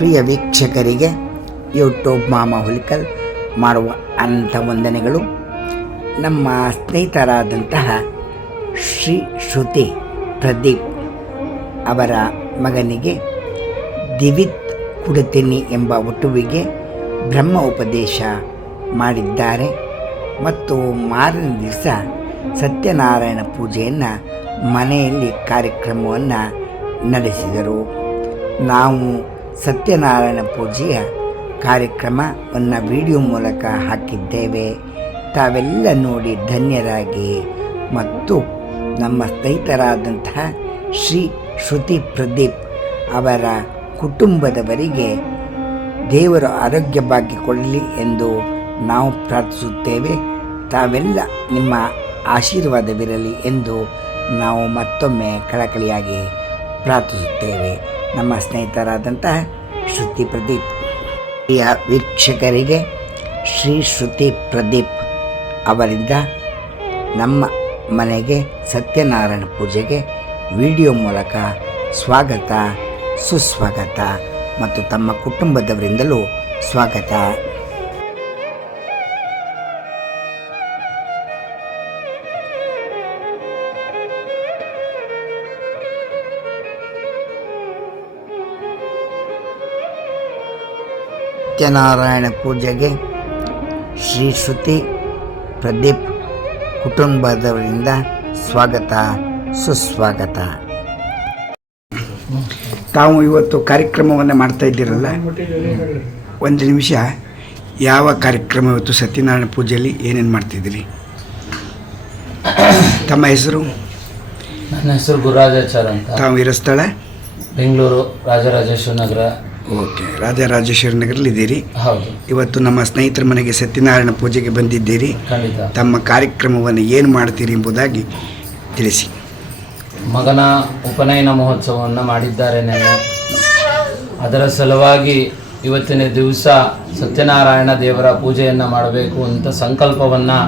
ಪ್ರಿಯ ವೀಕ್ಷಕರಿಗೆ ಯೂಟ್ಯೂಬ್ ಮಾಮ ಹುಲಿಕಲ್ ಮಾಡುವ ಅನಂತ ವಂದನೆಗಳು. ನಮ್ಮ ಸ್ನೇಹಿತರಾದಂತಹ ಶ್ರೀ ಶ್ರುತಿ ಪ್ರದೀಪ್ ಅವರ ಮಗನಿಗೆ ದಿವಿತ್ ಕುಡಿತೀನಿ ಎಂಬ ಹುಟ್ಟುವಿಗೆ ಬ್ರಹ್ಮ ಉಪದೇಶ ಮಾಡಿದ್ದಾರೆ ಮತ್ತು ಮಾರನೇ ದಿವಸ ಸತ್ಯನಾರಾಯಣ ಪೂಜೆಯನ್ನು ಮನೆಯಲ್ಲಿ ಕಾರ್ಯಕ್ರಮವನ್ನು ನಡೆಸಿದರು. ನಾವು ಸತ್ಯನಾರಾಯಣ ಪೂಜೆಯ ಕಾರ್ಯಕ್ರಮವನ್ನು ವಿಡಿಯೋ ಮೂಲಕ ಹಾಕಿದ್ದೇವೆ. ತಾವೆಲ್ಲ ನೋಡಿ ಧನ್ಯರಾಗಿ ಮತ್ತು ನಮ್ಮ ಸ್ನೇಹಿತರಾದಂತಹ ಶ್ರೀ ಶ್ರುತಿ ಪ್ರದೀಪ್ ಅವರ ಕುಟುಂಬದವರಿಗೆ ದೇವರು ಆರೋಗ್ಯ ಭಾಗ್ಯ ಕೊಡಲಿ ಎಂದು ನಾವು ಪ್ರಾರ್ಥಿಸುತ್ತೇವೆ. ತಾವೆಲ್ಲ ನಿಮ್ಮ ಆಶೀರ್ವಾದವಿರಲಿ ಎಂದು ನಾವು ಮತ್ತೊಮ್ಮೆ ಕಳಕಳಿಯಾಗಿ ಪ್ರಾರ್ಥಿಸುತ್ತೇವೆ. ನಮ್ಮ ಸ್ನೇಹಿತರಾದಂತಹ ಶ್ರುತಿ ಪ್ರದೀಪ್. ಪ್ರಿಯ ವೀಕ್ಷಕರಿಗೆ ಶ್ರೀ ಶ್ರುತಿ ಪ್ರದೀಪ್ ಅವರಿಂದ ನಮ್ಮ ಮನೆಗೆ ಸತ್ಯನಾರಾಯಣ ಪೂಜೆಗೆ ವಿಡಿಯೋ ಮೂಲಕ ಸ್ವಾಗತ, ಸುಸ್ವಾಗತ ಮತ್ತು ತಮ್ಮ ಕುಟುಂಬದವರಿಂದಲೂ ಸ್ವಾಗತ. ಸತ್ಯನಾರಾಯಣ ಪೂಜೆಗೆ ಶ್ರೀ ಶ್ರುತಿ ಪ್ರದೀಪ್ ಕುಟುಂಬದವರಿಂದ ಸ್ವಾಗತ, ಸುಸ್ವಾಗತ. ತಾವು ಇವತ್ತು ಕಾರ್ಯಕ್ರಮವನ್ನು ಮಾಡ್ತಾ ಇದ್ದೀರಲ್ಲ, ಒಂದು ನಿಮಿಷ, ಯಾವ ಕಾರ್ಯಕ್ರಮ ಇವತ್ತು ಸತ್ಯನಾರಾಯಣ ಪೂಜೆಯಲ್ಲಿ ಏನೇನು ಮಾಡ್ತಿದ್ದೀರಿ? ತಮ್ಮ ಹೆಸರು? ನನ್ನ ಹೆಸರು ಗುರುರಾಜಾಚಾರ್ ಅಂತ. ತಾವು ಇರೋ ಸ್ಥಳ? ಬೆಂಗಳೂರು ರಾಜರಾಜೇಶ್ವರ ನಗರ. ಓಕೆ, ರಾಜರಾಜೇಶ್ವರ ನಗರಲ್ಲಿ ಇದ್ದೀರಿ. ಹೌದು. ಇವತ್ತು ನಮ್ಮ ಸ್ನೇಹಿತರ ಮನೆಗೆ ಸತ್ಯನಾರಾಯಣ ಪೂಜೆಗೆ ಬಂದಿದ್ದೀರಿ. ಖಂಡಿತ. ತಮ್ಮ ಕಾರ್ಯಕ್ರಮವನ್ನು ಏನು ಮಾಡ್ತೀರಿ ಎಂಬುದಾಗಿ ತಿಳಿಸಿ. ಮಗನ ಉಪನಯನ ಮಹೋತ್ಸವವನ್ನು ಮಾಡಿದ್ದಾರೆ ನೆನ್ನೆ. ಅದರ ಸಲುವಾಗಿ ಇವತ್ತಿನ ದಿವಸ ಸತ್ಯನಾರಾಯಣ ದೇವರ ಪೂಜೆಯನ್ನು ಮಾಡಬೇಕು ಅಂತ ಸಂಕಲ್ಪವನ್ನು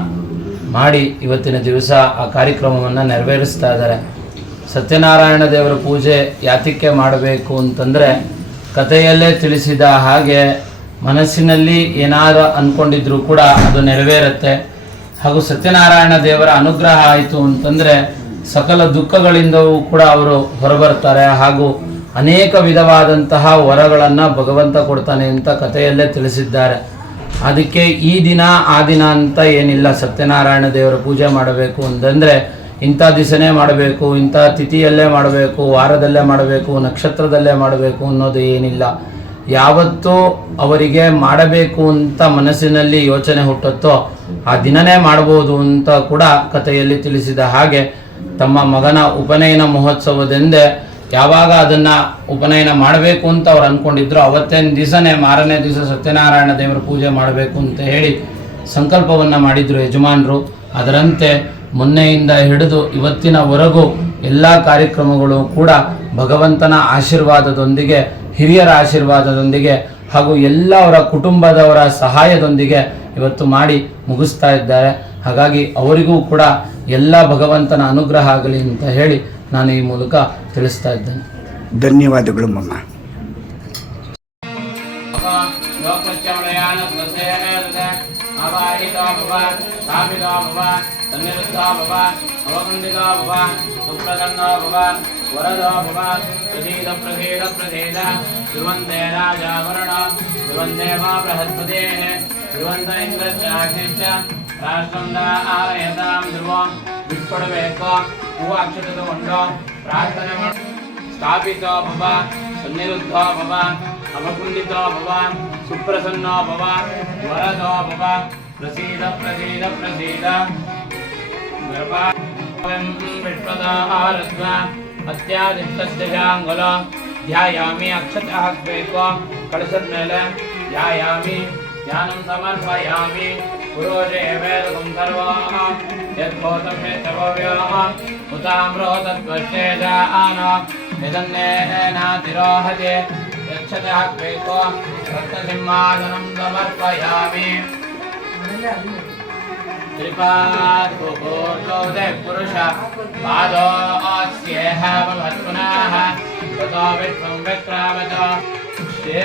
ಮಾಡಿ ಇವತ್ತಿನ ದಿವಸ ಆ ಕಾರ್ಯಕ್ರಮವನ್ನು ನೆರವೇರಿಸ್ತಾ ಇದ್ದಾರೆ. ಸತ್ಯನಾರಾಯಣ ದೇವರ ಪೂಜೆ ಯಾತಕ್ಕೆ ಮಾಡಬೇಕು ಅಂತಂದರೆ, ಕಥೆಯಲ್ಲೇ ತಿಳಿಸಿದ ಹಾಗೆ ಮನಸ್ಸಿನಲ್ಲಿ ಏನಾದರೂ ಅಂದ್ಕೊಂಡಿದ್ರೂ ಕೂಡ ಅದು ನೆರವೇರುತ್ತೆ. ಹಾಗೂ ಸತ್ಯನಾರಾಯಣ ದೇವರ ಅನುಗ್ರಹ ಆಯಿತು ಅಂತಂದರೆ ಸಕಲ ದುಃಖಗಳಿಂದವೂ ಕೂಡ ಅವರು ಹೊರಬರ್ತಾರೆ. ಹಾಗೂ ಅನೇಕ ವಿಧವಾದಂತಹ ವರಗಳನ್ನು ಭಗವಂತ ಕೊಡ್ತಾನೆ ಅಂತ ಕಥೆಯಲ್ಲೇ ತಿಳಿಸಿದ್ದಾರೆ. ಅದಕ್ಕೆ ಈ ದಿನ ಆ ದಿನ ಅಂತ ಏನಿಲ್ಲ. ಸತ್ಯನಾರಾಯಣ ದೇವರ ಪೂಜೆ ಮಾಡಬೇಕು ಅಂತಂದರೆ ಇಂಥ ದಿವಸನೇ ಮಾಡಬೇಕು, ಇಂಥ ತಿಥಿಯಲ್ಲೇ ಮಾಡಬೇಕು, ವಾರದಲ್ಲೇ ಮಾಡಬೇಕು, ನಕ್ಷತ್ರದಲ್ಲೇ ಮಾಡಬೇಕು ಅನ್ನೋದು ಏನಿಲ್ಲ. ಯಾವತ್ತೂ ಅವರಿಗೆ ಮಾಡಬೇಕು ಅಂತ ಮನಸ್ಸಿನಲ್ಲಿ ಯೋಚನೆ ಹುಟ್ಟುತ್ತೋ ಆ ದಿನನೇ ಮಾಡ್ಬೋದು ಅಂತ ಕೂಡ ಕಥೆಯಲ್ಲಿ ತಿಳಿಸಿದ ಹಾಗೆ ತಮ್ಮ ಮಗನ ಉಪನಯನ ಮಹೋತ್ಸವದೆಂದೇ ಯಾವಾಗ ಅದನ್ನು ಉಪನಯನ ಮಾಡಬೇಕು ಅಂತ ಅವ್ರು ಅಂದ್ಕೊಂಡಿದ್ರು ಅವತ್ತೇನು ದಿವಸನೇ ಮಾರನೇ ದಿವಸ ಸತ್ಯನಾರಾಯಣ ದೇವರ ಪೂಜೆ ಮಾಡಬೇಕು ಅಂತ ಹೇಳಿ ಸಂಕಲ್ಪವನ್ನು ಮಾಡಿದರು ಯಜಮಾನರು. ಅದರಂತೆ ಮೊನ್ನೆಯಿಂದ ಹಿಡಿದು ಇವತ್ತಿನವರೆಗೂ ಎಲ್ಲ ಕಾರ್ಯಕ್ರಮಗಳು ಕೂಡ ಭಗವಂತನ ಆಶೀರ್ವಾದದೊಂದಿಗೆ, ಹಿರಿಯರ ಆಶೀರ್ವಾದದೊಂದಿಗೆ ಹಾಗೂ ಎಲ್ಲವರ ಕುಟುಂಬದವರ ಸಹಾಯದೊಂದಿಗೆ ಇವತ್ತು ಮಾಡಿ ಮುಗಿಸ್ತಾ ಇದ್ದಾರೆ. ಹಾಗಾಗಿ ಅವರಿಗೂ ಕೂಡ ಎಲ್ಲ ಭಗವಂತನ ಅನುಗ್ರಹ ಆಗಲಿ ಅಂತ ಹೇಳಿ ನಾನು ಈ ಮೂಲಕ ತಿಳಿಸ್ತಾ ಇದ್ದೇನೆ. ಧನ್ಯವಾದಗಳು ಮಮ್ಮ. ಅವಾಹಿತೋ ಭವಾನ್, ಸ್ಥಾಪಿತೋ ಭವಾನ್, ಸನ್ನಿರುದ್ಧೋ ಭವಾನ್, ಅವಖಂಡಿತೋ ಭವಾನ್, ಸುಪ್ರಸನ್ನೋ ಭವಾನ್, ವರದೋ ಭವಾನ್, ಪ್ರಸೀದ ಪ್ರಸೀದ ಪ್ರಸೀದ. ಧ್ರುವಂತೆ ರಾಜಾವರಣ, ಧ್ರುವಂತೆ ಮಾ ಬೃಹಸ್ಪತಿಃ, ಧ್ರುವಂತ ಇಂದ್ರಶ್ಚಾಗ್ನಿಶ್ಚ, ರಾಷ್ಟ್ರಂದ ಆರಯತಾಂ ಧ್ರುವಂ. ಬಿಟ್ಕೊಡಬೇಕು, ಹೂವು ಅಕ್ಷತೆ ತಗೊಂಡು ಪ್ರಾರ್ಥನೆ ಮಾಡಿ. ಸ್ಥಾಪಿತೋ ಭವಾನ್, ಸನ್ನಿರುದ್ಧೋ ಭವಾನ್, ಅವಕುಂಡಿತೋ ಭವಾನ್, ಸುಪ್ರಸನ್ನೋ ಭವಾನ್, ವರದೋ ಭವಾನ್, ಪ್ರಸೀದ ಪ್ರಸೀದ ಪ್ರಸೀದ. ವಿಶ್ವದಾರತ್ವ ಅತ್ಯಾದಿತ್ಯಂಗುಲ ಧ್ಯಾಯಾಮಿ. ಅಕ್ಷತೆ ಹಾಕಬೇಕು, ಕಳಸದ ಮೇಲೆ ಧ್ಯಾಯಾಮಿ, ಧ್ಯಾನಂ ಸಮರ್ಪಯಾಮಿ. ಗುರೋಜೇ ವೇದಕಂ ಸರ್ವಾಃ ಯದ್ಭೂತಮೇತಭವ್ಯಃ ಉತಾಮ್ರೋ ತದ್ವಷ್ಟೇಜಾನ ಯದನ್ನೇನಾತಿರೋಹತೆ. ಯಕ್ಷತೆ ಹಾಕಬೇಕು, ರತ್ನಸಿಂಹಾಸನಂ ಸಮರ್ಪಯಾಮಿ. ತ್ರಿಪಾದೋದೆ ಪುರುಷ ಪಾದೋಸ್ಯೇಹ ಭವತ್ಪುನಃ ತಥೋ ವಿಶ್ವಂ ವಿಕ್ರಾಮತ. ಕರಿಷ್ಯೆ.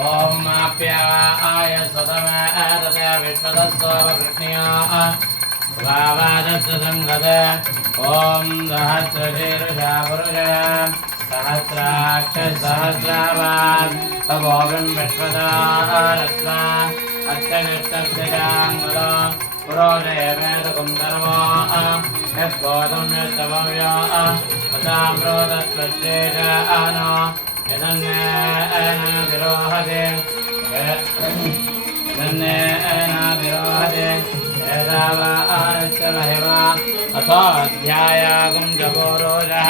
ओम आप्याय सदमे विश्वदस्वृष्णियाः वावादस्य संगते ओम सहस्रशीर्षा पुरुषः सहस्राक्ष सहस्रावान् तवोऽहं विश्वदारत्ना अत्यनिष्टस्थिराङ्गलो पुरोजयमेतकुं सर्वो यद्गोतं यस्तवव्यो पताम्रोदत्वश्चेषानो यदन्येनाधिरोहते यदावास्य महिमा अथोऽध्यायागुं जगोरोजः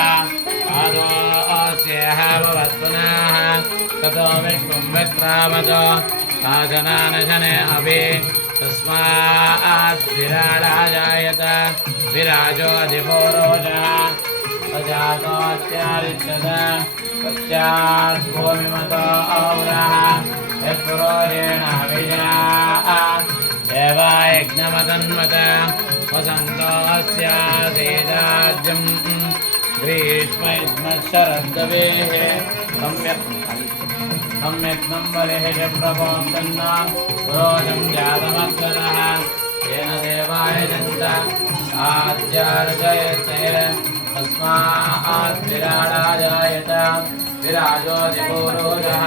आदोऽस्यः भवत्पुनः ततो विष्णुं विक्रामतो आजनानशने अपि तस्मात् विराडाजायत विराजोऽधिपोरोजः अजातोऽत्यारिच्यत पश्चाद्भूमिमतो औरः यत्पुरोजेण विजाः देवायज्ञमतन्मत वसन्तोऽस्यासीदाज्यं ग्रीष्मैष्मशरद्दवेः सम्यग्नं बलिः प्रपोषन्ना पुरोजं जातमग्रतः येन देवाय जन्त आद्यार्जयते तस्मात् विराडाजायत विराजोऽधिपुरोजः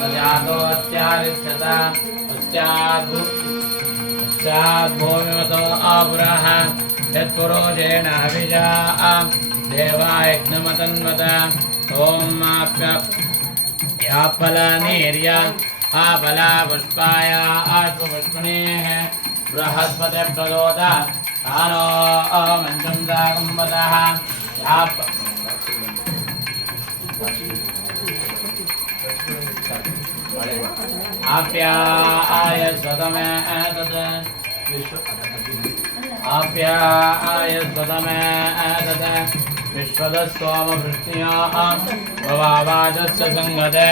तजातोऽत्यारिच्यत पश्चाद्भूमिमतो आपुरः यत्पुरोजेण अभिजाः देवायज्ञमतन्वत ॐ याफलनीर्य आपला पुष्पाय आत्मपुष्पणेः बृहस्पति प्रदोत तानो मञ्चं दागम्बतः आप्याय स्वतमे तत् आप्याय स्वतमे तत् विश्वदस्सोमवृष्ण्याः भवावाजस्य संगते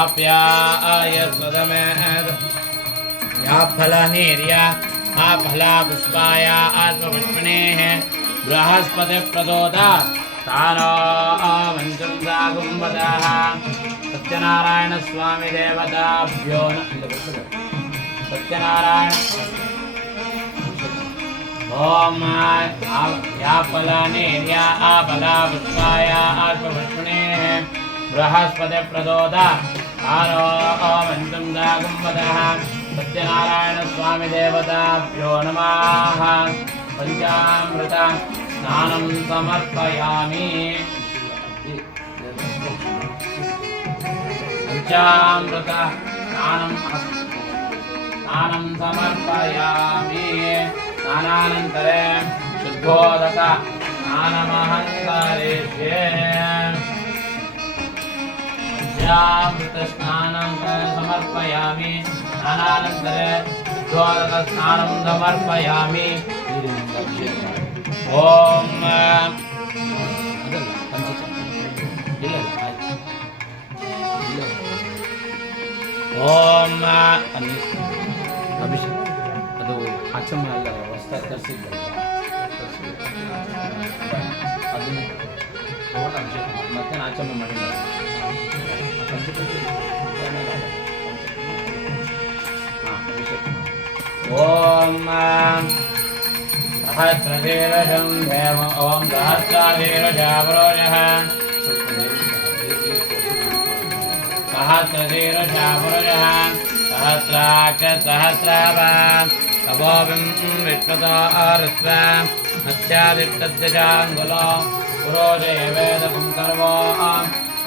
आप्याय स्वतमे याफलनीर्य आपला पुष्पाय आत्मपुष्पणेः बृहस्पति प्रदोत तानो मञ्चं दागुम्बतः सत्यनारायण स्वामी देवताभ्यो सत्यनारायण ओम याफलनीर्य आपला पुष्पाय आत्मपुष्पणेः बृहस्पति प्रदोत तानो मञ्चं दागुम्बतः सत्यनारायण स्वामी देवताभ्यो नमः पंचामृत स्नानं समर्पयामि पंचामृत स्नानं समर्पयामि स्नानानन्तरे शुद्धोदक स्नानमहं करिष्ये पंचामृत स्नानं समर्पयामि स्नानानन्तरे शुद्धोदक स्नानं समर्पयामि ओम ओम अभिषेक ಅದು ಆಚಮನ ಅಲ್ಲ ಹೊಸ ತರಿಸಿದ್ದ ಅದನ್ನ ತಗೊಂಡು ಅಭಿಷೇಕ ಮತ್ತೆ ಆಚಮನ ಮಾಡಿಲ್ಲ ओम सहस्रशीर्षं देव ओम सहस्रशीर्षावरोजः सहस्रशीर्षावरोजः सहस्राक्ष सहस्रावान् अभोविं विष्णुता ऋत्व अस्यादिष्टद्यजाङ्गुलो पुरोजे वेदकं सर्वो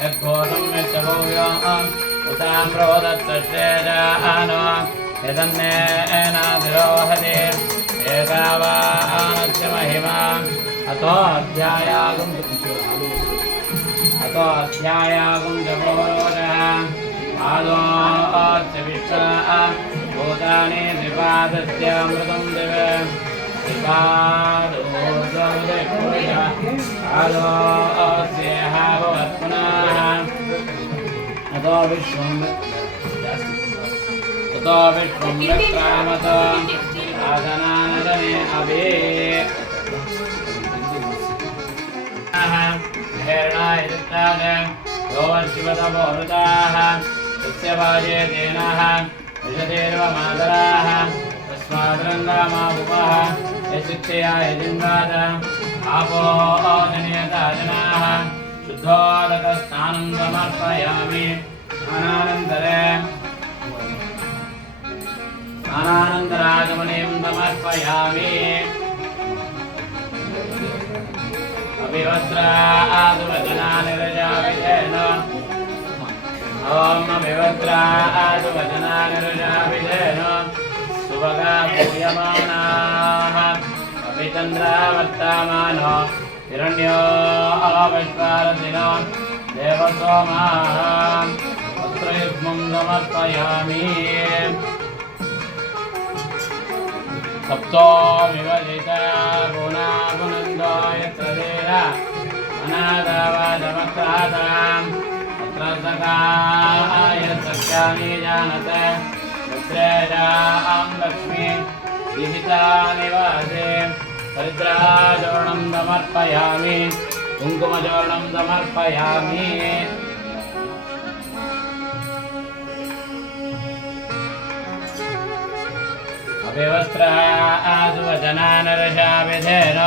यद्घोषं यच्चभूयो उताम्रोदत्तश्चेजानो यदन्नेनाधिरोहति एतावानस्य महिमा अथोऽध्यायागं जपोरोजः आदोऽस्य विश्वः भूतानि द्विपादस्यामृतं दिवे आदोऽस्येह भवत्पुनः अतो विश्वं विक्रामत आसनानदने अभि हेरणायित्ताद गोवर्षिवतमोरुताः तस्य भाजे तेनः विशतेर्वमादराः तस्माद्रङ्गामापुपः यशिक्षया यजिन्वाद आपो जनियताजनाः शुद्धोदकस्नानं समर्पयामि अनानन्दराजमणिं समर्पयामि अभिवस्त्रादुवचनानिरजाविधेन ॐ अभिवस्त्रादुवचनानिरजाविधेन सुभगा पूयमानाः अभिचन्द्रावर्तमानो हिरण्यो अविष्कारदिनो देवसोमाः वस्त्रयुग्मं समर्पयामि सप्तो विभजिता गुणागुनन्दो यत्र देहा अनादावादमक्ताताम् अत्र सखाय सख्यानि जानते तत्रेजां लक्ष्मी विहिता निवासे हरिद्राचूर्णं समर्पयामि कुङ्कुमचूर्णं समर्पयामि अभिवस्त्रादुवचनानरशाविधेन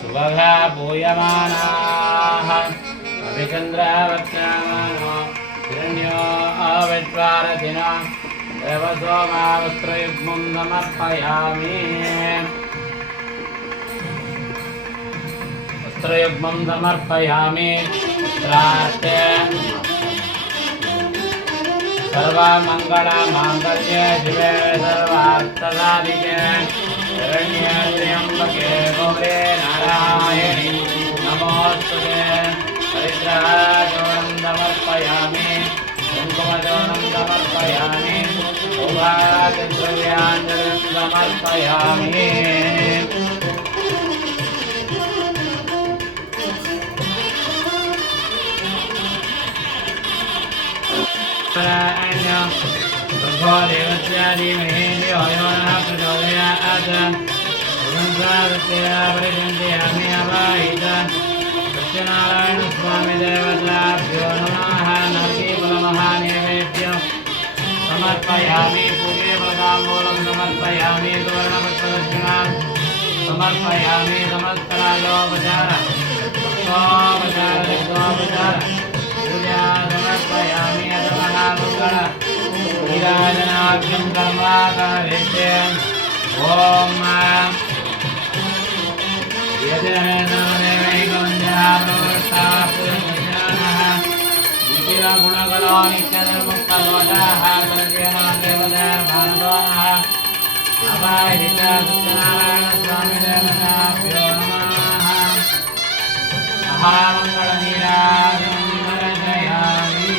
सुभगा पूयमानाः अभिचन्द्रावर्तमानो हिरण्यो अविष्कारदिनो देवसोमावस्त्रयुग्मं समर्पयामि वस्त्रयुग्मं समर्पयामि राष्ट्रे सर्वमङ्गलमाङ्गल्ये शिवे सर्वार्थसाधिके शरण्ये त्र्यम्बके गौरे नारायणि नमोस्तुते हरिद्राचूर्णं समर्पयामि कुङ्कुमचूर्णं समर्पयामि सौभाग्यद्रव्याञ्जलिं समर्पयामि भगवो देवस्य धीमहि धियो यो नः प्रचोदयात् परिचिन्तयामि अवाहित सत्यनारायणस्वामी देवताभ्यो नमः नरसीफलमहानैवेद्यं समर्पयामि पूगे प्रदामूलं समर्पयामि सुवर्णपुष्पदक्षिणां समर्पयामि समस्तराजोपचार पूजा समर्पयामि अथ महामङ्गल नीराजनाभ्यं कर्माकरिष्ये ॐ यजनैकवन्द्याप्रवृत्ताः द्वितीयगुणगणो नित्यधर्मुक्तलोटाः देवदेर्भारतोनः अपाहिता सत्यनारायणस्वामी देवताभ्यो नमः महामङ्गलनीराजनं दर्शयामि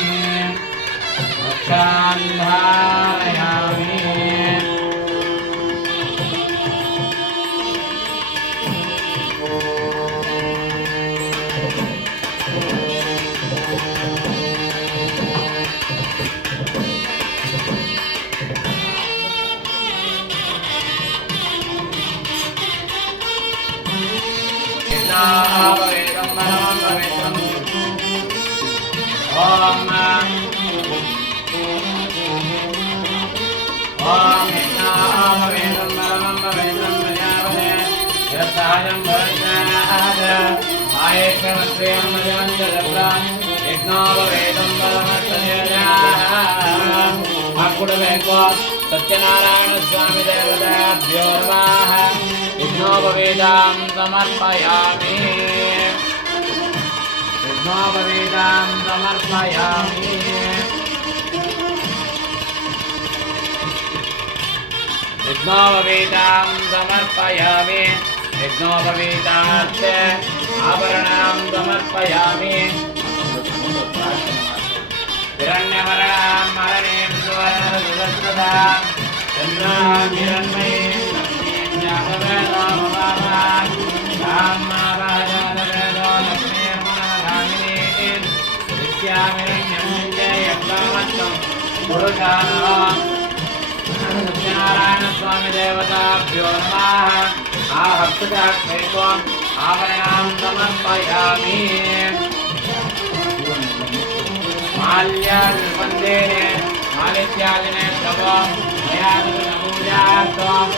रक्षान्धारयामि सत्यनारायण स्वामी देवताभ्यो नमः यज्ञोपवीतां समर्पयामि यज्ञोपवीतां समर्पयामि यज्ञोपवीतां समर्पयामि यज्ञोपवीतार्थ आभरणां समर्पयामि हिरण्यवर्णां मरणीं सुवर्णसुदस्रदां चन्द्रां हिरण्मयीं लक्ष्मीं जातवेदो भवामः तां महाराजातवेदो लक्ष्मीर्मणधामिनीं दृश्यामिरण्यं जयक्लमत्तं पुरुषानः सत्यनारायण स्वामी देवताभ्यो नमः आहत्तुकाक्ष्मेत्वम् आवरणां समर्पयामि माल्यार्पन्देने मालित्यादिने तव मया पूजार्थं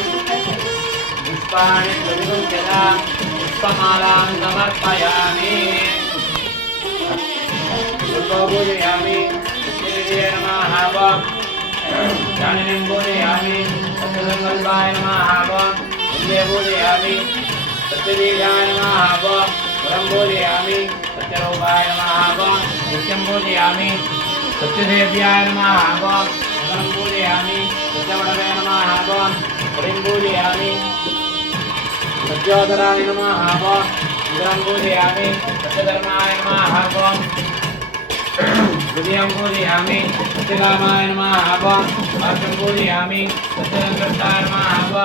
पुष्पाणि प्रविरुध्यता पुष्पमालां समर्पयामि पूजयामि नमः जाननीं पूजयामि सत्यसङ्कल्पाय नमः वन्दे पूजयामि सत्यबीजाय नमः वरं पूजयामि सत्यरूपाय नमः नित्यं पूजयामि सत्यदेव्याय नमः वरं पूजयामि सत्यवडवे नमः हरिं पूजयामि सत्योदराय नमः वरं पूजयामि सत्यधर्माय नमः द्वितीयं पूजयामि सत्यकामाय नमः वाक्यं पूजयामि सत्यसङ्कर्ताय नमः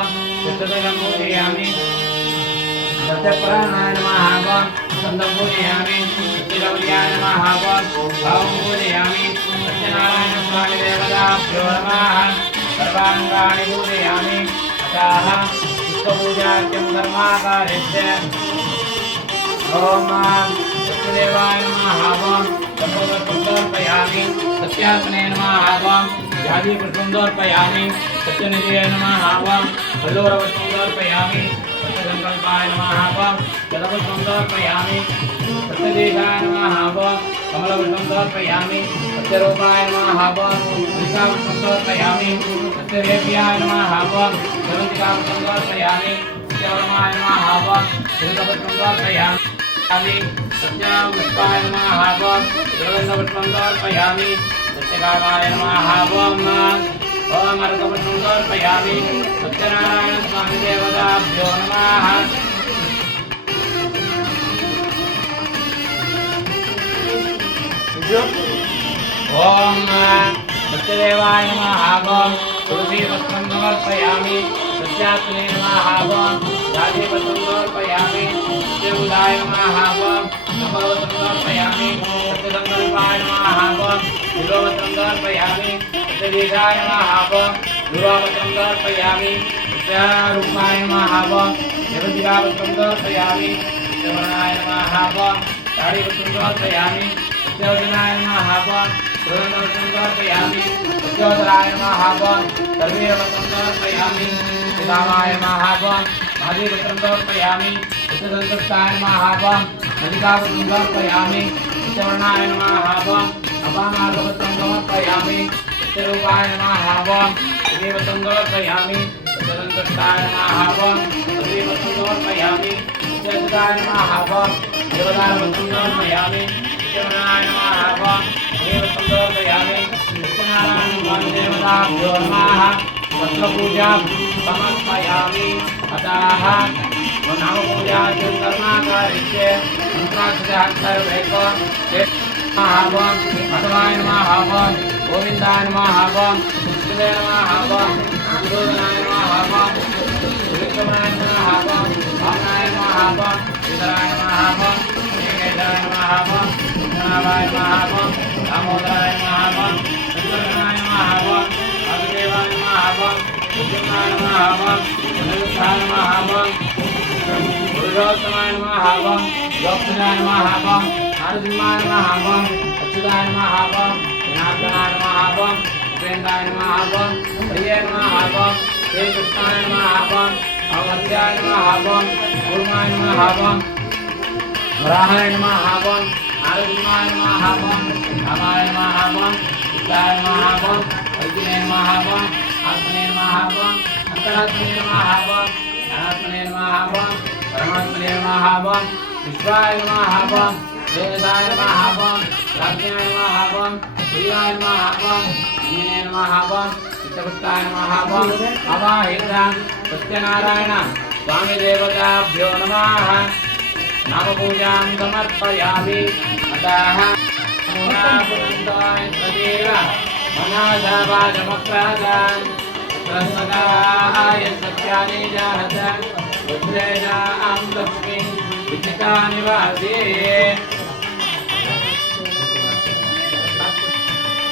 सत्यदलं पूजयामि सत्यप्राणाय नमः स्कन्दं पूजयामि सत्यगौर्याय नमः भावं पूजयामि सत्यनारायण स्वामी देवताभ्यो नमः सर्वाङ्गानि पूजयामि अतः पुष्पपूजार्चं कर्माकारस्य ॐ सत्यदेवाय नमः समर्पयामि सत्यात्मने नमः जातिपुष्पं समर्पयामि सत्यनिधये नमः कल्लोरपुष्पं समर्पयामि सत्यसङ्कल्पाय नमः जलपुष्पं समर्पयामि सत्यदेशाय नमः कमलपुष्पं समर्पयामि सत्यरूपाय नमः मल्लिकापुष्पं समर्पयामि सत्यदेव्याय नमः जलन्तिकापुष्पं समर्पयामि सत्यवर्माय नमः श्रीकपुष्पं समर्पयामि सत्यपुष्पाय नमः सुगन्धपुष्पं समर्पयामि सत्यकामाय नमः ॐ अर्घपुष्पं समर्पयामि सत्यनारायण स्वामी देवताभ्यो नमः ॐ सत्यदेवाय नमः तुलसीपत्रं समर्पयामि सत्यात्मने नमः जातिपत्रं समर्पयामि सत्यबुधाय नमः नमोपत्रं समर्पयामि सत्यसङ्कल्पाय नमः विलोपत्रं समर्पयामि सत्यदीर्घाय नमः दुर्वापत्रं समर्पयामि सत्यरूपाय नमः जगद्दिगापत्रं समर्पयामि सत्यवर्णाय नमः साडीपत्रं समर्पयामि सत्यवदनाय नमः सुगन्धपत्रं समर्पयामि सत्योदराय नमः सर्वीरपत्रं समर्पयामि सत्यकामाय नमः महादेवपत्रं समर्पयामि सत्यसन्तुष्टाय नमः मल्लिकापत्रं समर्पयामि सत्यवर्णाय नमः अपामार्गपत्रं समर्पयामि सत्यरूपाय नमः देवपत्रं समर्पयामि सत्यसन्तुष्टाय नमः देवपत्रं समर्पयामि सत्यसुताय नमः देवदानपत्रं समर्पयामि सत्यवर्णाय नमः देवपत्रं समर्पयामि सत्यनारायण स्वामी देवताभ्यो नमः वस्त्रपूजां समर्पयामि अतः नामपूजां कर्माकारस्य मंत्राक्षराक्षरवेको मधवाय नमः गोविन्दाय नमः कृष्णाय नमः गुरुनाय नमः विक्रमाय नमः भावनाय नमः विदराय नमः वेंकटेशाय नमः कृष्णाय नमः दामोदराय नमः शंकराय नमः वासुदेवाय नमः विष्णुनाय नमः अनिरुद्धाय नमः पुरुषोत्तमाय नमः योगनाय नमः नारसिंहाय नमः अच्युताय नमः विनाशनाय नमः उपेन्द्राय नमः प्रियाय नमः श्रीकृष्णाय नमः अवध्याय नमः कूर्माय नमः वराहाय नमः नारसिंहाय नमः रामाय नमः सीताय नमः अर्जुनाय नमः आत्मने बम अंतरात्मने नमः बम अनात्मने नमः बम परमात्मने नमः बम विश्वाय नमः बम वेदाय नमः बम प्राज्ञाय नमः बम प्रियाय नमः बम ईने नमः बम चित्तपुष्टाय नमः बम अवाहितां सत्यनारायण स्वामी देवताभ्यो नमः नाम पूजां समर्पयामि अतः पुनः तदेव मनाधावाजमक्रादान् प्रसदाय सत्यानि जाहत रुद्रेजां लक्ष्मीं विचितानि वासे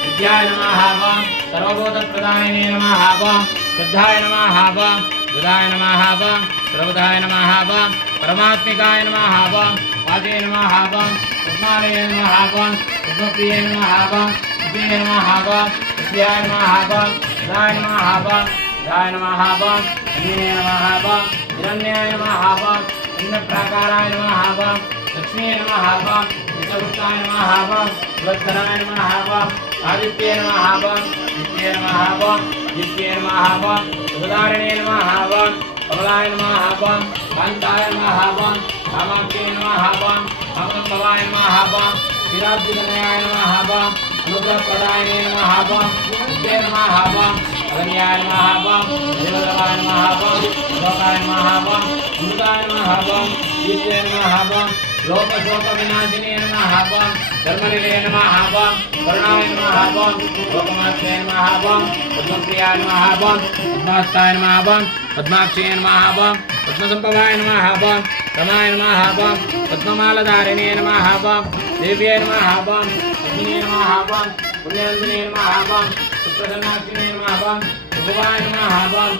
विद्याय नमः वं सर्वभूतप्रदायिने नमः वं शुद्धाय नमः वं बुधाय नमः वं सर्वदाय नमः वं परमात्मिकाय नमः वं वाजे नमः वं उस्माने नमः वं उद्मप्रिये नमः वं विद्ये नमः वं विद्याय नमः वं दाय नमः वं दाय नमः वं अन्ये नमः वं हिरण्याय नमः वं इन्द्रप्राकाराय नमः वं लक्ष्मी नमः वं चित्तपुष्टाय नमः वं वत्सराय नमः वं आदित्ये नमः वं नित्ये नमः वं नित्ये नमः वं सुधारिणे नमः वं कमलाय नमः वं कान्ताय नमः वं कामाख्ये नमः वं अमृतभवाय नमः वं क्षीराब्धितनयाय नमः वं अनुग्रहप्रदायिने नमः वं नित्ये नमः वं अगन्याय नमः वं देवदेवाय नमः वं लोकाय नमः वं अमृताय नमः वं नित्ये नमः वं लोकशोकविनाशिने नमः वं धर्मनिलये नमः वं करुणाय नमः वं लोकमात्रे नमः वं पद्मप्रियाय नमः वं पद्मास्ताय नमः वं पद्माक्षये नमः वं पद्मसम्भवाय नमः वं रमाय नमः वं पद्ममालधारिणे नमः वं देव्ये नमः वं अग्निये नमः वं पुण्यनन्दिने नमः वं सुप्रसन्नाक्षिणे नमः वं भगवाय नमः वं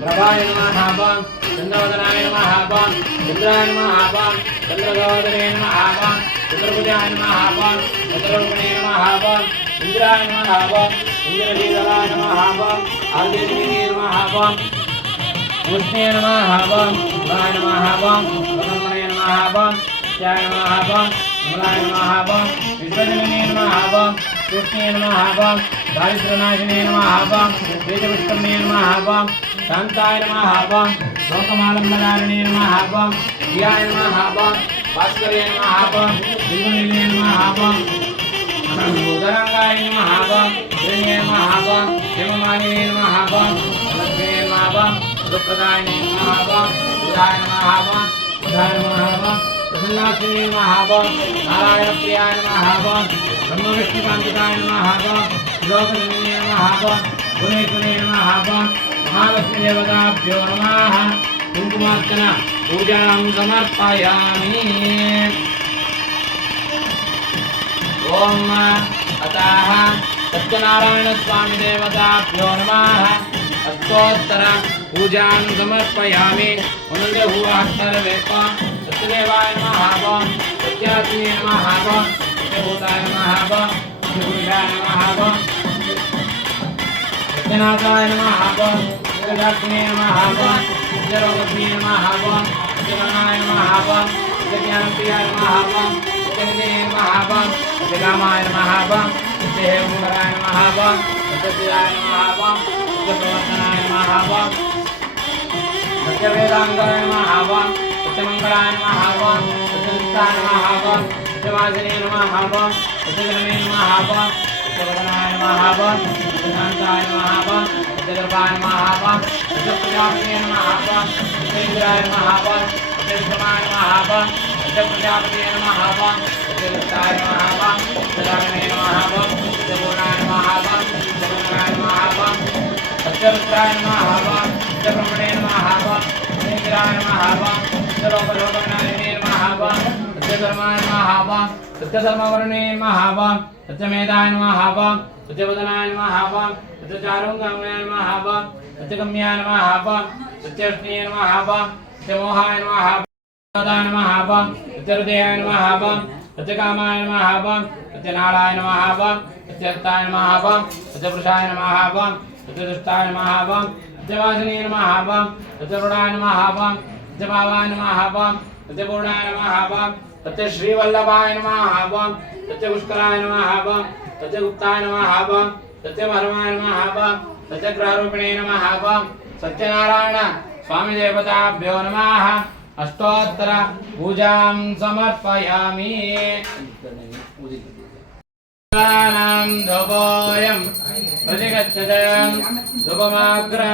प्रभाय नमः वं चन्द्रवदनाय नमः वं चन्द्राय नमः वं चन्द्रगोदरे नमः वं चतुर्भुजाय नमः वं चतुर्मुखने नमः वं इन्द्राय नमः वं इन्द्रशीलाय नमः वं आदित्ये नमः वं विष्णे नमः वं शिवाय नमः वं ब्रह्मणे नमः वं सत्याय नमः वं कमलाय नमः वं विश्वजनने नमः वं कृष्णे नमः वं दारिद्र्यनाशिने नमः वं वेदविष्णुने नमः वं शान्ताय नमः वं लोकमालम्बधारिणे नमः वं प्रियाय नमः वं भास्करे नमः वं दिव्यनिलये नमः वं उदरांगाय नमः वं हिरण्ये नमः वं हेममालिने नमः वं लक्ष्मे नमः वं सुप्रदायिने नमः वं बुधाय नमः वं बुधाय नमः वं प्रसन्नाक्षिणे नमः वं नारायणप्रियाय नमः वं ब्रह्मविष्णुकान्तिकाय नमः वं लोकजनने नमः वं गुणेश्वरे नमः वं महालक्ष्मीदेवताभ्यो नमः कुङ्कुमार्चन पूजां समर्पयामि ॐ अतः सत्यनारायणस्वामिदेवताभ्यो नमः अष्टोत्तर पूजां समर्पयामि ಒಂದೊಂದೇ ಹೂವು ಹಾಕ್ತಾರಬೇಕು ಸತ್ಯದೇವಾಯ ನಮಃ ವಂ ಸತ್ಯಾತ್ಮನೇ ನಮಃ ವಂ ಸತ್ಯಭೂತಾಯ ನಮಃ ವಂ ಸತ್ಯಪುರುಷಾಯ ನಮಃ ವಂ सत्यनाथाय नमः वं सत्यलक्ष्मी नमः वं सत्यरोगस्मी नमः वं सत्यगणाय नमः वं सत्यज्ञानप्रियाय नमः वं सत्यनिधये नमः वं सत्यकामाय नमः वं सत्यहेमकराय नमः वं सत्यप्रियाय नमः वं सत्यप्रवर्तनाय नमः वं सत्यवेदाङ्गाय नमः वं सत्यमङ्गलाय नमः वं सत्यनिष्ठाय नमः वं सत्यवासिने नमः वं सत्यजनने नमः वं सत्यवदनाय नमः वं सत्यशान्ताय नमः वं सत्यगर्भाय नमः वं सत्यप्रजापतये नमः वं सत्येन्द्राय नमः वं सत्यविक्रमाय नमः वं सत्यप्रजापतये नमः वं सत्यदत्ताय नमः वं सत्यजागरणे नमः वं सत्यपूर्णाय नमः वं सत्यगणाय नमः वं सत्यरुद्राय नमः वं सत्यब्रह्मणे नमः वं सत्येन्द्राय नमः वं सत्यलोकलोकविनाशिने नमः वं सत्यधर्माय नमः वं सत्यधर्मवर्णे नमः वं सत्यमेधाय नमः वं सत्यवदनाय नमः वं सत्यचारुङ्गाम्याय नमः वं सत्यगम्याय नमः वं सत्यर्ष्णीय नमः वं सत्यमोहाय नमः वं सत्यदाय नमः वं सत्यहृदयाय नमः वं सत्यकामाय नमः वं सत्यनाराय नमः वं सत्यहस्ताय नमः वं सत्यपुरुषाय नमः वं सत्यदुष्टाय नमः वं सत्यवासिने नमः वं सत्यवृणाय नमः वं सत्यभावाय नमः वं सत्यपूर्णाय नमः वं सत्यश्रीवल्लभाय नमः वं सत्यपुष्कराय नमः वं सत्यगुप्ताय नमः वं सत्यभरमाय नमः वं सत्यग्रहरूपिणे नमः ओम सत्यनारायण स्वामी देवताभ्यो नमः अष्टोत्तर पूजां समर्पयामि नाम धोपोयं प्रतिगच्छते धूपमाग्रापयामि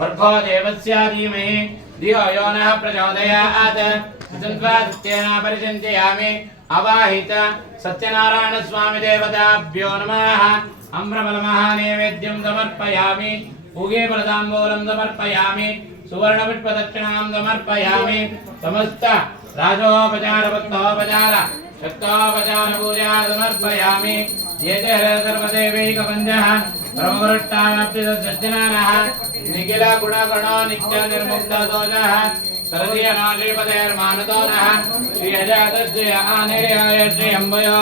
भर्गो देवस्य धीमहि धियो यो नः प्रचोदयात् सन्त्वादित्येन परिचिन्तयामि अवाहित सत्यनारायण स्वामी देवताभ्यो नमः अम्रफलमहानैवेद्यं समर्पयामि पूगीफलताम्बूलं समर्पयामि सुवर्णपुष्पदक्षिणां समर्पयामि समस्त राजोपचारभक्तोपचार शक्तोपचार पूजा समर्पयामि येते सर्वदेवैकवन्द्यः ब्रह्मवृट्टाप्तिसज्जनानः निखिल गुणगणो नित्य निर्मुक्तदोषः सरदीयनाश्रीपतेर्मानतो नः श्रीयजातश्रिय आनिर्याय श्री अम्बयो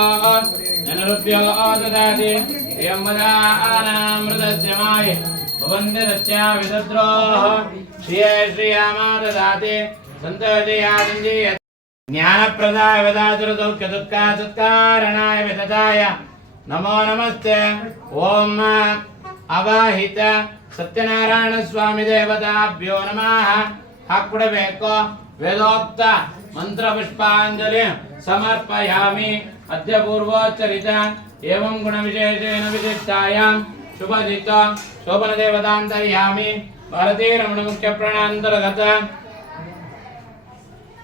ननरुभ्यो ददाति श्रियम्बदानामृतस्य माय भवन्ति सत्या विदद्रोः श्रिय श्रियामा ददाति सन्तोषयादञ्जीय ज्ञानप्रदाय वदातुर्दुःखदुःखासत्कारणाय विददाय नमो नमस्ते ओम अवाहित सत्यनारायण स्वामी देवताभ्यो नमः हाकुडबेको वेदोक्त मंत्र पुष्पांजलि समर्पयामि अद्य पूर्वोच्चरित एवं गुण विशेषेण विशिष्टायां शुभजित शोभन देवतांतर्यामि भारतीय रमण मुख्य प्राणांतर्गत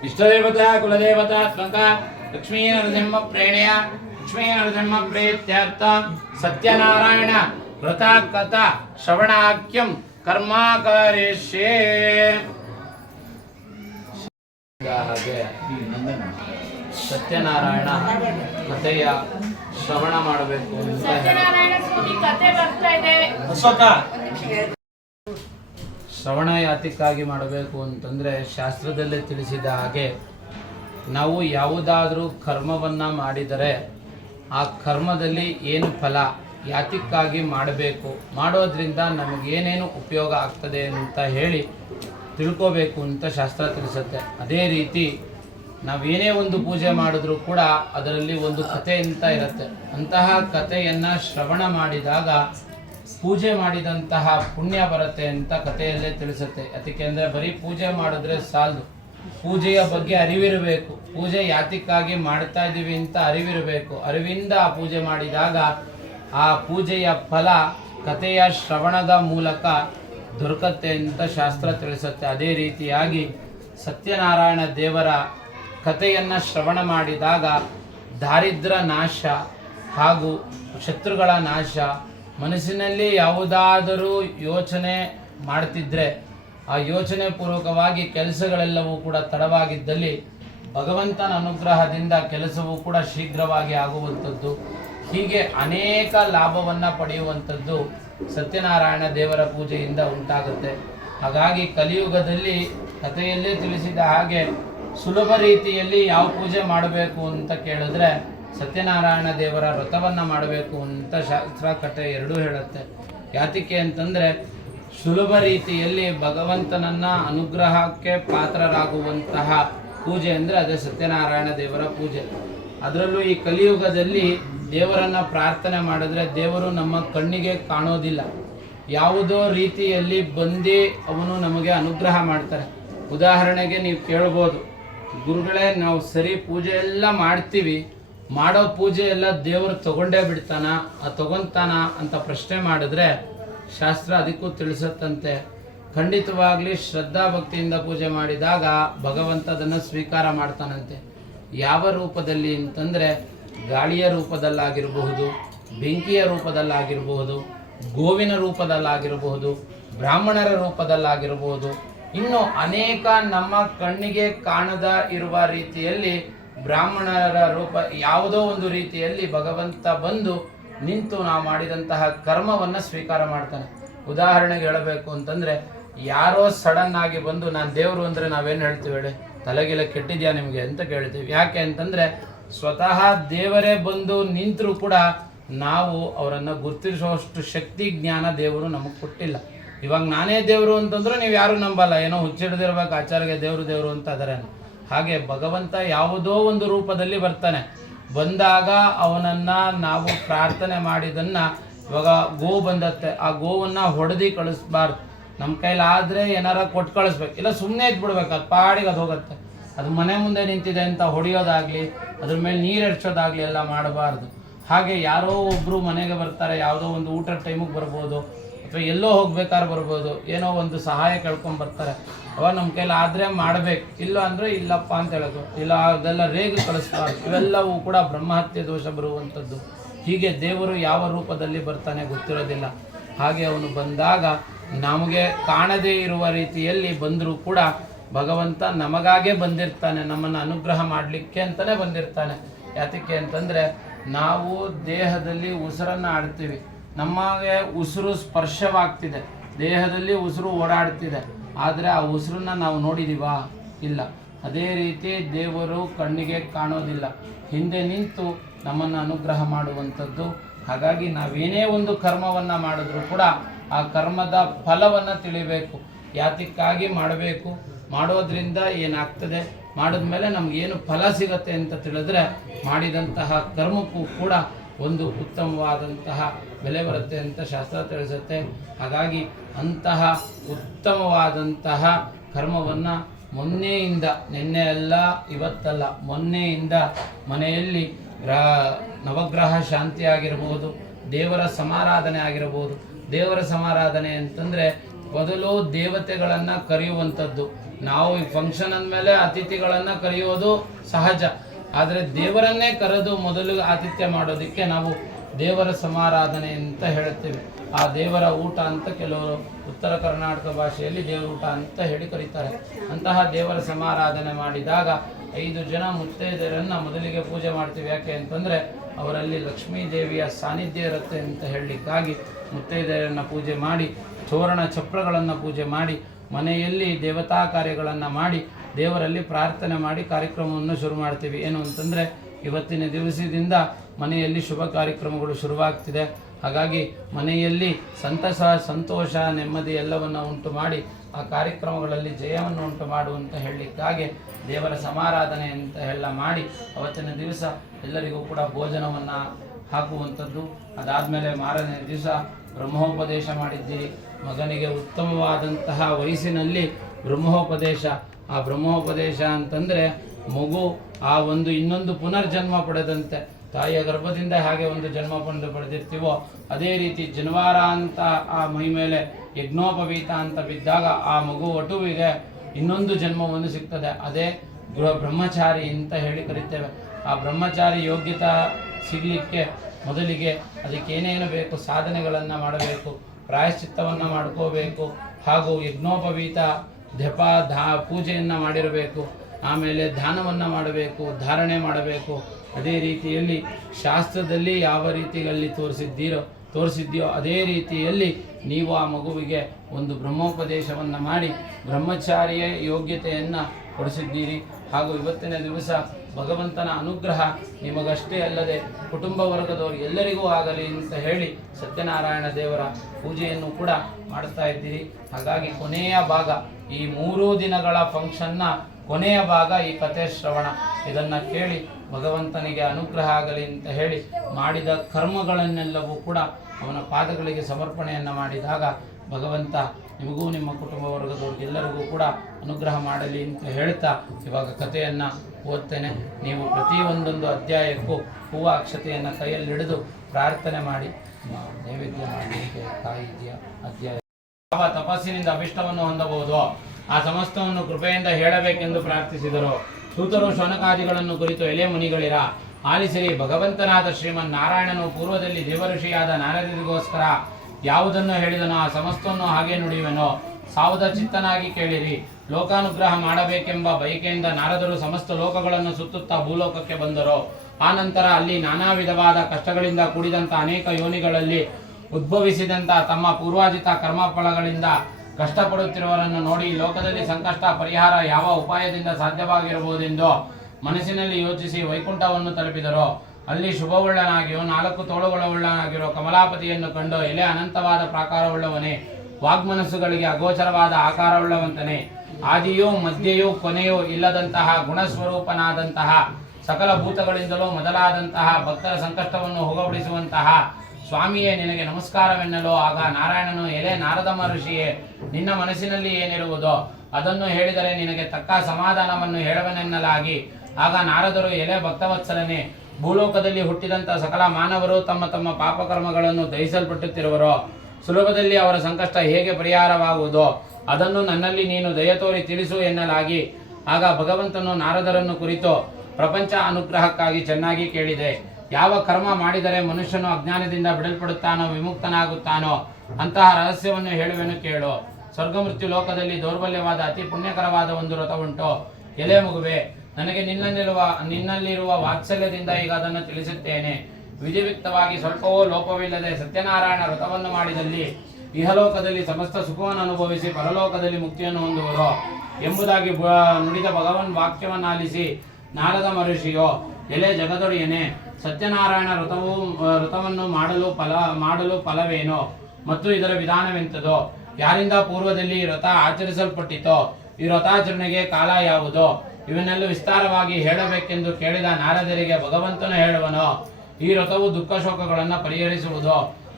इष्टदेवता कुलदेवतात्मक लक्ष्मी नरसिंह प्रेणया लक्ष्मी नरसिंह प्रीत्यर्थ सत्यनारायण व्रता कथा श्रवणाख्यं कर्म करिष्ये ಹಾಗೆ ಸತ್ಯನಾರಾಯಣ ಕಥೆಯ ಶ್ರವಣ ಮಾಡಬೇಕು ಅಂತ ಸತ್ಯನಾರಾಯಣ ಸ್ವಾಮಿ ಕಥೆ ಬರ್ತಾ ಇದೆ. ಶ್ರವಣ ಯಾತಿಕ್ಕಾಗಿ ಮಾಡಬೇಕು ಅಂತಂದ್ರೆ ಶಾಸ್ತ್ರದಲ್ಲೇ ತಿಳಿಸಿದ ಹಾಗೆ ನಾವು ಯಾವುದಾದ್ರೂ ಕರ್ಮವನ್ನ ಮಾಡಿದರೆ ಆ ಕರ್ಮದಲ್ಲಿ ಏನು ಫಲ ಯಾತಿಕ್ಕಾಗಿ ಮಾಡಬೇಕು, ಮಾಡೋದ್ರಿಂದ ನಮಗೇನೇನು ಉಪಯೋಗ ಆಗ್ತದೆ ಅಂತ ಹೇಳಿ ತಿಳ್ಕೋಬೇಕು ಅಂತ ಶಾಸ್ತ್ರ ತಿಳಿಸುತ್ತೆ. ಅದೇ ರೀತಿ ನಾವೇನೇ ಒಂದು ಪೂಜೆ ಮಾಡಿದ್ರೂ ಕೂಡ ಅದರಲ್ಲಿ ಒಂದು ಕಥೆ ಅಂತ ಇರುತ್ತೆ. ಅಂತಹ ಕಥೆಯನ್ನು ಶ್ರವಣ ಮಾಡಿದಾಗ ಪೂಜೆ ಮಾಡಿದಂತಹ ಪುಣ್ಯ ಬರುತ್ತೆ ಅಂತ ಕಥೆಯಲ್ಲೇ ತಿಳಿಸುತ್ತೆ. ಅದಕ್ಕೆಂದರೆ ಬರೀ ಪೂಜೆ ಮಾಡಿದ್ರೆ ಸಾಲದು, ಪೂಜೆಯ ಬಗ್ಗೆ ಅರಿವಿರಬೇಕು. ಪೂಜೆ ಯಾತಿಕ್ಕಾಗಿ ಮಾಡ್ತಾ ಇದ್ದೀವಿ ಅಂತ ಅರಿವಿರಬೇಕು. ಅರಿವಿಂದ ಆ ಪೂಜೆ ಮಾಡಿದಾಗ ಆ ಪೂಜೆಯ ಫಲ ಕಥೆಯ ಶ್ರವಣದ ಮೂಲಕ ದೊರಕತ್ತೆ ಅಂತ ಶಾಸ್ತ್ರ ತಿಳಿಸುತ್ತೆ. ಅದೇ ರೀತಿಯಾಗಿ ಸತ್ಯನಾರಾಯಣ ದೇವರ ಕಥೆಯನ್ನು ಶ್ರವಣ ಮಾಡಿದಾಗ ದಾರಿದ್ರ್ಯ ನಾಶ ಹಾಗೂ ಶತ್ರುಗಳ ನಾಶ, ಮನಸ್ಸಿನಲ್ಲಿ ಯಾವುದಾದರೂ ಯೋಚನೆ ಮಾಡ್ತಿದ್ರೆ ಆ ಯೋಚನೆ ಪೂರ್ವಕವಾಗಿ ಕೆಲಸಗಳೆಲ್ಲವೂ ಕೂಡ ತಡವಾಗಿದ್ದಲ್ಲಿ ಭಗವಂತನ ಅನುಗ್ರಹದಿಂದ ಕೆಲಸವೂ ಕೂಡ ಶೀಘ್ರವಾಗಿ ಆಗುವಂಥದ್ದು. ಹೀಗೆ ಅನೇಕ ಲಾಭವನ್ನು ಪಡೆಯುವಂಥದ್ದು ಸತ್ಯನಾರಾಯಣ ದೇವರ ಪೂಜೆಯಿಂದ ಉಂಟಾಗುತ್ತೆ. ಹಾಗಾಗಿ ಕಲಿಯುಗದಲ್ಲಿ ಕಥೆಯಲ್ಲೇ ತಿಳಿಸಿದ ಹಾಗೆ ಸುಲಭ ರೀತಿಯಲ್ಲಿ ಯಾವ ಪೂಜೆ ಮಾಡಬೇಕು ಅಂತ ಕೇಳಿದ್ರೆ ಸತ್ಯನಾರಾಯಣ ದೇವರ ವ್ರತವನ್ನು ಮಾಡಬೇಕು ಅಂತ ಶಾಸ್ತ್ರ ಕಥೆ ಎರಡೂ ಹೇಳುತ್ತೆ. ಯಾತಿಕೆ ಅಂತಂದರೆ ಸುಲಭ ರೀತಿಯಲ್ಲಿ ಭಗವಂತನನ್ನ ಅನುಗ್ರಹಕ್ಕೆ ಪಾತ್ರರಾಗುವಂತಹ ಪೂಜೆ ಅಂದರೆ ಅದೇ ಸತ್ಯನಾರಾಯಣ ದೇವರ ಪೂಜೆ. ಅದರಲ್ಲೂ ಈ ಕಲಿಯುಗದಲ್ಲಿ ದೇವರನ್ನು ಪ್ರಾರ್ಥನೆ ಮಾಡಿದ್ರೆ ದೇವರು ನಮ್ಮ ಕಣ್ಣಿಗೆ ಕಾಣೋದಿಲ್ಲ, ಯಾವುದೋ ರೀತಿಯಲ್ಲಿ ಬಂದು ಅವನು ನಮಗೆ ಅನುಗ್ರಹ ಮಾಡ್ತಾರೆ. ಉದಾಹರಣೆಗೆ ನೀವು ಕೇಳ್ಬೋದು, ಗುರುಗಳೇ ನಾವು ಸರಿ ಪೂಜೆ ಎಲ್ಲ ಮಾಡ್ತೀವಿ, ಮಾಡೋ ಪೂಜೆ ಎಲ್ಲ ದೇವರು ತಗೊಂಡೇ ಬಿಡ್ತಾನ ತಗೊಂತಾನ ಅಂತ ಪ್ರಶ್ನೆ ಮಾಡಿದ್ರೆ ಶಾಸ್ತ್ರ ಅದಕ್ಕೂ ತಿಳಿಸುತ್ತಂತೆ. ಖಂಡಿತವಾಗ್ಲಿ ಶ್ರದ್ಧಾ ಭಕ್ತಿಯಿಂದ ಪೂಜೆ ಮಾಡಿದಾಗ ಭಗವಂತ ಅದನ್ನು ಸ್ವೀಕಾರ ಮಾಡ್ತಾನಂತೆ. ಯಾವ ರೂಪದಲ್ಲಿ ಅಂತಂದರೆ ಗಾಳಿಯ ರೂಪದಲ್ಲಾಗಿರಬಹುದು, ಬೆಂಕಿಯ ರೂಪದಲ್ಲಾಗಿರಬಹುದು, ಗೋವಿನ ರೂಪದಲ್ಲಾಗಿರಬಹುದು, ಬ್ರಾಹ್ಮಣರ ರೂಪದಲ್ಲಾಗಿರಬಹುದು, ಇನ್ನು ಅನೇಕ ನಮ್ಮ ಕಣ್ಣಿಗೆ ಕಾಣದ ಇರುವ ರೀತಿಯಲ್ಲಿ ಬ್ರಾಹ್ಮಣರ ರೂಪ ಯಾವುದೋ ಒಂದು ರೀತಿಯಲ್ಲಿ ಭಗವಂತ ಬಂದು ನಿಂತು ನಾವು ಮಾಡಿದಂತಹ ಕರ್ಮವನ್ನು ಸ್ವೀಕಾರ ಮಾಡ್ತಾನೆ. ಉದಾಹರಣೆಗೆ ಹೇಳಬೇಕು ಅಂತಂದರೆ ಯಾರೋ ಸಡನ್ ಆಗಿ ಬಂದು ನಾನು ದೇವರು ಅಂದರೆ ನಾವೇನು ಹೇಳ್ತೀವಿ ಹೇಳಿ, ತಲೆಗೆಲ್ಲ ಕೆಟ್ಟಿದ್ಯಾ ನಿಮಗೆ ಅಂತ ಕೇಳ್ತೀವಿ. ಯಾಕೆ ಅಂತಂದರೆ ಸ್ವತಃ ದೇವರೇ ಬಂದು ನಿಂತರೂ ಕೂಡ ನಾವು ಅವರನ್ನು ಗುರುತಿಸುವಷ್ಟು ಶಕ್ತಿ ಜ್ಞಾನ ದೇವರು ನಮಗೆ ಕೊಟ್ಟಿಲ್ಲ. ಇವಾಗ ನಾನೇ ದೇವರು ಅಂತಂದ್ರೆ ನೀವು ಯಾರು ನಂಬಲ್ಲ, ಏನೋ ಹುಚ್ಚಿಡ್ದಿರ್ಬೇಕು ಆಚಾರ್ಯ ದೇವರು ದೇವರು ಅಂತ ಅದರ. ಹಾಗೆ ಭಗವಂತ ಯಾವುದೋ ಒಂದು ರೂಪದಲ್ಲಿ ಬರ್ತಾನೆ. ಬಂದಾಗ ಅವನನ್ನು ನಾವು ಪ್ರಾರ್ಥನೆ ಮಾಡಿದ್ದನ್ನು ಇವಾಗ ಗೋ ಬಂದತ್ತೆ, ಆ ಗೋವನ್ನು ಹೊಡೆದು ಕಳಿಸ್ಬಾರ್ದು. ನಮ್ಮ ಕೈಲಾದರೆ ಏನಾರ ಕೊಟ್ಟು ಕಳಿಸ್ಬೇಕು, ಇಲ್ಲ ಸುಮ್ಮನೆ ಇದ್ಬಿಡ್ಬೇಕು, ಅದು ಪಾಡಿಗೆ ಅದು ಹೋಗುತ್ತೆ. ಅದು ಮನೆ ಮುಂದೆ ನಿಂತಿದೆ ಅಂತ ಹೊಡೆಯೋದಾಗಲಿ ಅದ್ರ ಮೇಲೆ ನೀರು ಎರಚೋದಾಗಲಿ ಎಲ್ಲ ಮಾಡಬಾರ್ದು. ಹಾಗೆ ಯಾರೋ ಒಬ್ಬರು ಮನೆಗೆ ಬರ್ತಾರೆ, ಯಾವುದೋ ಒಂದು ಊಟದ ಟೈಮಿಗೆ ಬರ್ಬೋದು, ಅಥವಾ ಎಲ್ಲೋ ಹೋಗ್ಬೇಕಾದ್ರೆ ಬರ್ಬೋದು, ಏನೋ ಒಂದು ಸಹಾಯ ಕೇಳ್ಕೊಂಬರ್ತಾರೆ, ಅವಾಗ ನಮ್ಮ ಕೈಲಿ ಆದರೆ ಮಾಡಬೇಕು, ಇಲ್ಲ ಅಂದರೆ ಇಲ್ಲಪ್ಪ ಅಂತ ಹೇಳೋದು, ಇಲ್ಲ ಅದೆಲ್ಲ ರೇಗಿ ಕಳಿಸ್ಬಾರ್ದು. ಇವೆಲ್ಲವೂ ಕೂಡ ಬ್ರಹ್ಮಹತ್ಯೆ ದೋಷ ಬರುವಂಥದ್ದು. ಹೀಗೆ ದೇವರು ಯಾವ ರೂಪದಲ್ಲಿ ಬರ್ತಾನೆ ಗೊತ್ತಿರೋದಿಲ್ಲ. ಹಾಗೆ ಅವನು ಬಂದಾಗ ನಮಗೆ ಕಾಣದೇ ಇರುವ ರೀತಿಯಲ್ಲಿ ಬಂದರೂ ಕೂಡ ಭಗವಂತ ನಮಗಾಗೇ ಬಂದಿರ್ತಾನೆ, ನಮ್ಮನ್ನು ಅನುಗ್ರಹ ಮಾಡಲಿಕ್ಕೆ ಅಂತಲೇ ಬಂದಿರ್ತಾನೆ. ಯಾತಕ್ಕೆ ಅಂತಂದರೆ ನಾವು ದೇಹದಲ್ಲಿ ಉಸಿರನ್ನು ಆಡ್ತೀವಿ, ನಮಗೆ ಉಸಿರು ಸ್ಪರ್ಶವಾಗ್ತಿದೆ, ದೇಹದಲ್ಲಿ ಉಸಿರು ಓಡಾಡ್ತಿದೆ, ಆದರೆ ಆ ಉಸಿರನ್ನ ನಾವು ನೋಡಿದೀವಾ? ಇಲ್ಲ. ಅದೇ ರೀತಿ ದೇವರು ಕಣ್ಣಿಗೆ ಕಾಣೋದಿಲ್ಲ, ಹಿಂದೆ ನಿಂತು ನಮ್ಮನ್ನು ಅನುಗ್ರಹ ಮಾಡುವಂಥದ್ದು. ಹಾಗಾಗಿ ನಾವೇನೇ ಒಂದು ಕರ್ಮವನ್ನು ಮಾಡಿದ್ರೂ ಕೂಡ ಆ ಕರ್ಮದ ಫಲವನ್ನು ತಿಳಿಬೇಕು, ಯಾತಕ್ಕಾಗಿ ಮಾಡಬೇಕು, ಮಾಡೋದ್ರಿಂದ ಏನಾಗ್ತದೆ, ಮಾಡಿದ್ಮೇಲೆ ನಮಗೇನು ಫಲ ಸಿಗತ್ತೆ ಅಂತ ತಿಳಿದ್ರೆ ಮಾಡಿದಂತಹ ಕರ್ಮಕ್ಕೂ ಕೂಡ ಒಂದು ಉತ್ತಮವಾದಂತಹ ಬೆಲೆ ಬರುತ್ತೆ ಅಂತ ಶಾಸ್ತ್ರ ತಿಳಿಸುತ್ತೆ. ಹಾಗಾಗಿ ಅಂತಹ ಉತ್ತಮವಾದಂತಹ ಕರ್ಮವನ್ನು ಮೊನ್ನೆಯಿಂದ, ನಿನ್ನೆ ಅಲ್ಲ ಇವತ್ತಲ್ಲ, ಮೊನ್ನೆಯಿಂದ ಮನೆಯಲ್ಲಿ ನವಗ್ರಹ ಶಾಂತಿ ಆಗಿರ್ಬೋದು, ದೇವರ ಸಮಾರಾಧನೆ ಆಗಿರ್ಬೋದು. ದೇವರ ಸಮಾರಾಧನೆ ಅಂತಂದರೆ ಮೊದಲು ದೇವತೆಗಳನ್ನು ಕರೆಯುವಂಥದ್ದು. ನಾವು ಈ ಫಂಕ್ಷನ್ ಅಂದಮೇಲೆ ಅತಿಥಿಗಳನ್ನು ಕರೆಯೋದು ಸಹಜ, ಆದರೆ ದೇವರನ್ನೇ ಕರೆದು ಮೊದಲು ಆತಿಥ್ಯ ಮಾಡೋದಕ್ಕೆ ನಾವು ದೇವರ ಸಮಾರಾಧನೆ ಅಂತ ಹೇಳ್ತೇವೆ. ಆ ದೇವರ ಊಟ ಅಂತ ಕೆಲವರು ಉತ್ತರ ಕರ್ನಾಟಕ ಭಾಷೆಯಲ್ಲಿ ದೇವರ ಊಟ ಅಂತ ಹೇಳಿ ಕರೀತಾರೆ. ಅಂತಹ ದೇವರ ಸಮಾರಾಧನೆ ಮಾಡಿದಾಗ 5 ಜನ ಮುತ್ತೈದೆಯರನ್ನು ಮೊದಲಿಗೆ ಪೂಜೆ ಮಾಡ್ತೀವಿ. ಯಾಕೆ ಅಂತಂದರೆ ಅವರಲ್ಲಿ ಲಕ್ಷ್ಮೀ ದೇವಿಯ ಸಾನ್ನಿಧ್ಯ ಇರುತ್ತೆ ಅಂತ ಹೇಳಲಿಕ್ಕಾಗಿ ಮುತ್ತೈದೆಯರನ್ನು ಪೂಜೆ ಮಾಡಿ, ಚೋರಣ ಚಪ್ರಗಳನ್ನು ಪೂಜೆ ಮಾಡಿ, ಮನೆಯಲ್ಲಿ ದೇವತಾ ಕಾರ್ಯಗಳನ್ನು ಮಾಡಿ, ದೇವರಲ್ಲಿ ಪ್ರಾರ್ಥನೆ ಮಾಡಿ ಕಾರ್ಯಕ್ರಮವನ್ನು ಶುರು ಮಾಡ್ತೀವಿ. ಏನು ಅಂತಂದರೆ ಇವತ್ತಿನ ದಿವಸದಿಂದ ಮನೆಯಲ್ಲಿ ಶುಭ ಕಾರ್ಯಕ್ರಮಗಳು ಶುರುವಾಗ್ತಿದೆ. ಹಾಗಾಗಿ ಮನೆಯಲ್ಲಿ ಸಂತೋಷ ನೆಮ್ಮದಿ ಎಲ್ಲವನ್ನು ಉಂಟು ಮಾಡಿ ಆ ಕಾರ್ಯಕ್ರಮಗಳಲ್ಲಿ ಜಯವನ್ನು ಉಂಟು ಮಾಡುವಂತ ಹೇಳಲಿಕ್ಕಾಗಿ ದೇವರ ಸಮಾರಾಧನೆ ಅಂತ ಎಲ್ಲ ಮಾಡಿ ಅವತ್ತಿನ ದಿವಸ ಎಲ್ಲರಿಗೂ ಕೂಡ ಭೋಜನವನ್ನು ಹಾಕುವಂಥದ್ದು. ಅದಾದಮೇಲೆ ಮಾರನೇ ದಿವಸ ಬ್ರಹ್ಮೋಪದೇಶ ಮಾಡಿದ್ದೀರಿ. ಮಗನಿಗೆ ಉತ್ತಮವಾದಂತಹ ವಯಸ್ಸಿನಲ್ಲಿ ಬ್ರಹ್ಮೋಪದೇಶ. ಆ ಬ್ರಹ್ಮೋಪದೇಶ ಅಂತಂದರೆ ಮಗು ಆ ಒಂದು ಇನ್ನೊಂದು ಪುನರ್ಜನ್ಮ ಪಡೆದಂತೆ, ತಾಯಿಯ ಗರ್ಭದಿಂದ ಹಾಗೆ ಒಂದು ಜನ್ಮ ಪಡೆದಿರ್ತೀವೋ ಅದೇ ರೀತಿ ಜನಿವಾರ ಅಂತ ಆ ಮೈ ಮೇಲೆ ಯಜ್ಞೋಪವೀತ ಅಂತ ಬಿದ್ದಾಗ ಆ ಮಗು ವಟುವಿಗೆ ಇನ್ನೊಂದು ಜನ್ಮವನ್ನು ಸಿಗ್ತದೆ. ಅದೇ ಬ್ರಹ್ಮಚಾರಿ ಅಂತ ಹೇಳಿ ಕರಿತೇವೆ. ಆ ಬ್ರಹ್ಮಚಾರಿ ಯೋಗ್ಯತಾ ಸಿಗಲಿಕ್ಕೆ ಮೊದಲಿಗೆ ಅದಕ್ಕೇನೇನು ಬೇಕು, ಸಾಧನೆಗಳನ್ನು ಮಾಡಬೇಕು, ಪ್ರಾಯಶ್ಚಿತ್ತವನ್ನು ಮಾಡ್ಕೋಬೇಕು, ಹಾಗೂ ಯಜ್ಞೋಪವೀತ ಪೂಜೆಯನ್ನು ಮಾಡಿರಬೇಕು, ಆಮೇಲೆ ದಾನವನ್ನು ಮಾಡಬೇಕು, ಧಾರಣೆ ಮಾಡಬೇಕು. ಅದೇ ರೀತಿಯಲ್ಲಿ ಶಾಸ್ತ್ರದಲ್ಲಿ ಯಾವ ರೀತಿಯಲ್ಲಿ ತೋರಿಸಿದ್ಯೋ ಅದೇ ರೀತಿಯಲ್ಲಿ ನೀವು ಆ ಮಗುವಿಗೆ ಒಂದು ಬ್ರಹ್ಮೋಪದೇಶವನ್ನು ಮಾಡಿ ಬ್ರಹ್ಮಚಾರಿಯ ಯೋಗ್ಯತೆಯನ್ನು ಕೊಡಿಸಿದ್ದೀರಿ. ಹಾಗೂ ಇವತ್ತಿನ ದಿವಸ ಭಗವಂತನ ಅನುಗ್ರಹ ನಿಮಗಷ್ಟೇ ಅಲ್ಲದೆ ಕುಟುಂಬ ವರ್ಗದವರು ಎಲ್ಲರಿಗೂ ಆಗಲಿ ಅಂತ ಹೇಳಿ ಸತ್ಯನಾರಾಯಣ ದೇವರ ಪೂಜೆಯನ್ನು ಕೂಡ ಮಾಡ್ತಾ ಇದ್ದೀರಿ. ಹಾಗಾಗಿ ಕೊನೆಯ ಭಾಗ, ಈ 3 ದಿನಗಳ ಫಂಕ್ಷನ್ನ ಕೊನೆಯ ಭಾಗ ಈ ಕಥೆ ಶ್ರವಣ. ಇದನ್ನು ಕೇಳಿ ಭಗವಂತನಿಗೆ ಅನುಗ್ರಹ ಆಗಲಿ ಅಂತ ಹೇಳಿ ಮಾಡಿದ ಕರ್ಮಗಳನ್ನೆಲ್ಲವೂ ಕೂಡ ಅವನ ಪಾದಗಳಿಗೆ ಸಮರ್ಪಣೆಯನ್ನು ಮಾಡಿದಾಗ ಭಗವಂತ ನಿಮಗೂ ನಿಮ್ಮ ಕುಟುಂಬ ವರ್ಗದವ್ರಿಗೆ ಎಲ್ಲರಿಗೂ ಕೂಡ ಅನುಗ್ರಹ ಮಾಡಲಿ ಅಂತ ಹೇಳ್ತಾ ಇವಾಗ ಕಥೆಯನ್ನು ಓದ್ತೇನೆ. ನೀವು ಪ್ರತಿಯೊಂದೊಂದು ಅಧ್ಯಾಯಕ್ಕೂ ಹೂವು ಅಕ್ಷತೆಯನ್ನು ಕೈಯಲ್ಲಿ ಹಿಡಿದು ಪ್ರಾರ್ಥನೆ ಮಾಡಿ ನೈವೇದ್ಯ ಮಾಡಲಿಕ್ಕೆ ತಾಯಿಯ ಅಧ್ಯಾಯ. ಯಾವ ತಪಸ್ಸಿನಿಂದ ಅಭಿಷ್ಟವನ್ನು ಹೊಂದಬಹುದು ಆ ಸಮಸ್ತವನ್ನು ಕೃಪೆಯಿಂದ ಹೇಳಬೇಕೆಂದು ಪ್ರಾರ್ಥಿಸಿದರು. ಸೂತರು ಶೌನಕಾದಿಗಳನ್ನು ಕುರಿತು ಎಲೆ ಮುನಿಗಳಿರ ಆಲಿಸಿರಿ. ಭಗವಂತನಾದ ಶ್ರೀಮನ್ ನಾರಾಯಣನು ಪೂರ್ವದಲ್ಲಿ ದೇವಋಷಿಯಾದ ನಾರದರಿಗೋಸ್ಕರ ಯಾವುದನ್ನು ಹೇಳಿದನೋ ಆ ಸಮಸ್ತವನ್ನು ಹಾಗೆ ನುಡಿಯುವೆನೋ. ಸಾವಧ ಚಿತ್ತನಾಗಿ ಕೇಳಿರಿ. ಲೋಕಾನುಗ್ರಹ ಮಾಡಬೇಕೆಂಬ ಬಯಕೆಯಿಂದ ನಾರದರು ಸಮಸ್ತ ಲೋಕಗಳನ್ನು ಸುತ್ತುತ್ತಾ ಭೂಲೋಕಕ್ಕೆ ಬಂದರು. ಆ ನಂತರ ಅಲ್ಲಿ ನಾನಾ ವಿಧವಾದ ಕಷ್ಟಗಳಿಂದ ಕೂಡಿದಂಥ ಅನೇಕ ಯೋನಿಗಳಲ್ಲಿ ಉದ್ಭವಿಸಿದಂಥ ತಮ್ಮ ಪೂರ್ವಾಜಿತ ಕರ್ಮಫಲಗಳಿಂದ ಕಷ್ಟಪಡುತ್ತಿರುವವರನ್ನು ನೋಡಿ ಲೋಕದಲ್ಲಿ ಸಂಕಷ್ಟ ಪರಿಹಾರ ಯಾವ ಉಪಾಯದಿಂದ ಸಾಧ್ಯವಾಗಿರಬಹುದೆಂದು ಮನಸ್ಸಿನಲ್ಲಿ ಯೋಚಿಸಿ ವೈಕುಂಠವನ್ನು ತಲುಪಿದರು. ಅಲ್ಲಿ ಶುಭವುಳ್ಳನಾಗಿಯೋ 4 ತೋಳುಗಳುಳ್ಳನಾಗಿರೋ ಕಮಲಾಪತಿಯನ್ನು ಕಂಡು, ಎಲೆ ಅನಂತವಾದ ಪ್ರಾಕಾರವುಳ್ಳವನೇ, ವಾಗ್ಮನಸ್ಸುಗಳಿಗೆ ಅಗೋಚರವಾದ ಆಕಾರವುಳ್ಳವಂತನೇ, ಆದಿಯೂ ಮಧ್ಯೆಯೂ ಕೊನೆಯೂ ಇಲ್ಲದಂತಹ ಗುಣಸ್ವರೂಪನಾದಂತಹ ಸಕಲ ಭೂತಗಳಿಂದಲೂ ಮೊದಲಾದಂತಹ ಭಕ್ತರ ಸಂಕಷ್ಟವನ್ನು ಹೋಗಬಿಡಿಸುವಂತಹ ಸ್ವಾಮಿಯೇ ನಿನಗೆ ನಮಸ್ಕಾರವೆನ್ನಲು ಆಗ ನಾರಾಯಣನು, ಎಲೆ ನಾರದ ಮಹರ್ಷಿಯೇ, ನಿನ್ನ ಮನಸ್ಸಿನಲ್ಲಿ ಏನಿರುವುದೋ ಅದನ್ನು ಹೇಳಿದರೆ ನಿನಗೆ ತಕ್ಕ ಸಮಾಧಾನವನ್ನು ಹೇಳುವನೆನ್ನಲಾಗಿ ಆಗ ನಾರದರು, ಎಲೆ ಭಕ್ತವತ್ಸಲನೆ, ಭೂಲೋಕದಲ್ಲಿ ಹುಟ್ಟಿದಂಥ ಸಕಲ ಮಾನವರು ತಮ್ಮ ತಮ್ಮ ಪಾಪಕರ್ಮಗಳನ್ನು ದಹಿಸಲ್ಪಟ್ಟುತ್ತಿರುವರೋ, ಸುಲಭದಲ್ಲಿ ಅವರ ಸಂಕಷ್ಟ ಹೇಗೆ ಪರಿಹಾರವಾಗುವುದೋ ಅದನ್ನು ನನ್ನಲ್ಲಿ ನೀನು ದಯತೋರಿ ತಿಳಿಸು ಎನ್ನಲಾಗಿ ಆಗ ಭಗವಂತನು ನಾರದರನ್ನು ಕುರಿತು ಪ್ರಪಂಚ ಅನುಗ್ರಹಕ್ಕಾಗಿ ಚೆನ್ನಾಗಿ ಕೇಳಿದೆ. ಯಾವ ಕರ್ಮ ಮಾಡಿದರೆ ಮನುಷ್ಯನು ಅಜ್ಞಾನದಿಂದ ಬಿಡಲ್ಪಡುತ್ತಾನೋ, ವಿಮುಕ್ತನಾಗುತ್ತಾನೋ ಅಂತಹ ರಹಸ್ಯವನ್ನು ಹೇಳುವೆನು ಕೇಳು. ಸ್ವರ್ಗ ಮೃತ್ಯು ಲೋಕದಲ್ಲಿ ದೌರ್ಬಲ್ಯವಾದ ಅತಿ ಪುಣ್ಯಕರವಾದ ಒಂದು ವ್ರತ ಉಂಟು. ಎಲೆ ಮಗುವೆ, ನನಗೆ ನಿನ್ನಲ್ಲಿರುವ ವಾತ್ಸಲ್ಯದಿಂದ ಈಗ ಅದನ್ನು ತಿಳಿಸುತ್ತೇನೆ. ವಿಧಿವಿಕ್ತವಾಗಿ ಸ್ವಲ್ಪವೂ ಲೋಪವಿಲ್ಲದೆ ಸತ್ಯನಾರಾಯಣ ವ್ರತವನ್ನು ಮಾಡಿದಲ್ಲಿ ಇಹಲೋಕದಲ್ಲಿ ಸಮಸ್ತ ಸುಖವನ್ನು ಅನುಭವಿಸಿ ಪರಲೋಕದಲ್ಲಿ ಮುಕ್ತಿಯನ್ನು ಹೊಂದುವರು ಎಂಬುದಾಗಿ ನುಡಿದ ಭಗವನ್ ವಾಕ್ಯವನ್ನಾಲಿಸಿ ನಾರದ ಮಹರ್ಷಿಯೋ, ಎಲೆ ಜಗದೊಡೆಯನೆ, ಸತ್ಯನಾರಾಯಣ ವ್ರತವನ್ನು ಮಾಡಲು ಫಲವೇನೋ ಮತ್ತು ಇದರ ವಿಧಾನವೆಂತದೋ, ಯಾರಿಂದ ಪೂರ್ವದಲ್ಲಿ ವ್ರತ ಆಚರಿಸಲ್ಪಟ್ಟಿತೋ, ಈ ವ್ರತಾಚರಣೆಗೆ ಕಾಲ ಯಾವುದೋ, ಇವನ್ನೆಲ್ಲ ವಿಸ್ತಾರವಾಗಿ ಹೇಳಬೇಕೆಂದು ಕೇಳಿದ ನಾರದರಿಗೆ ಭಗವಂತನು ಹೇಳುವನು, ಈ ವ್ರತವು ದುಃಖ ಶೋಕಗಳನ್ನು ಪರಿಹರಿಸುವುದು,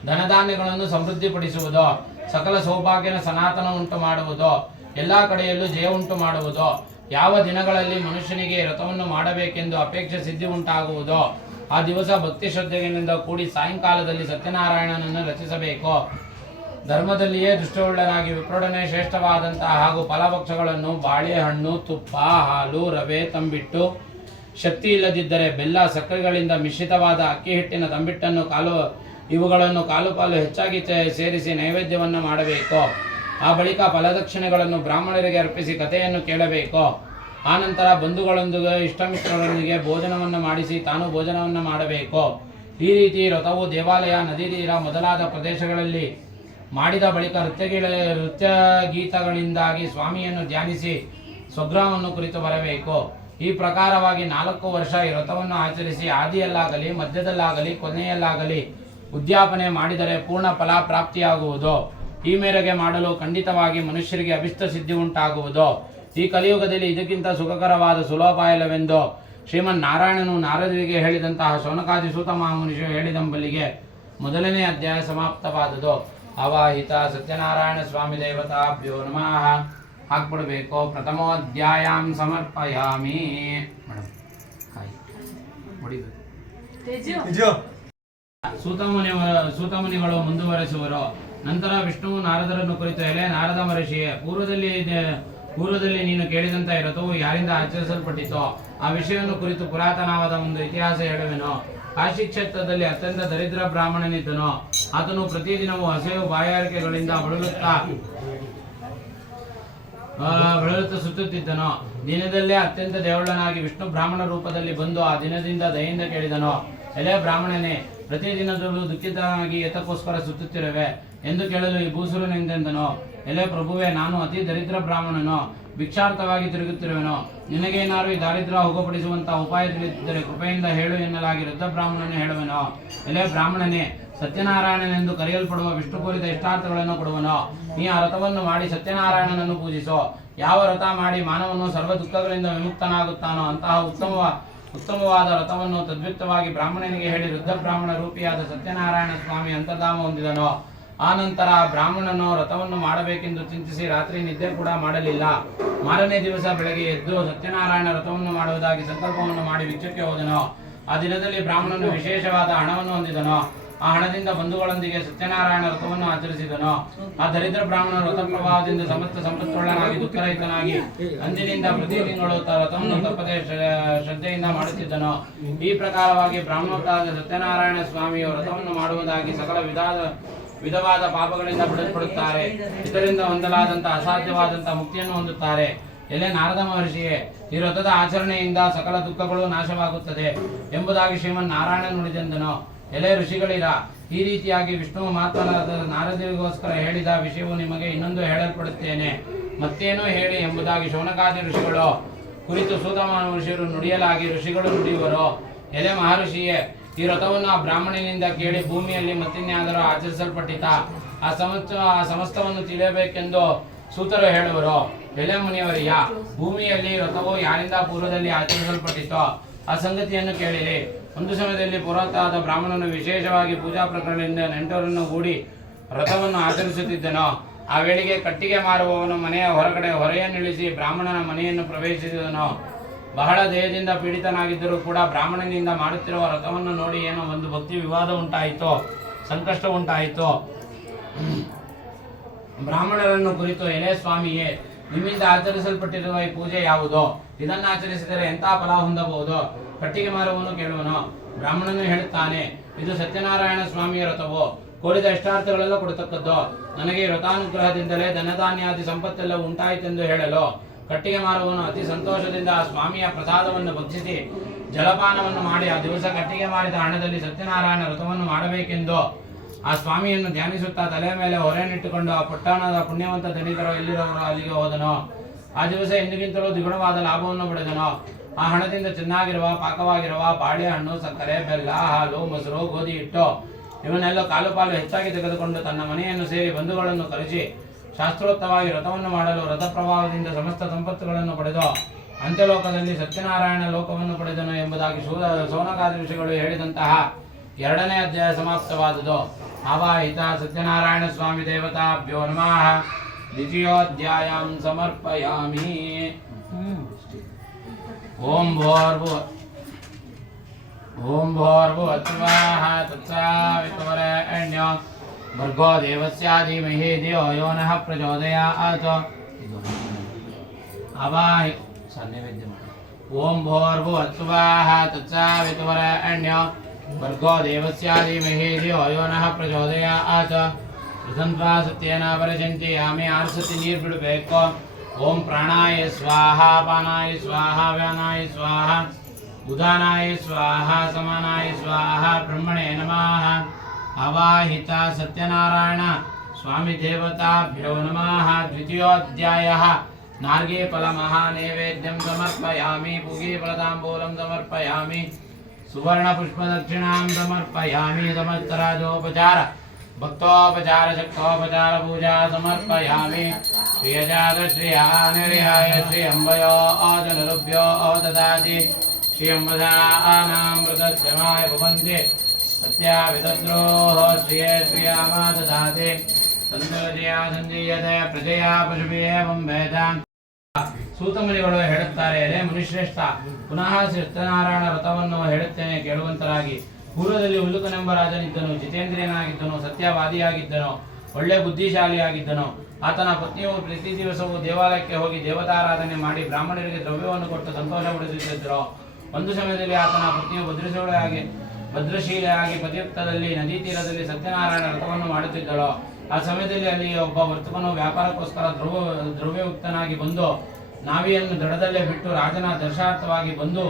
ಧನಧಾನ್ಯಗಳನ್ನು ಸಮೃದ್ಧಿಪಡಿಸುವುದು, ಸಕಲ ಸೌಭಾಗ್ಯನ ಸನಾತನ ಉಂಟು ಮಾಡುವುದು, ಎಲ್ಲಾ ಕಡೆಯಲ್ಲೂ ಜಯ ಉಂಟು ಮಾಡುವುದು, ಯಾವ ದಿನಗಳಲ್ಲಿ ಮನುಷ್ಯನಿಗೆ ವ್ರತವನ್ನು ಮಾಡಬೇಕೆಂದು ಅಪೇಕ್ಷೆ ಸಿದ್ಧಿ ಉಂಟಾಗುವುದೋ ಆ ದಿವಸ ಭಕ್ತಿ ಶ್ರದ್ಧೆಯಿಂದ ಕೂಡಿ ಸಾಯಂಕಾಲದಲ್ಲಿ ಸತ್ಯನಾರಾಯಣನನ್ನು ರಚಿಸಬೇಕು. ಧರ್ಮದಲ್ಲಿಯೇ ದುಷ್ಟವುಳ್ಳನಾಗಿ ವಿಪ್ರೊಡನೆ ಶ್ರೇಷ್ಠವಾದಂತಹ ಹಾಗೂ ಫಲಭಕ್ಷಗಳನ್ನು ಬಾಳೆಹಣ್ಣು, ತುಪ್ಪ, ಹಾಲು, ರವೆ, ತಂಬಿಟ್ಟು, ಶಕ್ತಿ ಇಲ್ಲದಿದ್ದರೆ ಬೆಲ್ಲ, ಸಕ್ಕರೆಗಳಿಂದ ಮಿಶ್ರಿತವಾದ ಅಕ್ಕಿ ಹಿಟ್ಟಿನ ತಂಬಿಟ್ಟನ್ನು ಇವುಗಳನ್ನು ಕಾಲು ಪಾಲು ಹೆಚ್ಚಾಗಿ ಸೇರಿಸಿ ನೈವೇದ್ಯವನ್ನು ಮಾಡಬೇಕು. ಆ ಬಳಿಕ ಫಲದಕ್ಷಿಣೆಗಳನ್ನು ಬ್ರಾಹ್ಮಣರಿಗೆ ಅರ್ಪಿಸಿ ಕಥೆಯನ್ನು ಕೇಳಬೇಕು. ಆನಂತರ ಬಂಧುಗಳೊಂದಿಗೆ ಇಷ್ಟಮಿತ್ರರೊಂದಿಗೆ ಭೋಜನವನ್ನು ಮಾಡಿಸಿ ತಾನು ಭೋಜನವನ್ನು ಮಾಡಬೇಕು. ಈ ರೀತಿ ವ್ರತವು ದೇವಾಲಯ, ನದಿ ತೀರ ಮೊದಲಾದ ಪ್ರದೇಶಗಳಲ್ಲಿ ಮಾಡಿದ ಬಳಿಕ ನೃತ್ಯ ಗೀತಗಳಿಂದಾಗಿ ಸ್ವಾಮಿಯನ್ನು ಧ್ಯಾನಿಸಿ ಸ್ವಗ್ರಾಮವನ್ನು ಕುರಿತು ಬರಬೇಕು. ಈ ಪ್ರಕಾರವಾಗಿ 4 ವರ್ಷ ಈ ವ್ರತವನ್ನು ಆಚರಿಸಿ ಆದಿಯಲ್ಲಾಗಲಿ ಮಧ್ಯದಲ್ಲಾಗಲಿ ಕೊನೆಯಲ್ಲಾಗಲಿ ಉದ್ಯಾಪನೆ ಮಾಡಿದರೆ ಪೂರ್ಣ ಫಲ ಪ್ರಾಪ್ತಿಯಾಗುವುದು. ಈ ಮೇರೆಗೆ ಮಾಡಲು ಖಂಡಿತವಾಗಿ ಮನುಷ್ಯರಿಗೆ ಅಭಿಷ್ಟ ಸಿದ್ಧಿ ಉಂಟಾಗುವುದು. ಈ ಕಲಿಯುಗದಲ್ಲಿ ಇದಕ್ಕಿಂತ ಸುಖಕರವಾದ ಸುಲಭಾಯಲವೆಂದು ಶ್ರೀಮನ್ನಾರಾಯಣನು ನಾರದರಿಗೆ ಹೇಳಿದಂತಹ ಶೌನಕಾದಿ ಸೂತ ಮಹಾಮುನಿಷು ಹೇಳಿದಂಬಲ್ಲಿಗೆ 1ನೇ ಅಧ್ಯಾಯ ಸಮಾಪ್ತವಾದುದು. ಅವಾಹಿತ ಸತ್ಯನಾರಾಯಣ ಸ್ವಾಮಿ ದೇವತಾಭ್ಯೋ ನಮಃ. ಹಾಕ್ಬಿಡ್ಬೇಕು. ಪ್ರಥಮೋಧ್ಯಾಯಾಂ ಸಮರ್ಪಯಾಮಿ. ಮೇಡಮ್ ಸೂತಮುನಿಗಳು ಮುಂದುವರೆಸುವರು. ನಂತರ ವಿಷ್ಣುವು ನಾರದರನ್ನು ಕುರಿತು, ಎಲೆ ನಾರದ ಮಹರ್ಷಿಯೇ, ಪೂರ್ವದಲ್ಲಿ ನೀನು ಕೇಳಿದಂತ ವ್ರತವು ಯಾರಿಂದ ಆಚರಿಸಲ್ಪಟ್ಟಿತೋ ಆ ವಿಷಯವನ್ನು ಕುರಿತು ಪುರಾತನವಾದ ಒಂದು ಇತಿಹಾಸ ಹೇಳುವೆನು. ಕಾಶಿ ಕ್ಷೇತ್ರದಲ್ಲಿ ಅತ್ಯಂತ ದರಿದ್ರ ಬ್ರಾಹ್ಮಣನಿದ್ದನು. ಆತನು ಪ್ರತಿದಿನವೂ ಹಸಿವು ಬಾಯಾರಿಕೆಗಳಿಂದ ಬಳಲುತ್ತಾ ಸುತ್ತುತ್ತಿದ್ದನು. ದಿನದಲ್ಲೇ ಅತ್ಯಂತ ದೇವಳನಾಗಿ ವಿಷ್ಣು ಬ್ರಾಹ್ಮಣ ರೂಪದಲ್ಲಿ ಬಂದು ಆ ದಿನದಿಂದ ದಯೆಯಿಂದ ಕೇಳಿದನು, ಎಲೆ ಬ್ರಾಹ್ಮಣನೇ, ಪ್ರತಿದಿನದಲ್ಲೂ ದುಃಖಿತನಾಗಿ ಏತಕ್ಕೋಸ್ಕರ ಸುತ್ತುತ್ತಿರುವೆ ಎಂದು ಕೇಳಲು ಈ ಭೂಸುರನೆಂದೆಂದನು. ಎಲೆ ಪ್ರಭುವೆ, ನಾನು ಅತಿ ದರಿದ್ರ ಬ್ರಾಹ್ಮಣನು, ಭಿಕ್ಷಾರ್ಥವಾಗಿ ತಿರುಗುತ್ತಿರುವೆನು. ನಿನಗೇನಾರು ಈ ದಾರಿದ್ರ್ಯ ಹೋಗಪಡಿಸುವಂತಹ ಉಪಾಯ ತಿಳಿದಿದ್ದರೆ ಕೃಪೆಯಿಂದ ಹೇಳು ಎನ್ನಲಾಗಿ ವೃದ್ಧ ಬ್ರಾಹ್ಮಣನು ಹೇಳುವೆನು. ಎಲೆ ಬ್ರಾಹ್ಮಣನೇ, ಸತ್ಯನಾರಾಯಣನೆಂದು ಕರೆಯಲ್ಪಡುವ ವಿಷ್ಣು ಕೋರಿದ ಇಷ್ಟಾರ್ಥಗಳನ್ನು ಕೊಡುವನು. ನೀ ಆ ವ್ರತವನ್ನು ಮಾಡಿ ಸತ್ಯನಾರಾಯಣನನ್ನು ಪೂಜಿಸು. ಯಾವ ವ್ರತ ಮಾಡಿ ಮಾನವನು ಸರ್ವ ದುಃಖಗಳಿಂದ ವಿಮುಕ್ತನಾಗುತ್ತಾನೋ ಅಂತಹ ಉತ್ತಮವಾದ ವ್ರತವನ್ನು ತದ್ವಿಕ್ತವಾಗಿ ಬ್ರಾಹ್ಮಣನಿಗೆ ಹೇಳಿ ವೃದ್ಧ ಬ್ರಾಹ್ಮಣ ರೂಪಿಯಾದ ಸತ್ಯನಾರಾಯಣ ಸ್ವಾಮಿ ಅಂತರ್ಧಾಮ ಹೊಂದಿದನು. ಆ ನಂತರ ಬ್ರಾಹ್ಮಣನು ವ್ರತವನ್ನು ಮಾಡಬೇಕೆಂದು ಚಿಂತಿಸಿ ರಾತ್ರಿ ನಿದ್ದೆ ಕೂಡ ಮಾಡಲಿಲ್ಲ. ಮಾರನೇ ದಿವಸ ಬೆಳಗ್ಗೆ ಎದ್ದು ಸತ್ಯನಾರಾಯಣ ವ್ರತವನ್ನು ಮಾಡುವುದಾಗಿ ಸಂಕಲ್ಪವನ್ನು ಮಾಡಿ ಭಿಕ್ಷಕ್ಕೆ ಹೋದನು. ಆ ದಿನದಲ್ಲಿ ಬ್ರಾಹ್ಮಣನು ವಿಶೇಷವಾದ ಹಣವನ್ನು ಹೊಂದಿದನು. ಆ ಹಣದಿಂದ ಬಂಧುಗಳೊಂದಿಗೆ ಸತ್ಯನಾರಾಯಣ ವ್ರತವನ್ನು ಆಚರಿಸಿದನು. ಆ ದರಿದ್ರ ಬ್ರಾಹ್ಮಣ ವ್ರತ ಪ್ರಭಾವದಿಂದ ಸಮಸ್ತ ಸಂಪತ್ತುಳ್ಳನಾಗಿ ದುಃಖರಹಿತನಾಗಿ ಅಂದಿನಿಂದ ಪ್ರತಿ ತಿಂಗಳು ವ್ರತವನ್ನು ತಪ್ಪದೆ ಶ್ರದ್ಧೆಯಿಂದ ಮಾಡುತ್ತಿದ್ದನು. ಈ ಪ್ರಕಾರವಾಗಿ ಬ್ರಾಹ್ಮಣೋತ್ತರಾದ ಸತ್ಯನಾರಾಯಣ ಸ್ವಾಮಿಯ ವ್ರತವನ್ನು ಮಾಡುವುದಾಗಿ ಸಕಲ ವಿಧವಾದ ಪಾಪಗಳಿಂದ ಬಿಡಲ್ಪಡುತ್ತಾರೆ. ಇದರಿಂದ ಹೊಂದಲಾದಂತಹ ಅಸಾಧ್ಯವಾದಂತಹ ಮುಕ್ತಿಯನ್ನು ಹೊಂದುತ್ತಾರೆ. ಎಲೆ ನಾರದ ಮಹರ್ಷಿಯೇ, ಈ ವ್ರತದ ಆಚರಣೆಯಿಂದ ಸಕಲ ದುಃಖಗಳು ನಾಶವಾಗುತ್ತದೆ ಎಂಬುದಾಗಿ ಶ್ರೀಮನ್ನಾರಾಯಣ ನುಡಿದೆಂದನು. ಎಲೆ ಋಷಿಗಳಿರ, ಈ ರೀತಿಯಾಗಿ ವಿಷ್ಣುವು ಮಾತನಾದ ನಾರದರಿಗೋಸ್ಕರ ಹೇಳಿದ ವಿಷಯವು ನಿಮಗೆ ಇನ್ನೊಂದು ಹೇಳಲ್ಪಡುತ್ತೇನೆ. ಮತ್ತೇನೋ ಹೇಳಿ ಎಂಬುದಾಗಿ ಶೌನಕಾದಿ ಋಷಿಗಳು ಕುರಿತು ಸೂತ ಋಷಿಯರು ನುಡಿಯಲಾಗಿ ಋಷಿಗಳು ನುಡಿಯುವರು. ಎಲೆ ಮಹರ್ಷಿಯೇ, ಈ ವ್ರತವನ್ನು ಆ ಬ್ರಾಹ್ಮಣನಿಂದ ಕೇಳಿ ಭೂಮಿಯಲ್ಲಿ ಮತ್ತಿನ್ಯಾದರೂ ಆಚರಿಸಲ್ಪಟ್ಟಿತ ಆ ಸಮಸ್ತವನ್ನು ತಿಳಿಯಬೇಕೆಂದು ಸೂತರು ಹೇಳುವರು. ಎಲೆ ಮುನಿಯವರಿಯ, ಭೂಮಿಯಲ್ಲಿ ವ್ರತವು ಯಾರಿಂದ ಪೂರ್ವದಲ್ಲಿ ಆಚರಿಸಲ್ಪಟ್ಟಿತೋ ಆ ಸಂಗತಿಯನ್ನು ಕೇಳಿರಿ. ಒಂದು ಸಮಯದಲ್ಲಿ ಪುರಾತನವಾದ ಬ್ರಾಹ್ಮಣನು ವಿಶೇಷವಾಗಿ ಪೂಜಾ ಪ್ರಕರಣದಿಂದ ನೆಂಟರನ್ನು ಗೂಡಿ ವ್ರತವನ್ನು ಆಚರಿಸುತ್ತಿದ್ದನು. ಆ ವೇಳೆಗೆ ಕಟ್ಟಿಗೆ ಮಾರುವವನು ಮನೆಯ ಹೊರಗಡೆ ಹೊರೆಯನ್ನಿಳಿಸಿ ಬ್ರಾಹ್ಮಣನ ಮನೆಯನ್ನು ಪ್ರವೇಶಿಸಿದನು. ಬಹಳ ದೇಹದಿಂದ ಪೀಡಿತನಾಗಿದ್ದರೂ ಕೂಡ ಬ್ರಾಹ್ಮಣನಿಂದ ಮಾಡುತ್ತಿರುವ ವ್ರತವನ್ನು ನೋಡಿ ಏನೋ ಒಂದು ಭಕ್ತಿ ವಿವಾದ ಉಂಟಾಯಿತು, ಸಂಕಷ್ಟ ಉಂಟಾಯಿತು. ಬ್ರಾಹ್ಮಣರನ್ನು ಕುರಿತು, ಎಲೆ ಸ್ವಾಮಿಯೇ, ನಿಮ್ಮಿಂದ ಆಚರಿಸಲ್ಪಟ್ಟಿರುವ ಈ ಪೂಜೆ ಯಾವುದು? ಇದನ್ನು ಆಚರಿಸಿದರೆ ಎಂಥ ಫಲ ಹೊಂದಬಹುದು? ಕಟ್ಟಿಗೆ ಮಾರುವವನು ಕೇಳುವನು. ಬ್ರಾಹ್ಮಣನು ಹೇಳುತ್ತಾನೆ, ಇದು ಸತ್ಯನಾರಾಯಣ ಸ್ವಾಮಿಯ ವ್ರತವು, ಕೋರಿದ ಇಷ್ಟಾರ್ಥಗಳೆಲ್ಲ ಕೊಡತಕ್ಕದ್ದು. ನನಗೆ ವ್ರತಾನುಗ್ರಹದಿಂದಲೇ ಧನಧಾನ್ಯಾದಿ ಸಂಪತ್ತೆಲ್ಲ ಉಂಟಾಯಿತೆಂದು ಹೇಳಲು ಕಟ್ಟಿಗೆ ಮಾರುವವನು ಅತಿ ಸಂತೋಷದಿಂದ ಆ ಸ್ವಾಮಿಯ ಪ್ರಸಾದವನ್ನು ಭಕ್ಷಿಸಿ ಜಲಪಾನವನ್ನು ಮಾಡಿ ಆ ದಿವಸ ಕಟ್ಟಿಗೆ ಮಾರಿದ ಹಣದಲ್ಲಿ ಸತ್ಯನಾರಾಯಣ ವ್ರತವನ್ನು ಮಾಡಬೇಕೆಂದು ಆ ಸ್ವಾಮಿಯನ್ನು ಧ್ಯಾನಿಸುತ್ತಾ ತಲೆ ಮೇಲೆ ಹೊರೆಯನ್ನಿಟ್ಟುಕೊಂಡು ಆ ಪಟ್ಟಣದ ಪುಣ್ಯವಂತ ಧನಿಕರು ಎಲ್ಲಿರೋರು ಅಲ್ಲಿಗೆ ಹೋದನು. ಆ ದಿವಸ ಎಂದಿಗಿಂತಲೂ ದ್ವಿಗುಣವಾದ ಲಾಭವನ್ನು ಪಡೆದನು. ಆ ಹಣದಿಂದ ಚೆನ್ನಾಗಿರುವ ಪಾಕವಾಗಿರುವ ಬಾಳೆಹಣ್ಣು, ಸಕ್ಕರೆ, ಬೆಲ್ಲ, ಹಾಲು, ಮೊಸರು, ಗೋಧಿ ಹಿಟ್ಟು ಇವನ್ನೆಲ್ಲ ಕಾಲು ಪಾಲು ಹೆಚ್ಚಾಗಿ ತೆಗೆದುಕೊಂಡು ತನ್ನ ಮನೆಯನ್ನು ಸೇರಿ ಬಂಧುಗಳನ್ನು ಕರೆಸಿ ಶಾಸ್ತ್ರೋಕ್ತವಾಗಿ ವ್ರತವನ್ನು ಮಾಡಲು ವ್ರತ ಪ್ರಭಾವದಿಂದ ಸಮಸ್ತ ಸಂಪತ್ತುಗಳನ್ನು ಪಡೆದು ಅಂತ್ಯಲೋಕದಲ್ಲಿ ಸತ್ಯನಾರಾಯಣ ಲೋಕವನ್ನು ಪಡೆದನು ಎಂಬುದಾಗಿ ಸೌನಕಾದಿ ಋಷಿಗಳು ಹೇಳಿದಂತಹ 2ನೇ ಅಧ್ಯಾಯ ಸಮಾಪ್ತವಾದುದು. ಆವಾಹಿತ ಸತ್ಯನಾರಾಯಣ ಸ್ವಾಮಿ ದೇವತಾಭ್ಯೋ ನಮಃ. ದ್ವಿತೀಯೋಧ್ಯಾಯಂ ಸಮರ್ಪಯಾಮಿ. ಓಂ ಭೋರ್ಭುವಸ್ಸುವಃ ತತ್ಸವಿತುರ್ವರೆಣ್ಯೋ ಭರ್ಗೋ ದೇವಸ್ಯ ಧೀಮಹಿ ಧಿಯೋ ಯೋ ನಃ ಪ್ರಚೋದಯಾತ್. ಅವಾಹಿ ನೈವೇದ್ಯ ಮಾಡಿ. ಓಂ ಭೋರ್ಭುವಸ್ಸುವಃ ತತ್ಸವಿತುರ್ವರೆಣ್ಯೋ ಭರ್ಗೋ ದೇವಸ್ಯ ಧೀಮಹಿ ಧಿಯೋ ಯೋ ನಃ ಪ್ರಚೋದಯಾತ್. ಪ್ರಸಂತ್ವಾ ಸತ್ಯೇನ ಪರಶಂಚಿ ಯಾಮಿ 6 ಸತಿ ನೀರು ಬಿಡಬೇಕು. ಓಂ ಪ್ರಾಣಾಯ ಸ್ವಾಹ, ಪಾನಾಯ ಸ್ವಾಹ, ವ್ಯಾನಾಯ ಸ್ವಾಹ, ಉದಾನಾಯ ಸ್ವಾಹ, ಸಮಾನಾಯ ಸ್ವಾಹ, ಬ್ರಹ್ಮಣೇ ನಮಃ. ಅವಾಹಿತ ಸತ್ಯನಾರಾಯಣ ಸ್ವಾಮಿ ದೇವತಾಭ್ಯೋ ನಮಃ. ದ್ವಿತೀಯೋಧ್ಯಾಯಃ ನಾರ್ಗೆ ಫಲ ಮಹಾನೈವೇದ್ಯಂ ಸಮರ್ಪಯಾಮಿ. ಪೂಗಿ ಫಲತಾಂಬೂಲಂ ಸಮರ್ಪಯಾಮಿ. ಸುವರ್ಣ ಪುಷ್ಪ ದಕ್ಷಿಣಾಂ ಸಮರ್ಪಯಾಮಿ. ಸಮಸ್ತರಾಜೋಪಚಾರ ಭಕ್ತೋಪಚಾರ ಶಕ್ತೋಪಚಾರ ಪೂಜಾ ಸಮರ್ಪಯಾಮಿ. ಶ್ರೀಯಜಾತ ಶ್ರಿಯಾ ನಿರ್ಯಾಯ ಶ್ರೀ ಅಂಬಯೋ ಜನರುಭ್ಯೋ ದದಾತಿ. ಶ್ರೀ ಅಂಬದಾನಾಂ ಮೃತಸ್ಯಮಾಯ ಭವಂತಿ ಸತ್ಯಾವಿತದ್ರೋಹ ಶ್ರಿಯೇ ಶ್ರಿಯಾಮ ದದಾತಿ. ಸಂತೋಷಯಾ ಸಂಜೀಯತೆ ಪ್ರಜೆಯಾ ಪಶುಭಿಯೇವಂ ವೇದ. ಸೂತಮುನಿಗಳು ಹೇಳುತ್ತಾರೆ, ಎಲೆ ಮುನಿಶ್ರೇಷ್ಠ, ಪುನಃ ಸತ್ಯನಾರಾಯಣ ವ್ರತವನ್ನು ಹೇಳುತ್ತೇನೆ ಕೇಳುವಂತರಾಗಿ. ಪೂರ್ವದಲ್ಲಿ ಉಲ್ಲುಕನೆಂಬ ರಾಜನಿದ್ದನು. ಜಿತೇಂದ್ರಿಯನಾಗಿದ್ದನು, ಸತ್ಯವಾದಿಯಾಗಿದ್ದನು, ಒಳ್ಳೆ ಬುದ್ಧಿಶಾಲಿಯಾಗಿದ್ದನು. ಆತನ ಪತ್ನಿಯು ಪ್ರತಿ ದಿವಸವೂ ದೇವಾಲಯಕ್ಕೆ ಹೋಗಿ ದೇವತಾರಾಧನೆ ಮಾಡಿ ಬ್ರಾಹ್ಮಣರಿಗೆ ದ್ರವ್ಯವನ್ನು ಕೊಟ್ಟು ಸಂತೋಷ ಪಡಿಸುತ್ತಿದ್ದರು. ಒಂದು ಸಮಯದಲ್ಲಿ ಆತನ ಪತ್ನಿಯು ಭದ್ರಶೀಲೆಯಾಗಿ ಪತಿಯುಕ್ತದಲ್ಲಿ ನದಿ ತೀರದಲ್ಲಿ ಸತ್ಯನಾರಾಯಣ ವ್ರತವನ್ನು ಮಾಡುತ್ತಿದ್ದಳು. ಆ ಸಮಯದಲ್ಲಿ ಅಲ್ಲಿ ಒಬ್ಬ ವರ್ತಕನು ವ್ಯಾಪಾರಕ್ಕೋಸ್ಕರ ದ್ರವ್ಯಯುಕ್ತನಾಗಿ ಬಂದು ನಾವಿಯನ್ನು ದಡದಲ್ಲೇ ಬಿಟ್ಟು ರಾಜನ ದರ್ಶನಾರ್ಥವಾಗಿ ಬಂದು